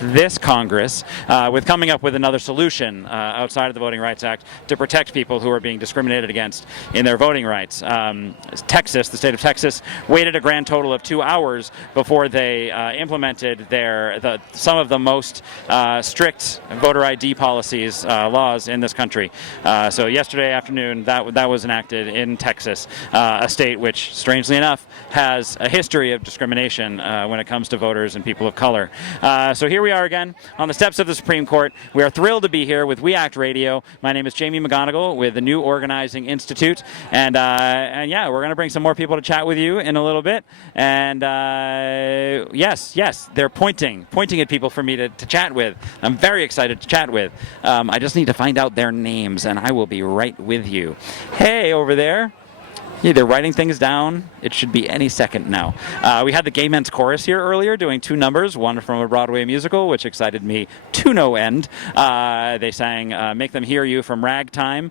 this Congress, with coming up with another solution outside of the Voting Rights Act to protect people who are being discriminated against in their voting rights. Texas, the state of Texas, waited a grand total of 2 hours before they implemented some of the most strict voter ID policies, laws in this country. So yesterday afternoon, that was enacted in Texas, a state which, strangely enough, has a history of discrimination when it comes to voters and people of color. So here we are again on the steps of the Supreme Court. We are thrilled to be here with We Act Radio. My name is Jamie McGonnigal with the New Organizing Institute, and yeah, we're going to bring some more people to chat with you in a little bit. And yes, they're pointing at people for me to chat with. I'm very excited to chat with. I just need to find out their names, and I will be right with you. Hey, over there. Yeah, they're writing things down. It should be any second now. We had the Gay Men's Chorus here earlier doing 2 numbers, one from a Broadway musical, which excited me to no end. They sang Make Them Hear You from Ragtime,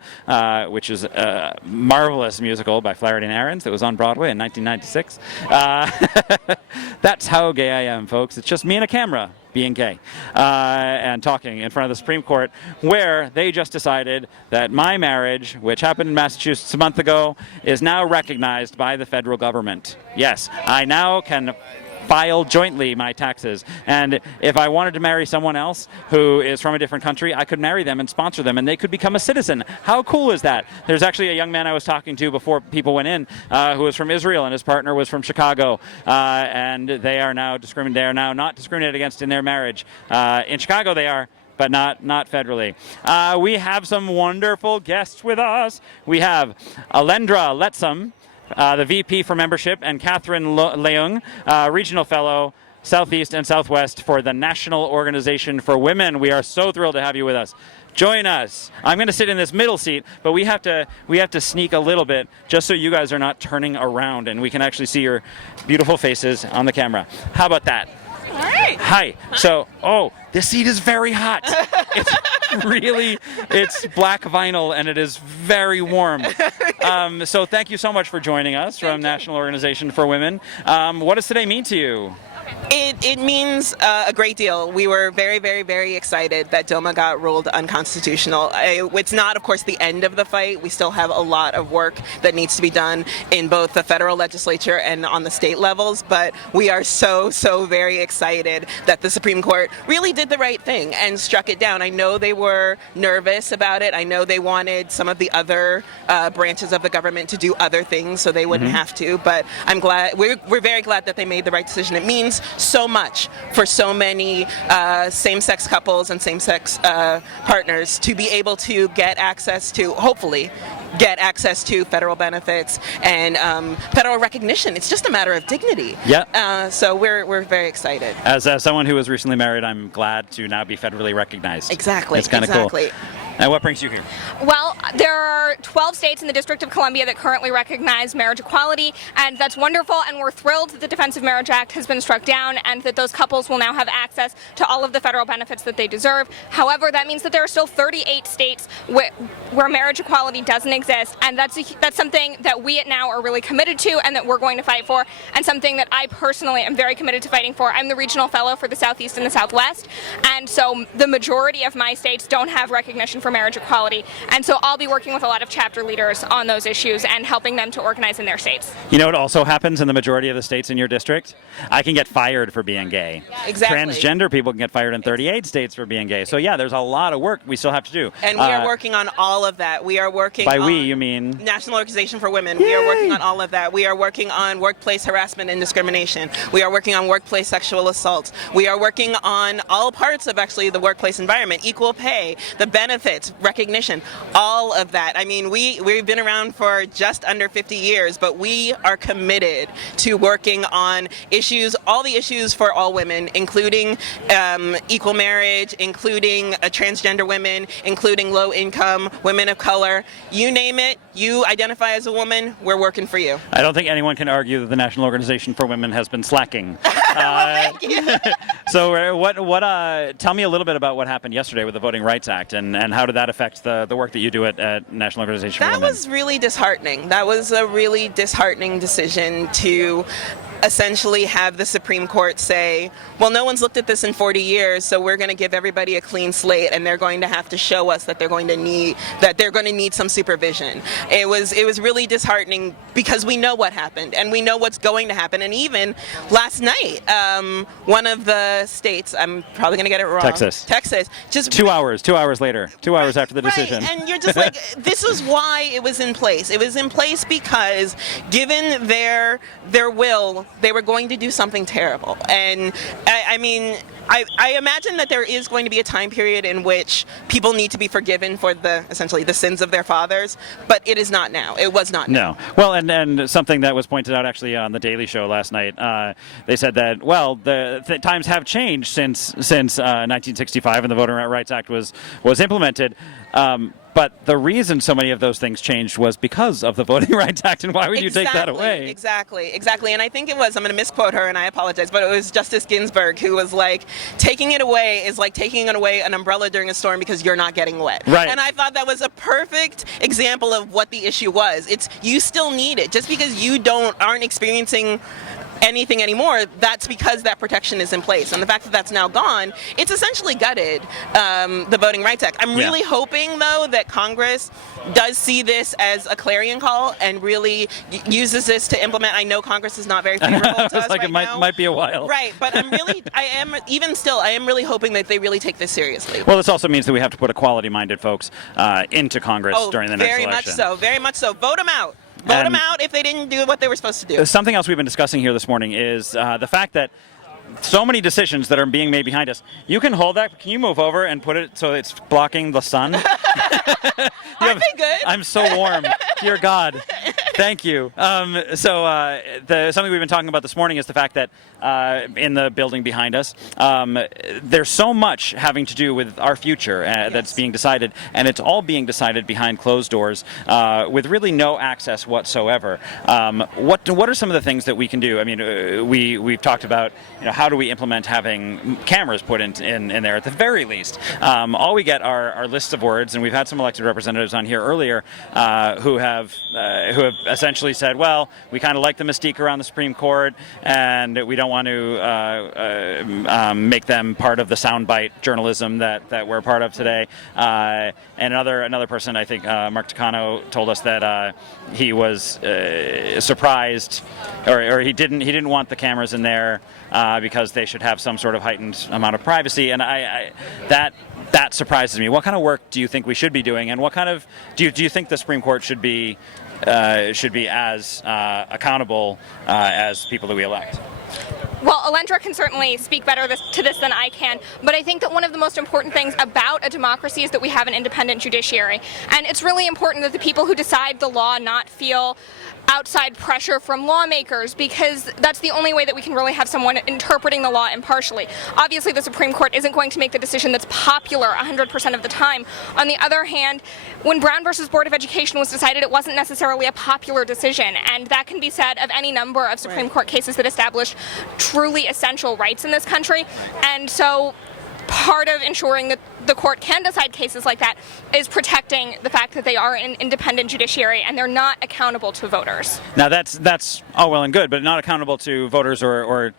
which is a marvelous musical by Flaherty and Ahrens that was on Broadway in 1996. That's how gay I am, folks. It's just me and a camera being gay and talking in front of the Supreme Court, where they just decided that my marriage, which happened in Massachusetts a month ago, is now recognized by the federal government. Yes, I now can file jointly my taxes, and if I wanted to marry someone else who is from a different country, I could marry them and sponsor them, and they could become a citizen. How cool is that? There's actually a young man I was talking to before people went in who was from Israel, and his partner was from Chicago, and they are now not discriminated against in their marriage. In Chicago they are, but not federally. We have some wonderful guests with us. We have Alendra Letsam, the VP for Membership, and Catherine Leung, Regional Fellow, Southeast and Southwest for the National Organization for Women. We are so thrilled to have you with us. Join us. I'm going to sit in this middle seat, but we have to sneak a little bit just so you guys are not turning around and we can actually see your beautiful faces on the camera. How about that? All right. Hi. So, this seat is very hot. It's black vinyl and it is very warm. So thank you so much for joining us from National Organization for Women. What does today mean to you? It means a great deal. We were very, very, very excited that Doma got ruled unconstitutional. It's not, of course, the end of the fight. We still have a lot of work that needs to be done in both the federal legislature and on the state levels, but we are so, so very excited that the Supreme Court really did the right thing and struck it down. I know they were nervous about it. I know they wanted some of the other branches of the government to do other things so they wouldn't have to, but I'm glad, we're very glad that they made the right decision. It means so much for so many same-sex couples and same-sex partners to be able to get access to, hopefully, get access to federal benefits and federal recognition. It's just a matter of dignity. Yeah. So we're very excited. As someone who was recently married, I'm glad to now be federally recognized. Exactly. It's kind of cool. And what brings you here? Well, there are 12 states in the District of Columbia that currently recognize marriage equality, and that's wonderful, and we're thrilled that the Defense of Marriage Act has been struck down and that those couples will now have access to all of the federal benefits that they deserve. However, that means that there are still 38 states where marriage equality doesn't exist, and that's something that we at Now are really committed to and that we're going to fight for, and something that I personally am very committed to fighting for. I'm the regional fellow for the Southeast and the Southwest, and so the majority of my states don't have recognition for marriage equality, and so I'll be working with a lot of chapter leaders on those issues and helping them to organize in their states. You know what also happens in the majority of the states in your district? I can get fired for being gay. Exactly. Transgender people can get fired in 38 states for being gay. So yeah, there's a lot of work we still have to do. And we are working on all of that. We are working by on we, you mean? National Organization for Women. We are working on all of that. We are working on workplace harassment and discrimination. We are working on workplace sexual assault. We are working on all parts of actually the workplace environment, equal pay, the benefits, recognition, all of that. I mean, we've been around for just under 50 years, but we are committed to working on issues, all the issues for all women, including equal marriage, including transgender women, including low income, women of color, you name it, you identify as a woman, we're working for you. I don't think anyone can argue that the National Organization for Women has been slacking. So tell me a little bit about what happened yesterday with the Voting Rights Act and how did that affect the work that you do at National Organization for Women? That was really disheartening. That was a really disheartening decision to essentially have the Supreme Court say, well, no one's looked at this in 40 years, so we're going to give everybody a clean slate, and they're going to have to show us that they're going to need some supervision. It was really disheartening because we know what happened, and we know what's going to happen. And even last night, one of the states, I'm probably going to get it wrong. Texas, just 2 hours later, 2 hours after the decision. Right, and you're just like, this is why it was in place. It was in place because given their will, they were going to do something terrible. And I mean, I imagine that there is going to be a time period in which people need to be forgiven for essentially the sins of their fathers, but it is not now. It was not now. No. Well, and something that was pointed out actually on the Daily Show last night, they said that, well, the times have changed since 1965 and the Voting Rights Act was implemented. But the reason so many of those things changed was because of the Voting Rights Act, and why would you take that away? Exactly. And I think it was, I'm going to misquote her, and I apologize, but it was Justice Ginsburg who was like, taking it away is like taking away an umbrella during a storm because you're not getting wet. Right. And I thought that was a perfect example of what the issue was. It's, you still need it. Just because you aren't experiencing anything anymore, that's because that protection is in place. And the fact that that's now gone, it's essentially gutted the Voting Rights Act. I'm really hoping, though, that Congress does see this as a clarion call and really uses this to implement. I know Congress is not very favorable to us like right it now. might be a while. Right, but I am really hoping that they really take this seriously. Well, this also means that we have to put equality-minded folks into Congress during the next election. Very much so. Vote them out. Vote them out if they didn't do what they were supposed to do. Something else we've been discussing here this morning is the fact that so many decisions that are being made behind us. You can hold that. Can you move over and put it so it's blocking the sun? Aren't they good? I'm so warm. Dear God. Thank you. Something we've been talking about this morning is the fact that in the building behind us, there's so much having to do with our future that's being decided, and it's all being decided behind closed doors with really no access whatsoever. What are some of the things that we can do? I mean, we've talked about how do we implement having cameras put in there at the very least. All we get are lists of words, and we've had some elected representatives on here earlier who have essentially said, well, we kind of like the mystique around the Supreme Court, and we don't want to make them part of the soundbite journalism that we're part of today. And another person, I think, Mark Takano, told us that he was surprised, or he didn't want the cameras in there because they should have some sort of heightened amount of privacy, and that surprises me. What kind of work do you think we should be doing, and what kind of do you think the Supreme Court should be as accountable as people that we elect? Well, Alendra can certainly speak better to this than I can, but I think that one of the most important things about a democracy is that we have an independent judiciary. And it's really important that the people who decide the law not feel outside pressure from lawmakers, because that's the only way that we can really have someone interpreting the law impartially. Obviously, the Supreme Court isn't going to make the decision that's popular 100% of the time. On the other hand, when Brown versus Board of Education was decided, it wasn't necessarily a popular decision, and that can be said of any number of Supreme Court cases that establish truly essential rights in this country. And so part of ensuring that the court can decide cases like that is protecting the fact that they are an independent judiciary and they're not accountable to voters. Now that's all well and good, but not accountable to voters or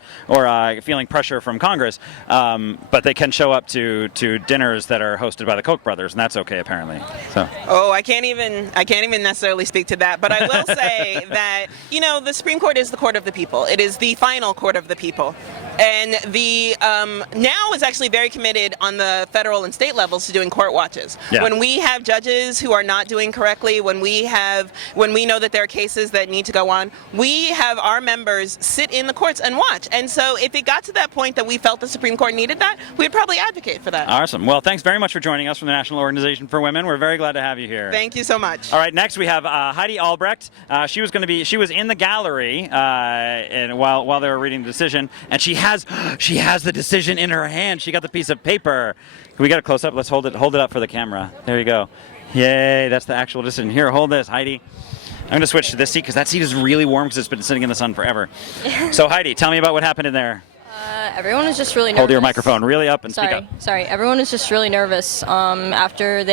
feeling pressure from Congress. But they can show up to dinners that are hosted by the Koch brothers, and that's okay apparently. So. Oh, I can't even necessarily speak to that, but I will say that the Supreme Court is the court of the people. It is the final court of the people, and the now is actually very committed on the federal and state levels to doing court watches. Yeah. When we have judges who are not doing correctly, when we know that there are cases that need to go on, we have our members sit in the courts and watch. And so if it got to that point that we felt the Supreme Court needed that, we'd probably advocate for that. Awesome. Well, thanks very much for joining us from the National Organization for Women. We're very glad to have you here. Thank you so much. All right, next we have Heidi Albrecht. She was in the gallery and while they were reading the decision, and she has the decision in her hand. She got the piece of paper. Can we get a close up? Let's hold it up for the camera. There you go. Yay, that's the actual decision. Here, hold this, Heidi. I'm going to switch to this seat because that seat is really warm because it's been sitting in the sun forever. So Heidi, tell me about what happened in there. Everyone is just really nervous. Hold your microphone really up and speak up. Sorry. Everyone is just really nervous. After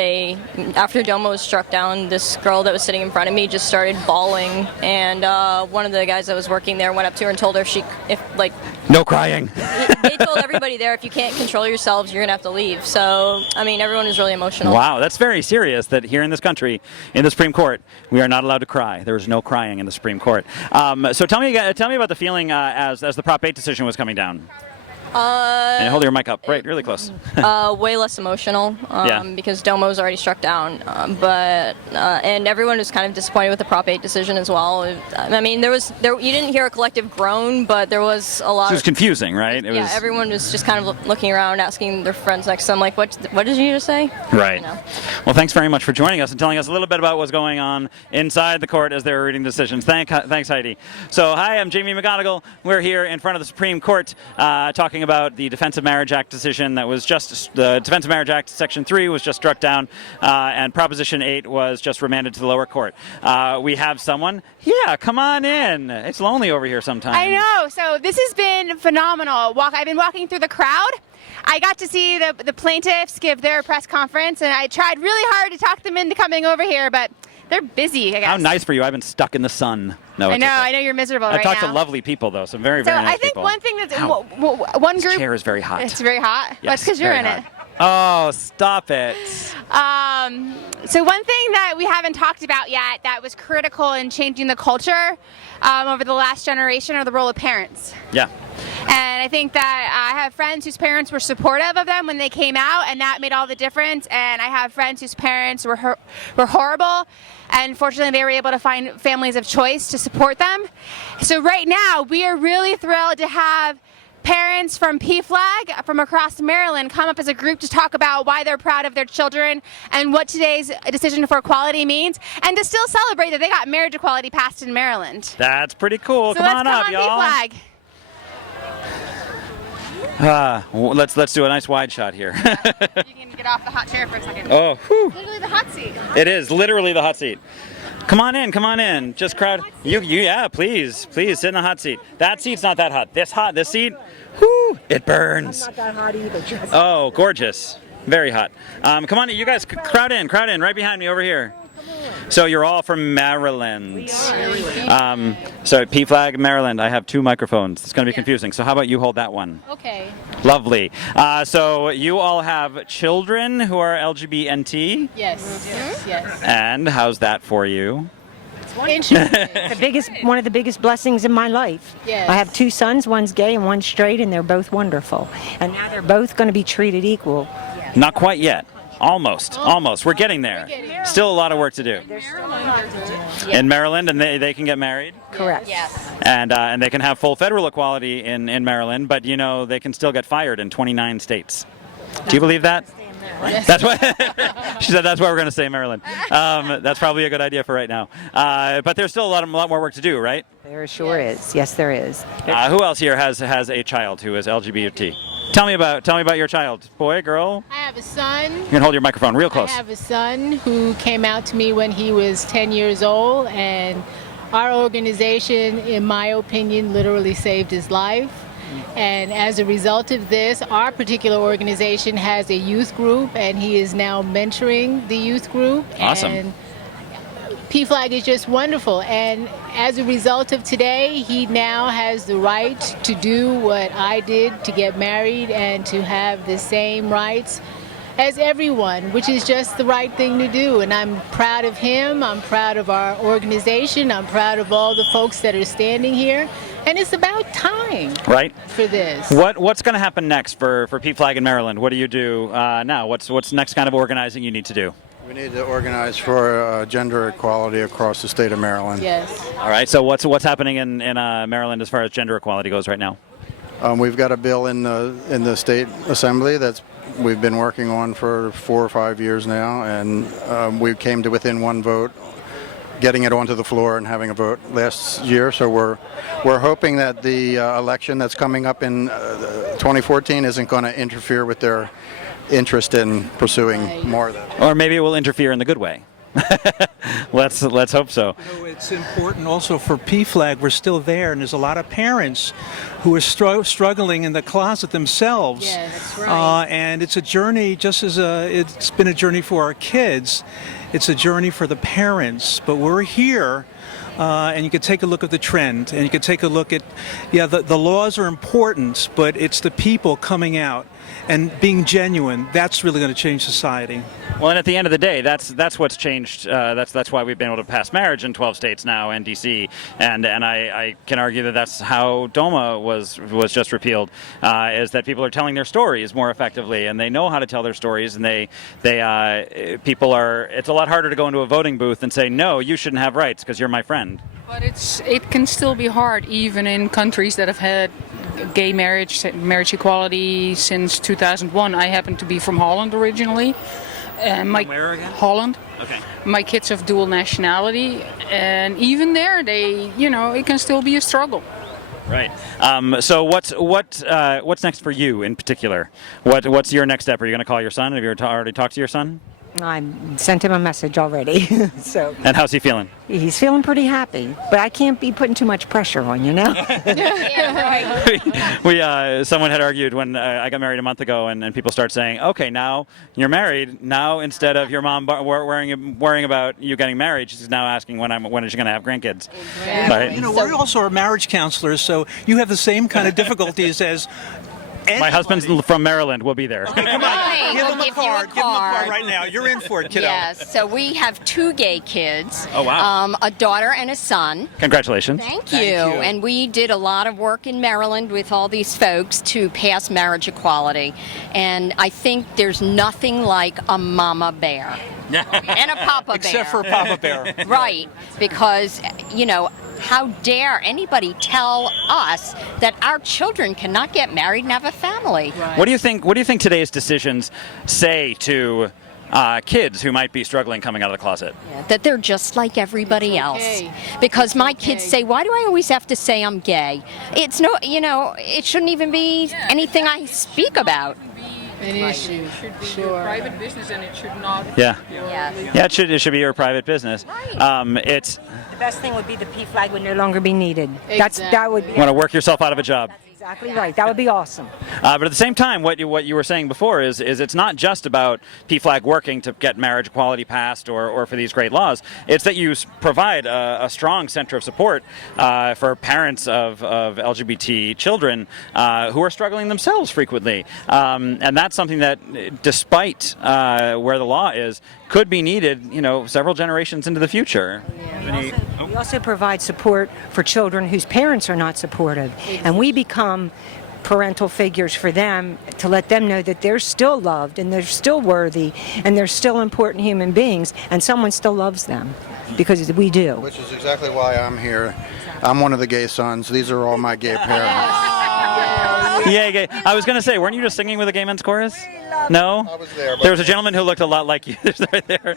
Domo was struck down, this girl that was sitting in front of me just started bawling, and one of the guys that was working there went up to her and told her no crying. They told everybody there, if you can't control yourselves, you're gonna have to leave. So everyone is really emotional. Wow, that's very serious. That here in this country, in the Supreme Court, we are not allowed to cry. There is no crying in the Supreme Court. So tell me about the feeling as the Prop 8 decision was coming down. And hold your mic up, right, really close. Way less emotional because Domo was already struck down, and everyone was kind of disappointed with the Prop 8 decision as well. I mean, you didn't hear a collective groan, but there was a lot. It was confusing, right? Everyone was just kind of looking around, asking their friends next to them, like, what did you just say? Right. Well, thanks very much for joining us and telling us a little bit about what's going on inside the court as they were reading decisions. Thanks, Heidi. So, hi, I'm Jamie McGonnigal. We're here in front of the Supreme Court talking about the Defense of Marriage Act decision that was the Defense of Marriage Act Section 3 was just struck down, and Proposition 8 was just remanded to the lower court. We have someone. Yeah, come on in. It's lonely over here sometimes. I know. So this has been phenomenal. I've been walking through the crowd. I got to see the plaintiffs give their press conference, and I tried really hard to talk them into coming over here, but they're busy, I guess. How nice for you. I've been stuck in the sun. No, I know you're miserable right now. I talked to lovely people, though, some very, very nice people. So I think one thing that's one group. This chair is very hot. It's very hot? Yes, that's because you're in it. Oh, stop it. So one thing that we haven't talked about yet that was critical in changing the culture over the last generation are the role of parents. Yeah. And I think that I have friends whose parents were supportive of them when they came out, and that made all the difference. And I have friends whose parents were horrible, and fortunately they were able to find families of choice to support them. So right now we are really thrilled to have parents from PFLAG from across Maryland come up as a group to talk about why they're proud of their children and what today's decision for equality means, and to still celebrate that they got marriage equality passed in Maryland. That's pretty cool. So Come on let's up, come y'all. PFLAG. Let's do a nice wide shot here. You can get off the hot chair for a second. Oh, whew. Literally the hot seat. It is literally the hot seat. Come on in. Just crowd. Yeah, please sit in the hot seat. That seat's not that hot. This seat, whoo, it burns. I'm not that hot either. Just Oh, gorgeous. Very hot. Come on, you guys crowd in right behind me over here. So you're all from Maryland. So PFLAG Maryland, I have 2 microphones. It's going to be confusing. So how about you hold that one? Okay. Lovely. So you all have children who are LGBT? Yes. And how's that for you? One of the biggest blessings in my life. Yes. I have 2 sons, one's gay and one's straight, and they're both wonderful. And now they're both going to be treated equal. Not quite yet. Almost. We're getting there. Still a lot of work to do. In Maryland, and they can get married? Correct. Yes. And they can have full federal equality in Maryland, but they can still get fired in 29 states. Do you believe that? That's what she said. That's why we're going to stay in Maryland. That's probably a good idea for right now. But there's still a lot more work to do, right? There sure is. Yes, there is. Who else here has a child who is LGBT? Tell me about your child. Boy, girl? I have a son. You can hold your microphone real close. I have a son who came out to me when he was 10 years old, and our organization, in my opinion, literally saved his life. And as a result of this, our particular organization has a youth group, and he is now mentoring the youth group. Awesome. And PFLAG is just wonderful, and as a result of today, he now has the right to do what I did, to get married and to have the same rights as everyone, which is just the right thing to do. And I'm proud of him, I'm proud of our organization, I'm proud of all the folks that are standing here, and it's about time for this. What's going to happen next for PFLAG in Maryland? What do you do now? What's next kind of organizing you need to do? We need to organize for gender equality across the state of Maryland. Yes. All right. So what's happening in Maryland as far as gender equality goes right now? We've got a bill in the state assembly that's we've been working on for 4 or 5 years now, and we came to within 1 vote, getting it onto the floor and having a vote last year. So we're hoping that the election that's coming up in 2014 isn't going to interfere with their interest in pursuing more of that. Or maybe it will interfere in the good way. Let's hope so. It's important also for PFLAG. We're still there, and there's a lot of parents who are struggling in the closet themselves. Yes, that's right. And it's a journey, just as it's been a journey for our kids. It's a journey for the parents. But we're here. And you can take a look at the trend, and you can take a look at, the laws are important, but it's the people coming out and being genuine. That's really going to change society. Well, and at the end of the day, that's what's changed. That's why we've been able to pass marriage in 12 states now and D.C. And I can argue that that's how Doma was just repealed. Is that people are telling their stories more effectively, and they know how to tell their stories, and people are. It's a lot harder to go into a voting booth and say, no, you shouldn't have rights because you're my friend. But it can still be hard, even in countries that have had gay marriage equality since 2001. I happen to be from Holland originally. From where again? Holland. Okay. My kids have dual nationality, and even there, it can still be a struggle. Right. So what's next for you in particular? What's your next step? Are you going to call your son? Have you already talked to your son? I sent him a message already. And how's he feeling? He's feeling pretty happy, but I can't be putting too much pressure on, Someone had argued when I got married a month ago, and people start saying, okay, now you're married. Now instead of your mom worrying about you getting married, she's now asking when is she going to have grandkids. Right? We're also our marriage counselors, so you have the same kind of difficulties as. My husband's from Maryland. We'll be there. Okay, come on. Give him a card. Give him a card right now. You're in for it, kiddo. Yes. So we have 2 gay kids. Oh, wow. A daughter and a son. Congratulations. Thank you. And we did a lot of work in Maryland with all these folks to pass marriage equality. And I think there's nothing like a mama bear and a papa bear. Except for Papa Bear. Right. Because, how dare anybody tell us that our children cannot get married and have a family? What do you think today's decisions say to kids who might be struggling coming out of the closet? That they're just like everybody else. Because my kids say, why do I always have to say I'm gay? It's no, it shouldn't even be anything I speak about. An issue. It should be your private business, and it should not. Yeah. Yeah, it should be your private business. It's The best thing would be the P flag would no longer be needed. Exactly. That would be want to work yourself out of a job. exactly right. That would be awesome. But at the same time, what you were saying before is it's not just about PFLAG working to get marriage equality passed or for these great laws. It's that you provide a strong center of support for parents of LGBT children who are struggling themselves frequently. And that's something that, despite where the law is, could be needed, several generations into the future. We also provide support for children whose parents are not supportive, and we become parental figures for them to let them know that they're still loved and they're still worthy and they're still important human beings, and someone still loves them, because we do. Which is exactly why I'm here. I'm one of the gay sons. These are all my gay parents. Yeah, gay. I was going to say, weren't you just singing with a gay men's chorus? No? I was there. There was a gentleman who looked a lot like you right there.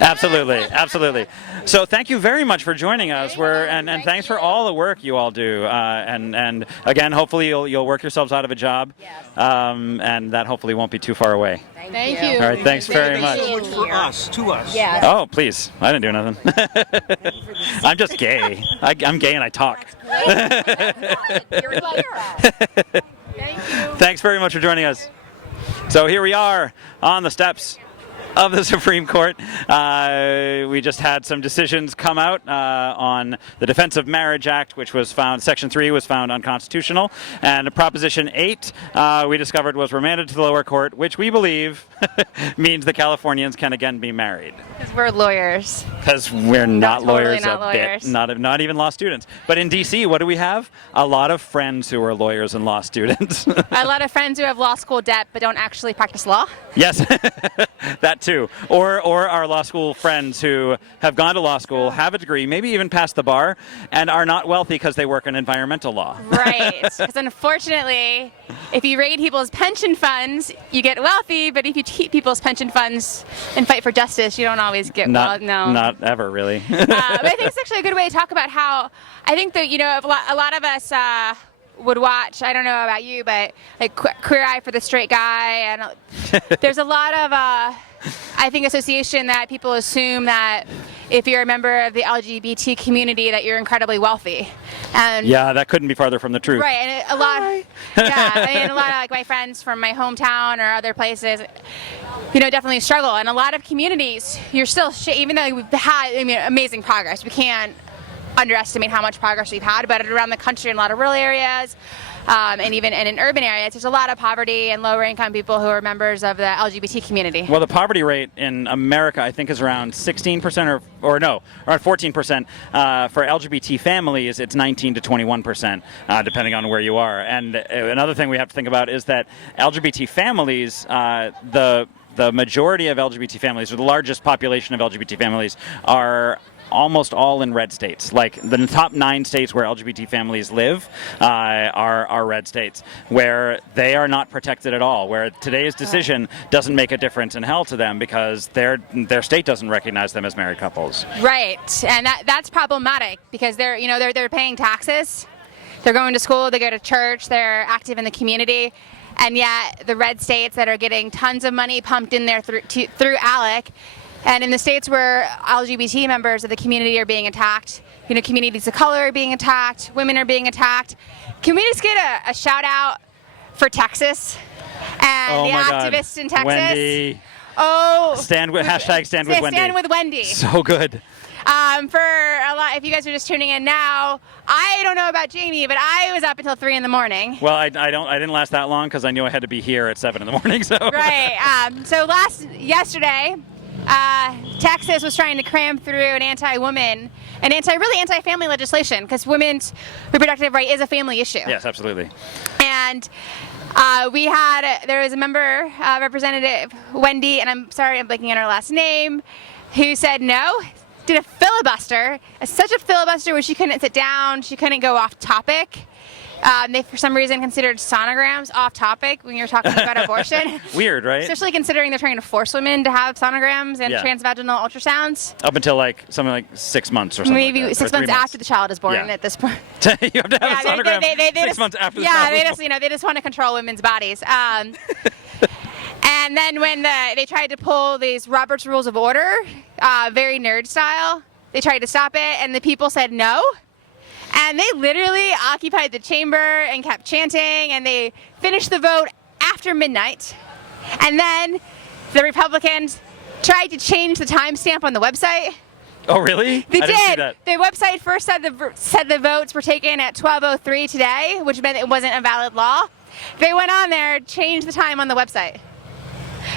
Absolutely, absolutely. So thank you very much for joining us. And thanks for all the work you all do. And again, hopefully you'll work yourselves out of a job, and that hopefully won't be too far away. Thank you. All right, thanks very much. So much for us, to us. Yes. Oh, please. I didn't do nothing. I'm just gay. I'm gay and I talk. Thank you. Thanks very much for joining us. So here we are on the steps of the Supreme Court. We just had some decisions come out on the Defense of Marriage Act, which was found, Section 3 was found unconstitutional, and Proposition 8 we discovered was remanded to the lower court, which we believe means the Californians can again be married. Because we're lawyers. Because we're not Totally lawyers not a lawyers. bit, not even law students. But in D.C., what do we have? A lot of friends who are lawyers and law students. A lot of friends who have law school debt but don't actually practice law. Yes, that too. Or our law school friends who have gone to law school, have a degree, maybe even passed the bar, and are not wealthy because they work in environmental law. Right. Because unfortunately, if you raid people's pension funds, you get wealthy, but if you keep people's pension funds and fight for justice, you don't always get Not ever, really. But I think it's actually a good way to talk about how I think that, a lot of us would watch, I don't know about you, but like Queer Eye for the Straight Guy, and there's a lot of, I think, association that people assume that if you're a member of the LGBT community that you're incredibly wealthy. And Yeah, that couldn't be farther from the truth. Right, and a lot of like my friends from my hometown or other places, definitely struggle. And a lot of communities, you're still, even though we've had, amazing progress, we can't underestimate how much progress we've had, but around the country in a lot of rural areas, and even in urban areas, there's a lot of poverty and lower income people who are members of the LGBT community. Well, the poverty rate in America, I think, is around 16% around 14%. For LGBT families, it's 19 to 21%, depending on where you are. And another thing we have to think about is that LGBT families, the majority of LGBT families, or the largest population of LGBT families, are almost all in red states. Like the top 9 states where LGBT families live are red states, where they are not protected at all, where today's decision doesn't make a difference in hell to them because their state doesn't recognize them as married couples. Right, and that's problematic because they're paying taxes, they're going to school, they go to church, they're active in the community, and yet the red states that are getting tons of money pumped in there through ALEC. And in the states where LGBT members of the community are being attacked, communities of color are being attacked, women are being attacked, can we just get a shout out for Texas and the activists in Texas? Wendy. Oh, #stand with Wendy. Stand with Wendy. So good. For a lot, if you guys are just tuning in now, I don't know about Jamie, but I was up until 3 a.m. Well, I didn't last that long because I knew I had to be here at 7 a.m. So. Right. So yesterday, Texas was trying to cram through an anti-woman, anti-family legislation, because women's reproductive right is a family issue. Yes, absolutely. And there was a member, Representative Wendy, and I'm sorry I'm blanking on her last name, who said no, did a filibuster, such a filibuster where she couldn't sit down, she couldn't go off topic. They, for some reason, considered sonograms off topic when you're talking about abortion. Weird, right? Especially considering they're trying to force women to have sonograms and transvaginal ultrasounds. Up until like something like 6 months or something. Maybe like that, 6 months after the child is born at this point. You have to have a sonogram they 6 just, months after the child is born. they just want to control women's bodies. And then when they tried to pull these Robert's Rules of Order, very nerd style, they tried to stop it, and the people said no. And they literally occupied the chamber and kept chanting, and they finished the vote after midnight. And then the Republicans tried to change the timestamp on the website. Oh, really? They I did. didn't see that. The website first said the votes were taken at 12:03 today, which meant it wasn't a valid law. They went on there, changed the time on the website.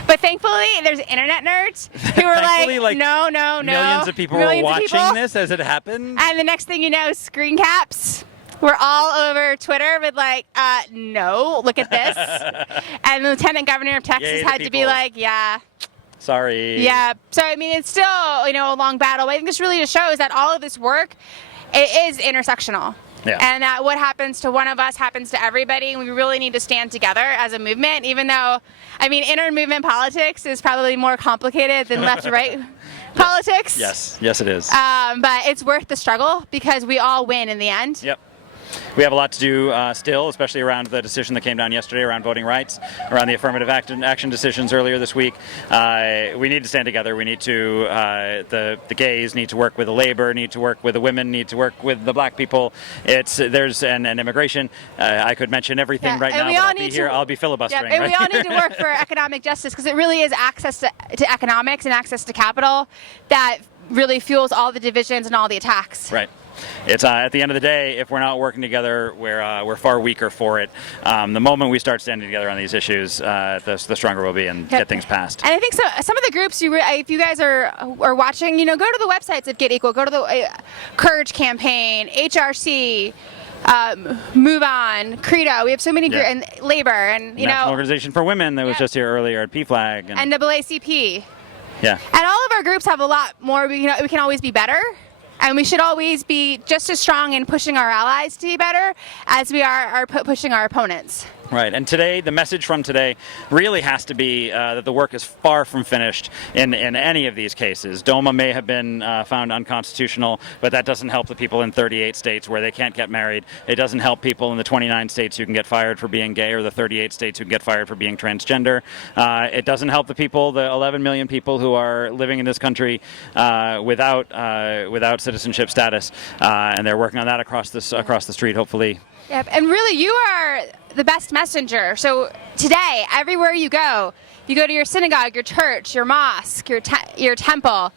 But thankfully, there's internet nerds who were like, no. Millions of people were watching this as it happened. And the next thing you know, screen caps were all over Twitter with like, no, look at this. And the Lieutenant Governor of Texas had to be like, yeah. Sorry. Yeah. So, I mean, it's still, a long battle. But I think this really just shows that all of this work, it is intersectional. Yeah. And that what happens to one of us happens to everybody. And we really need to stand together as a movement, even though, inter-movement politics is probably more complicated than left-right politics. Yes, it is. But it's worth the struggle because we all win in the end. Yep. We have a lot to do still, especially around the decision that came down yesterday around voting rights, around the affirmative action decisions earlier this week. We need to stand together. We need to, the gays need to work with the labor, need to work with the women, need to work with the black people. There's an immigration. I could mention everything right now, but I'll be here. I'll be filibustering. Yeah, and we all need to work for economic justice because it really is access to economics and access to capital that really fuels all the divisions and all the attacks. Right. It's at the end of the day, if we're not working together, we're far weaker for it. The moment we start standing together on these issues, the stronger we'll be and get things passed. And I think some of the groups, if you guys are watching, go to the websites of Get Equal, go to the Courage Campaign, HRC, Move On, Credo. We have so many groups, and Labor, and National Organization for Women that was just here earlier at PFLAG. And NAACP. Yeah. And all of our groups have a lot more. We can always be better. And we should always be just as strong in pushing our allies to be better as we are pushing our opponents. Right, and today, the message from today really has to be that the work is far from finished in any of these cases. Doma may have been found unconstitutional, but that doesn't help the people in 38 states where they can't get married. It doesn't help people in the 29 states who can get fired for being gay or the 38 states who can get fired for being transgender. It doesn't help the people, the 11 million people who are living in this country without citizenship status, and they're working on that across the street, hopefully. Yep, and really, you are the best messenger. So today, everywhere you go to your synagogue, your church, your mosque, your temple,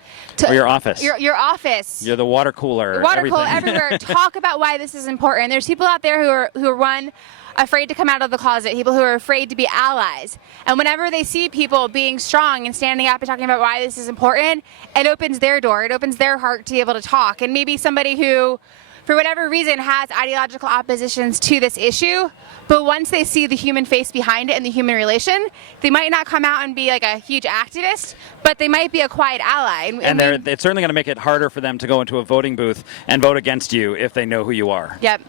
or your office. Your office. You're the water cooler. Everywhere. Talk about why this is important. There's people out there who are afraid to come out of the closet, people who are afraid to be allies. And whenever they see people being strong and standing up and talking about why this is important, it opens their door. It opens their heart to be able to talk. And maybe somebody who, for whatever reason, has ideological oppositions to this issue, but once they see the human face behind it and the human relation, they might not come out and be like a huge activist, but they might be a quiet ally. And it's certainly going to make it harder for them to go into a voting booth and vote against you if they know who you are. Yep.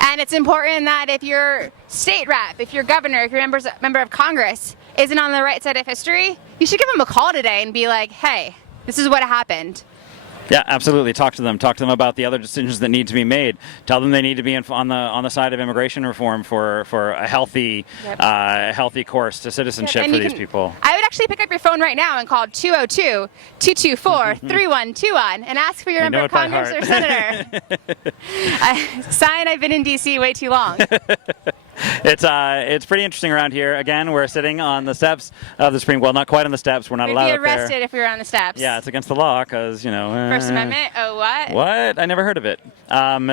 And it's important that if your state rep, if your governor, if your member of Congress isn't on the right side of history, you should give them a call today and be like, hey, this is what happened. Yeah, absolutely. Talk to them. Talk to them about the other decisions that need to be made. Tell them they need to be on the side of immigration reform for a healthy course to citizenship for these people. I would actually pick up your phone right now and call 202-224-3121 and ask for your member of Congress or senator. Sign, I've been in D.C. way too long. It's pretty interesting around here. Again, we're sitting on the steps of the Supreme. Well, not quite on the steps. We're not allowed up there. We'd be arrested if we were on the steps. Yeah, it's against the law because First Amendment. Oh, what? What? I never heard of it.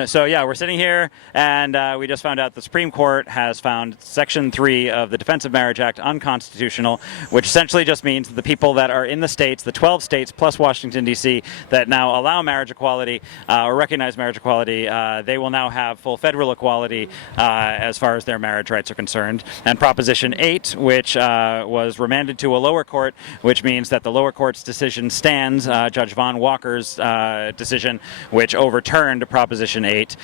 So yeah, we're sitting here, and we just found out the Supreme Court has found Section 3 of the Defense of Marriage Act unconstitutional, which essentially just means that the people that are in the states, the 12 states plus Washington D.C., that now allow marriage equality or recognize marriage equality, they will now have full federal equality as far as their their marriage rights are concerned. And Proposition 8, which was remanded to a lower court, which means that the lower court's decision stands, Judge Von Walker's decision, which overturned Proposition 8,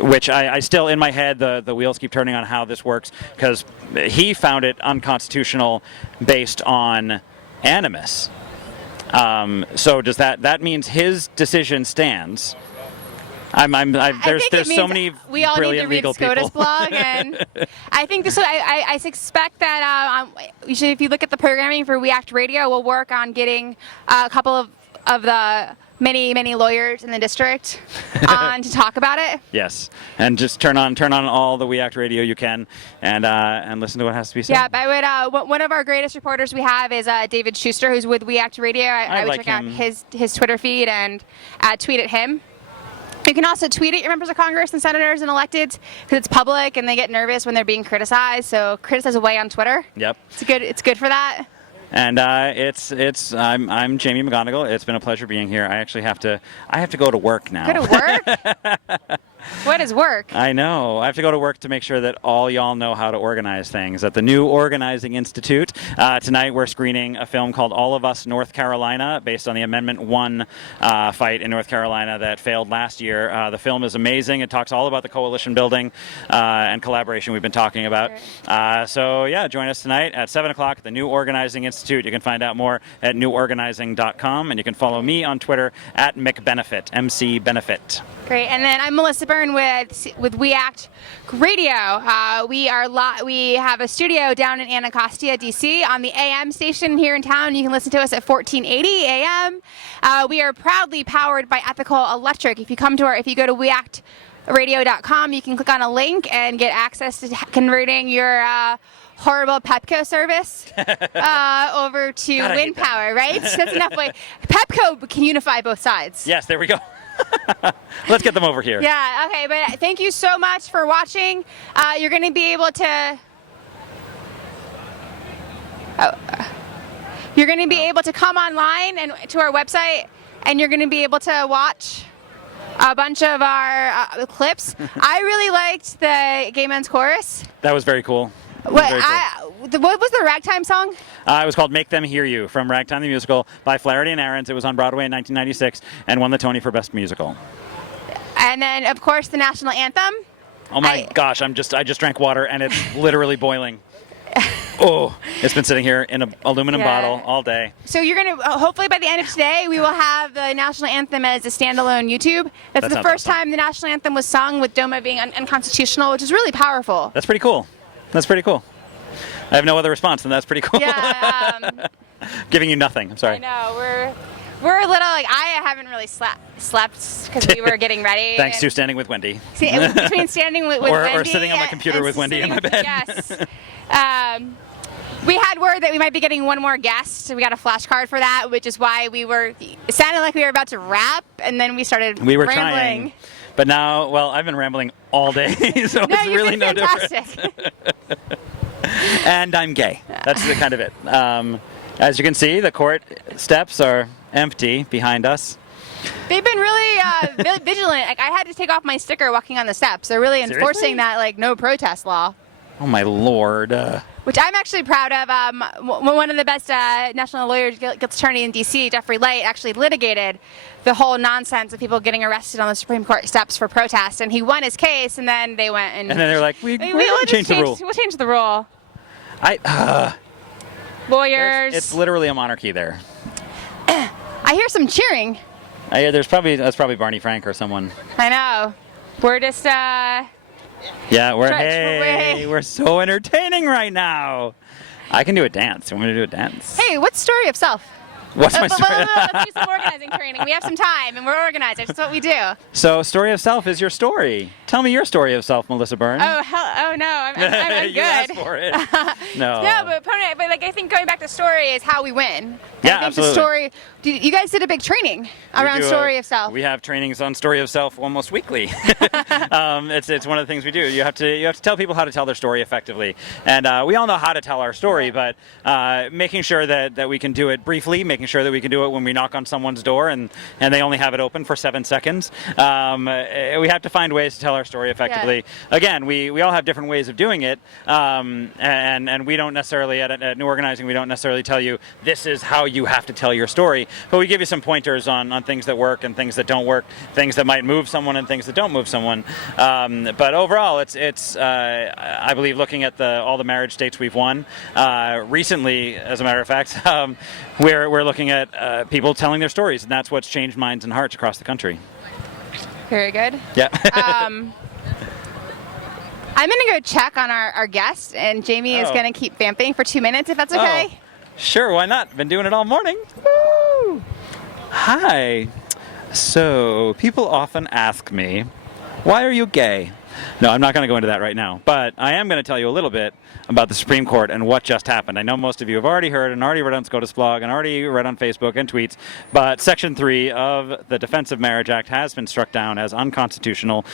which I still, in my head, the wheels keep turning on how this works, because he found it unconstitutional based on animus. So does that means his decision stands? There's so many we all need to brilliant read legal SCOTUS people. blog, and I think this. I suspect that if you look at the programming for We Act Radio, we'll work on getting a couple of the many lawyers in the district on to talk about it. Yes, and just turn on all the We Act Radio you can, and listen to what has to be said. Yeah, I would. One of our greatest reporters we have is David Schuster, who's with We Act Radio. I would like check out him. his Twitter feed and tweet at him. You can also tweet at your members of Congress and senators and electeds because it's public and they get nervous when they're being criticized. So criticize away on Twitter. Yep. It's good for that. And I'm Jamie McGonnigal. It's been a pleasure being here. I actually have to go to work now. Go to work? What is work? I know. I have to go to work to make sure that all y'all know how to organize things. At the New Organizing Institute, tonight we're screening a film called All of Us, North Carolina, based on the Amendment 1 fight in North Carolina that failed last year. The film is amazing. It talks all about the coalition building and collaboration we've been talking about. So yeah, join us tonight at 7 o'clock at the New Organizing Institute. You can find out more at neworganizing.com, and you can follow me on Twitter at McBenefit, MC-Benefit. Great. And then I'm Melissa Byrne with We Act Radio. We have a studio down in Anacostia, D.C. on the AM station here in town. You can listen to us at 1480 AM. We are proudly powered by Ethical Electric. If you go to weactradio.com, you can click on a link and get access to converting your horrible Pepco service over to wind power, right? That's enough way. Pepco can unify both sides. Yes, there we go. Let's get them over here. Yeah, okay, but thank you so much for watching. You're going to be able to... You're going to be able to come online and to our website, and you're going to be able to watch a bunch of our clips. I really liked the Gay Men's Chorus. That was very cool. What was the ragtime song? It was called Make Them Hear You, from Ragtime the Musical by Flaherty and Ahrens. It was on Broadway in 1996 and won the Tony for Best Musical. And then, of course, the national anthem. Oh my gosh, I just drank water and it's literally boiling. Oh, it's been sitting here in an aluminum bottle all day. So you're going to, hopefully by the end of today, we will have the national anthem as a standalone YouTube. That's the first time the national anthem was sung with Doma being unconstitutional, which is really powerful. That's pretty cool. That's pretty cool. I have no other response, and that's pretty cool. Yeah. Giving you nothing. I'm sorry. I know. We're a little like, I haven't really slept because we were getting ready. Thanks to standing with Wendy. Between standing with or Wendy. Or sitting on my computer with Wendy in my bed. Yes. We had word that we might be getting one more guest. So we got a flashcard for that, which is why it sounded like we were about to wrap, and then we started We were rambling. trying. But now, well, I've been rambling all day, so it's really no different. And I'm gay. That's the kind of it. As you can see, the court steps are empty behind us. They've been really vigilant. Like, I had to take off my sticker walking on the steps. They're really enforcing that no protest law. Oh my lord. Which I'm actually proud of. One of the best national lawyers, guilty attorney in D.C., Jeffrey Light, actually litigated the whole nonsense of people getting arrested on the Supreme Court steps for protest, and he won his case, and then they went and... And then they're like, we'll change the rule. We'll change the rule. Lawyers. It's literally a monarchy there. I hear some cheering. That's probably Barney Frank or someone. I know. We're just... Yeah, we're so entertaining right now. I can do a dance. I'm going to do a dance. Hey, what's Story of Self? What's my story? Let's do some organizing training. We have some time, and we're organizers. That's what we do. So, Story of Self is your story. Tell me your story of self, Melissa Byrne. Oh no, I'm good. You asked for it. No. No, but I think going back to story is how we win. Yeah, I think absolutely. The story. You guys did a big training around Story of Self. We have trainings on Story of Self almost weekly. It's one of the things we do. You have to tell people how to tell their story effectively, and we all know how to tell our story, but making sure that we can do it briefly, making making sure that we can do it when we knock on someone's door and they only have it open for 7 seconds. We have to find ways to tell our story effectively. Yeah. Again, we all have different ways of doing it, and we don't necessarily, at New Organizing, we don't necessarily tell you this is how you have to tell your story, but we give you some pointers on things that work and things that don't work, things that might move someone and things that don't move someone. But overall, it's I believe, looking at all the marriage states we've won recently, as a matter of fact, we're looking at people telling their stories, and that's what's changed minds and hearts across the country. Very good. Yeah. I'm going to go check on our guest, and Jamie is going to keep vamping for 2 minutes, if that's okay. Oh, sure, why not? Been doing it all morning. Woo! Hi. So, people often ask me, why are you gay? No, I'm not going to go into that right now, but I am going to tell you a little bit about the Supreme Court and what just happened. I know most of you have already heard and already read on SCOTUS blog and already read on Facebook and tweets, but Section 3 of the Defense of Marriage Act has been struck down as unconstitutional,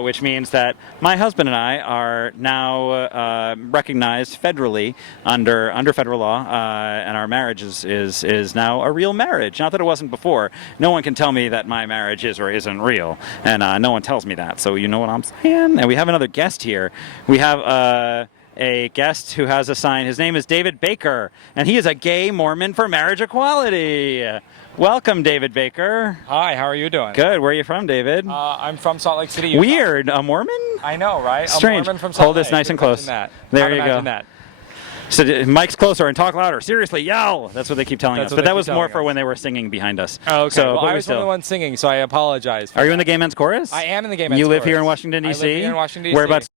which means that my husband and I are now recognized federally under federal law, and our marriage is now a real marriage. Not that it wasn't before. No one can tell me that my marriage is or isn't real, and no one tells me that, so you know what I'm saying? And we have another guest here. We have a guest who has a sign. His name is David Baker, and he is a gay Mormon for marriage equality. Welcome, David Baker. Hi, how are you doing? Good. Where are you from, David? I'm from Salt Lake City, Utah. Weird. A Mormon? I know, right? Strange. A Mormon from Salt Hold Lake. this nice and close. That. There you go. That. So mic's closer and talk louder. Seriously, yell. That's what they keep telling us. But that was more for when they were singing behind us. Oh, okay. So, well, I was the only one singing, so I apologize. Are you in the Gay Men's Chorus? I am in the Gay Men's You Chorus. live here in Washington, D.C.? I live here in Washington, D.C. Whereabouts?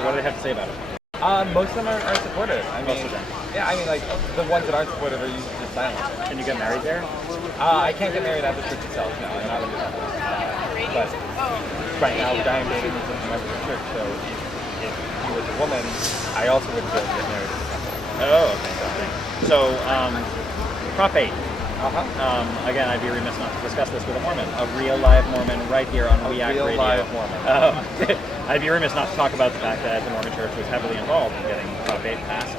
What do they have to say about it? Most of them are supportive. I mean, yeah, I mean, like, the ones that aren't supportive are usually just silent. Can you get married there? I can't get married at the church itself, no. I'm not a member. But right now, the guy I'm dating is a member of the church, so if he was a woman, I also wouldn't be able to get married at the temple. Oh, okay. So, Prop 8. Again, I'd be remiss not to discuss this with a Mormon, a real live Mormon right here on WEAC Radio. A real live Mormon. I'd be remiss not to talk about the fact that the Mormon Church was heavily involved in getting Prop 8 passed.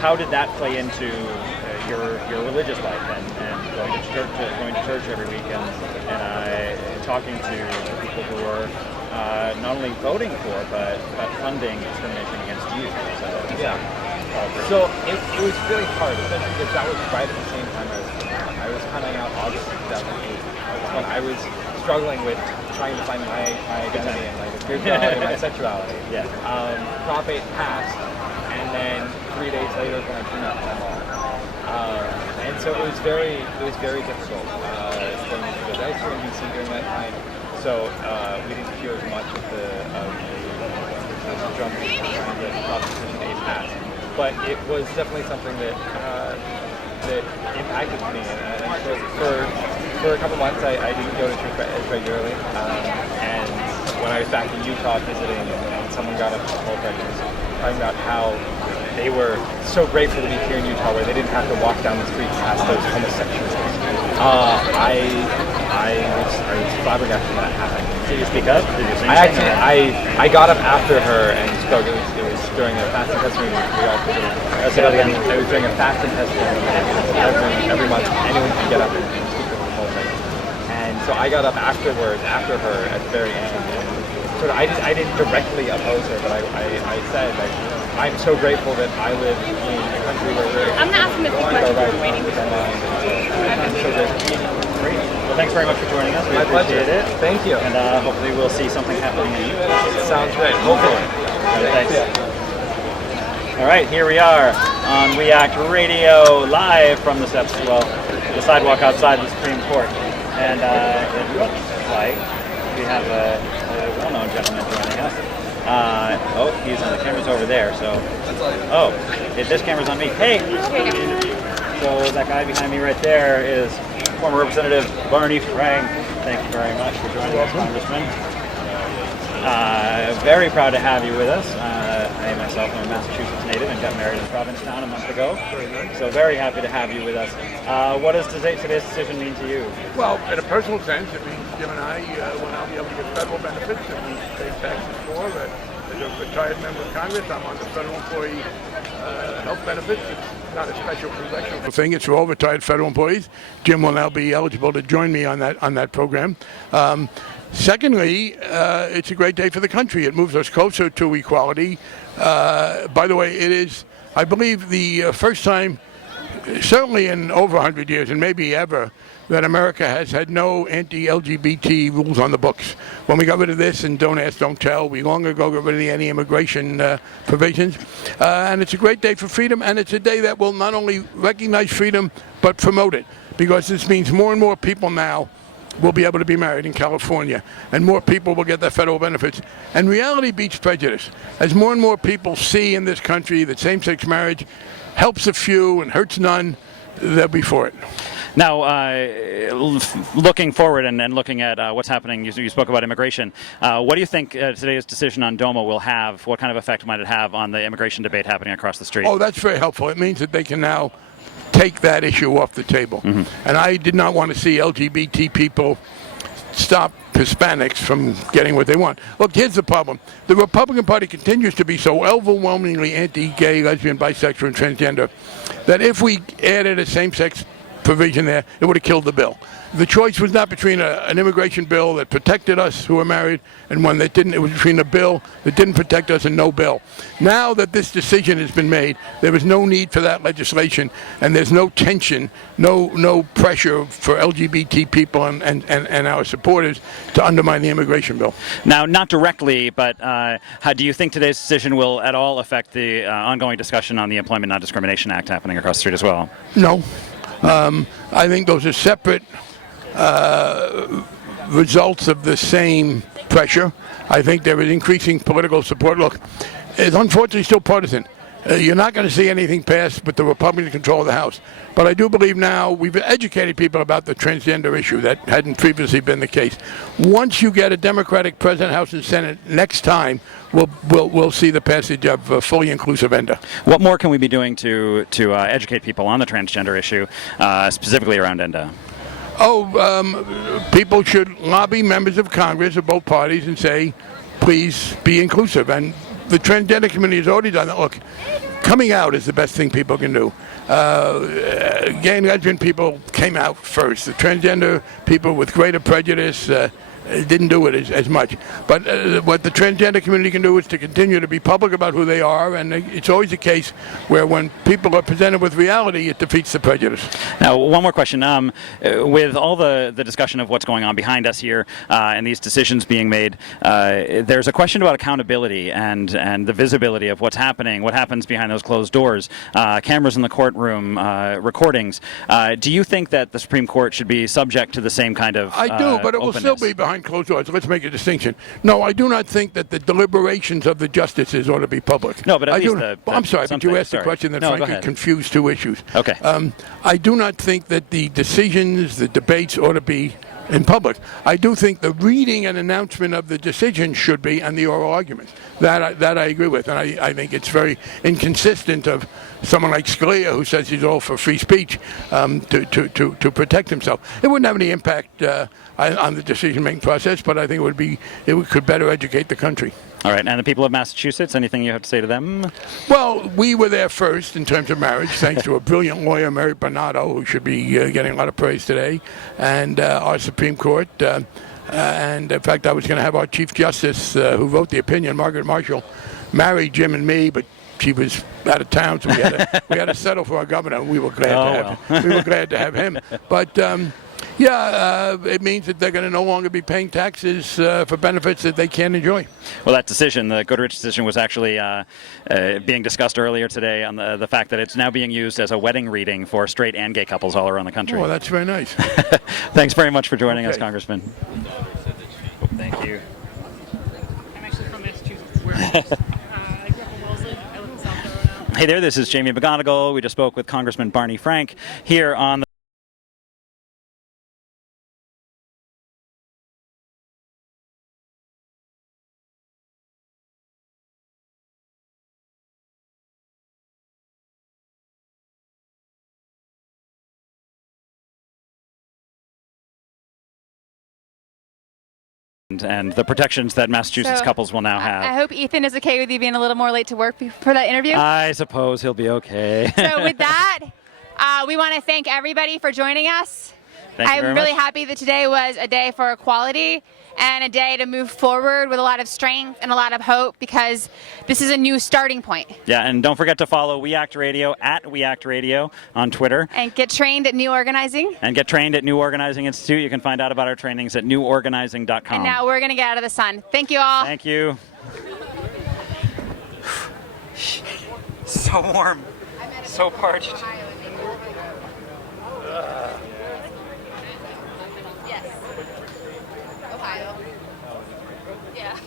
How did that play into your religious life and going to church every week and talking to people who were not only voting for but funding discrimination against Jews? So it was really hard, especially because that was right at the same time I was coming out August of 2008. When I was struggling with trying to find my identity and my spirituality and my sexuality. Prop 8 passed, and then 3 days later when I turned out to law. And so it was very difficult. Because I was here in DC during that time, so we didn't hear as much of the drum beat trying to get Proposition 8 passed. But it was definitely something that impacted me. And for a couple months, I didn't go to church as regularly. And when I was back in Utah visiting, and someone got up to the pulpit and was talking about how they were so grateful to be here in Utah, where they didn't have to walk down the street past those homosexuals. I I was flabbergasted that happened. Did you speak up? Did you say I anything, actually, I got up after her and spoke. It was during a fasting testimony. We all did it. Say that again. It was during a fasting testimony. Every month, anyone can get up and speak with the whole thing. And so I got up after her at the very end. And sort of, I didn't directly oppose her, but I said, like, I'm so grateful that I live in a country where we're. I'm not asking the question because we're waiting. Great. Well, thanks very much for joining us. We My appreciate pleasure. it. Thank you. And hopefully we'll see something happening in the U.S. Sounds great. Hopefully. All right, thanks. All right, here we are on We Act Radio, live from the steps, well, the sidewalk outside the Supreme Court. And it looks like we have a well-known gentleman joining us. Oh, he's on the camera's over there, so. Oh, this camera's on me. Hey! So that guy behind me right there is former Representative Barney Frank. Thank you very much for joining us, Congressman. Very proud to have you with us. I myself am a Massachusetts native and got married in Provincetown a month ago. So very happy to have you with us. What does today's decision mean to you? Well, in a personal sense, it means Jim and I will now be able to get federal benefits that we pay taxes for. As a retired member of Congress, I'm on the federal employee health benefits. It's not a special congressional thing. It's for all retired federal employees. Jim will now be eligible to join me on that program. Secondly, it's a great day for the country. It moves us closer to equality. By the way, it is, I believe, the first time, certainly in over 100 years, and maybe ever, that America has had no anti-LGBT rules on the books. When we got rid of this and don't ask, don't tell, we long ago got rid of the anti-immigration provisions. And it's a great day for freedom, and it's a day that will not only recognize freedom, but promote it. Because this means more and more people now will be able to be married in California, and more people will get their federal benefits. And reality beats prejudice. As more and more people see in this country that same-sex marriage helps a few and hurts none, they'll be for it. Now, looking forward and looking at what's happening, you spoke about immigration. What do you think today's decision on Domo will have? What kind of effect might it have on the immigration debate happening across the street? Oh, that's very helpful. It means that they can now take that issue off the table. And I did not want to see LGBT people stop Hispanics from getting what they want. Look, here's the problem. The Republican Party continues to be so overwhelmingly anti-gay, lesbian, bisexual, and transgender that if we added a same-sex provision there, it would have killed the bill. The choice was not between an immigration bill that protected us who are married and one that didn't. It was between a bill that didn't protect us and no bill. Now that this decision has been made, there is no need for that legislation, and there's no tension, no pressure for LGBT people and our supporters to undermine the immigration bill. Now, not directly, but how do you think today's decision will at all affect the ongoing discussion on the Employment Non-Discrimination Act happening across the street as well? No. I think those are separate results of the same pressure. I think there is increasing political support. Look, it's unfortunately still partisan. You're not going to see anything pass with the Republican control of the House. But I do believe now we've educated people about the transgender issue. That hadn't previously been the case. Once you get a Democratic President, House, and Senate next time, we'll see the passage of a fully inclusive ENDA. What more can we be doing to educate people on the transgender issue, specifically around ENDA? People should lobby members of Congress of both parties and say, please be inclusive. And the transgender community has already done that. Look, coming out is the best thing people can do. Gay and lesbian people came out first. The transgender people with greater prejudice didn't do it as much. But what the transgender community can do is to continue to be public about who they are, and it's always a case where when people are presented with reality, it defeats the prejudice. Now, one more question. With all the discussion of what's going on behind us here and these decisions being made, there's a question about accountability and the visibility of what's happening, what happens behind those closed doors, cameras in the courtroom, recordings. Do you think that the Supreme Court should be subject to the same kind of I do, but it will openness? still be behind closed doors. Let's make a distinction. No, I do not think that the deliberations of the justices ought to be public. No, but at least I'm sorry, but you asked a question that frankly confused two issues. Okay. I do not think that the decisions, the debates ought to be in public. I do think the reading and announcement of the decision should be, and the oral arguments. That I agree with, and I think it's very inconsistent of someone like Scalia, who says he's all for free speech, to protect himself. It wouldn't have any impact on the decision-making process, but I think it could better educate the country. All right, and the people of Massachusetts, anything you have to say to them? Well, we were there first in terms of marriage, thanks to a brilliant lawyer, Mary Bernardo, who should be getting a lot of praise today, and our Supreme Court. And in fact, I was going to have our Chief Justice, who wrote the opinion, Margaret Marshall, marry Jim and me, but she was out of town, so we had to settle for our governor. We were glad to have him. But it means that they're going to no longer be paying taxes for benefits that they can't enjoy. Well, that decision, the Goodrich decision, was actually being discussed earlier today on the fact that it's now being used as a wedding reading for straight and gay couples all around the country. Oh, that's very nice. Thanks very much for joining us, Congressman. Thank you. I'm actually from Massachusetts. I grew up in Wellesley. I live in South Carolina. Hey there, this is Jamie McGonnigal. We just spoke with Congressman Barney Frank here on the and the protections that Massachusetts couples will now have. I hope Ethan is okay with you being a little more late to work for that interview. I suppose he'll be okay. So with that, we want to thank everybody for joining us. I'm really happy that today was a day for equality and a day to move forward with a lot of strength and a lot of hope, because this is a new starting point. Yeah, and don't forget to follow We Act Radio at We Act Radio on Twitter. And get trained at New Organizing. And get trained at New Organizing Institute. You can find out about our trainings at neworganizing.com. And now we're going to get out of the sun. Thank you all. Thank you. So warm. So parched. Yes. Ohio. Yeah.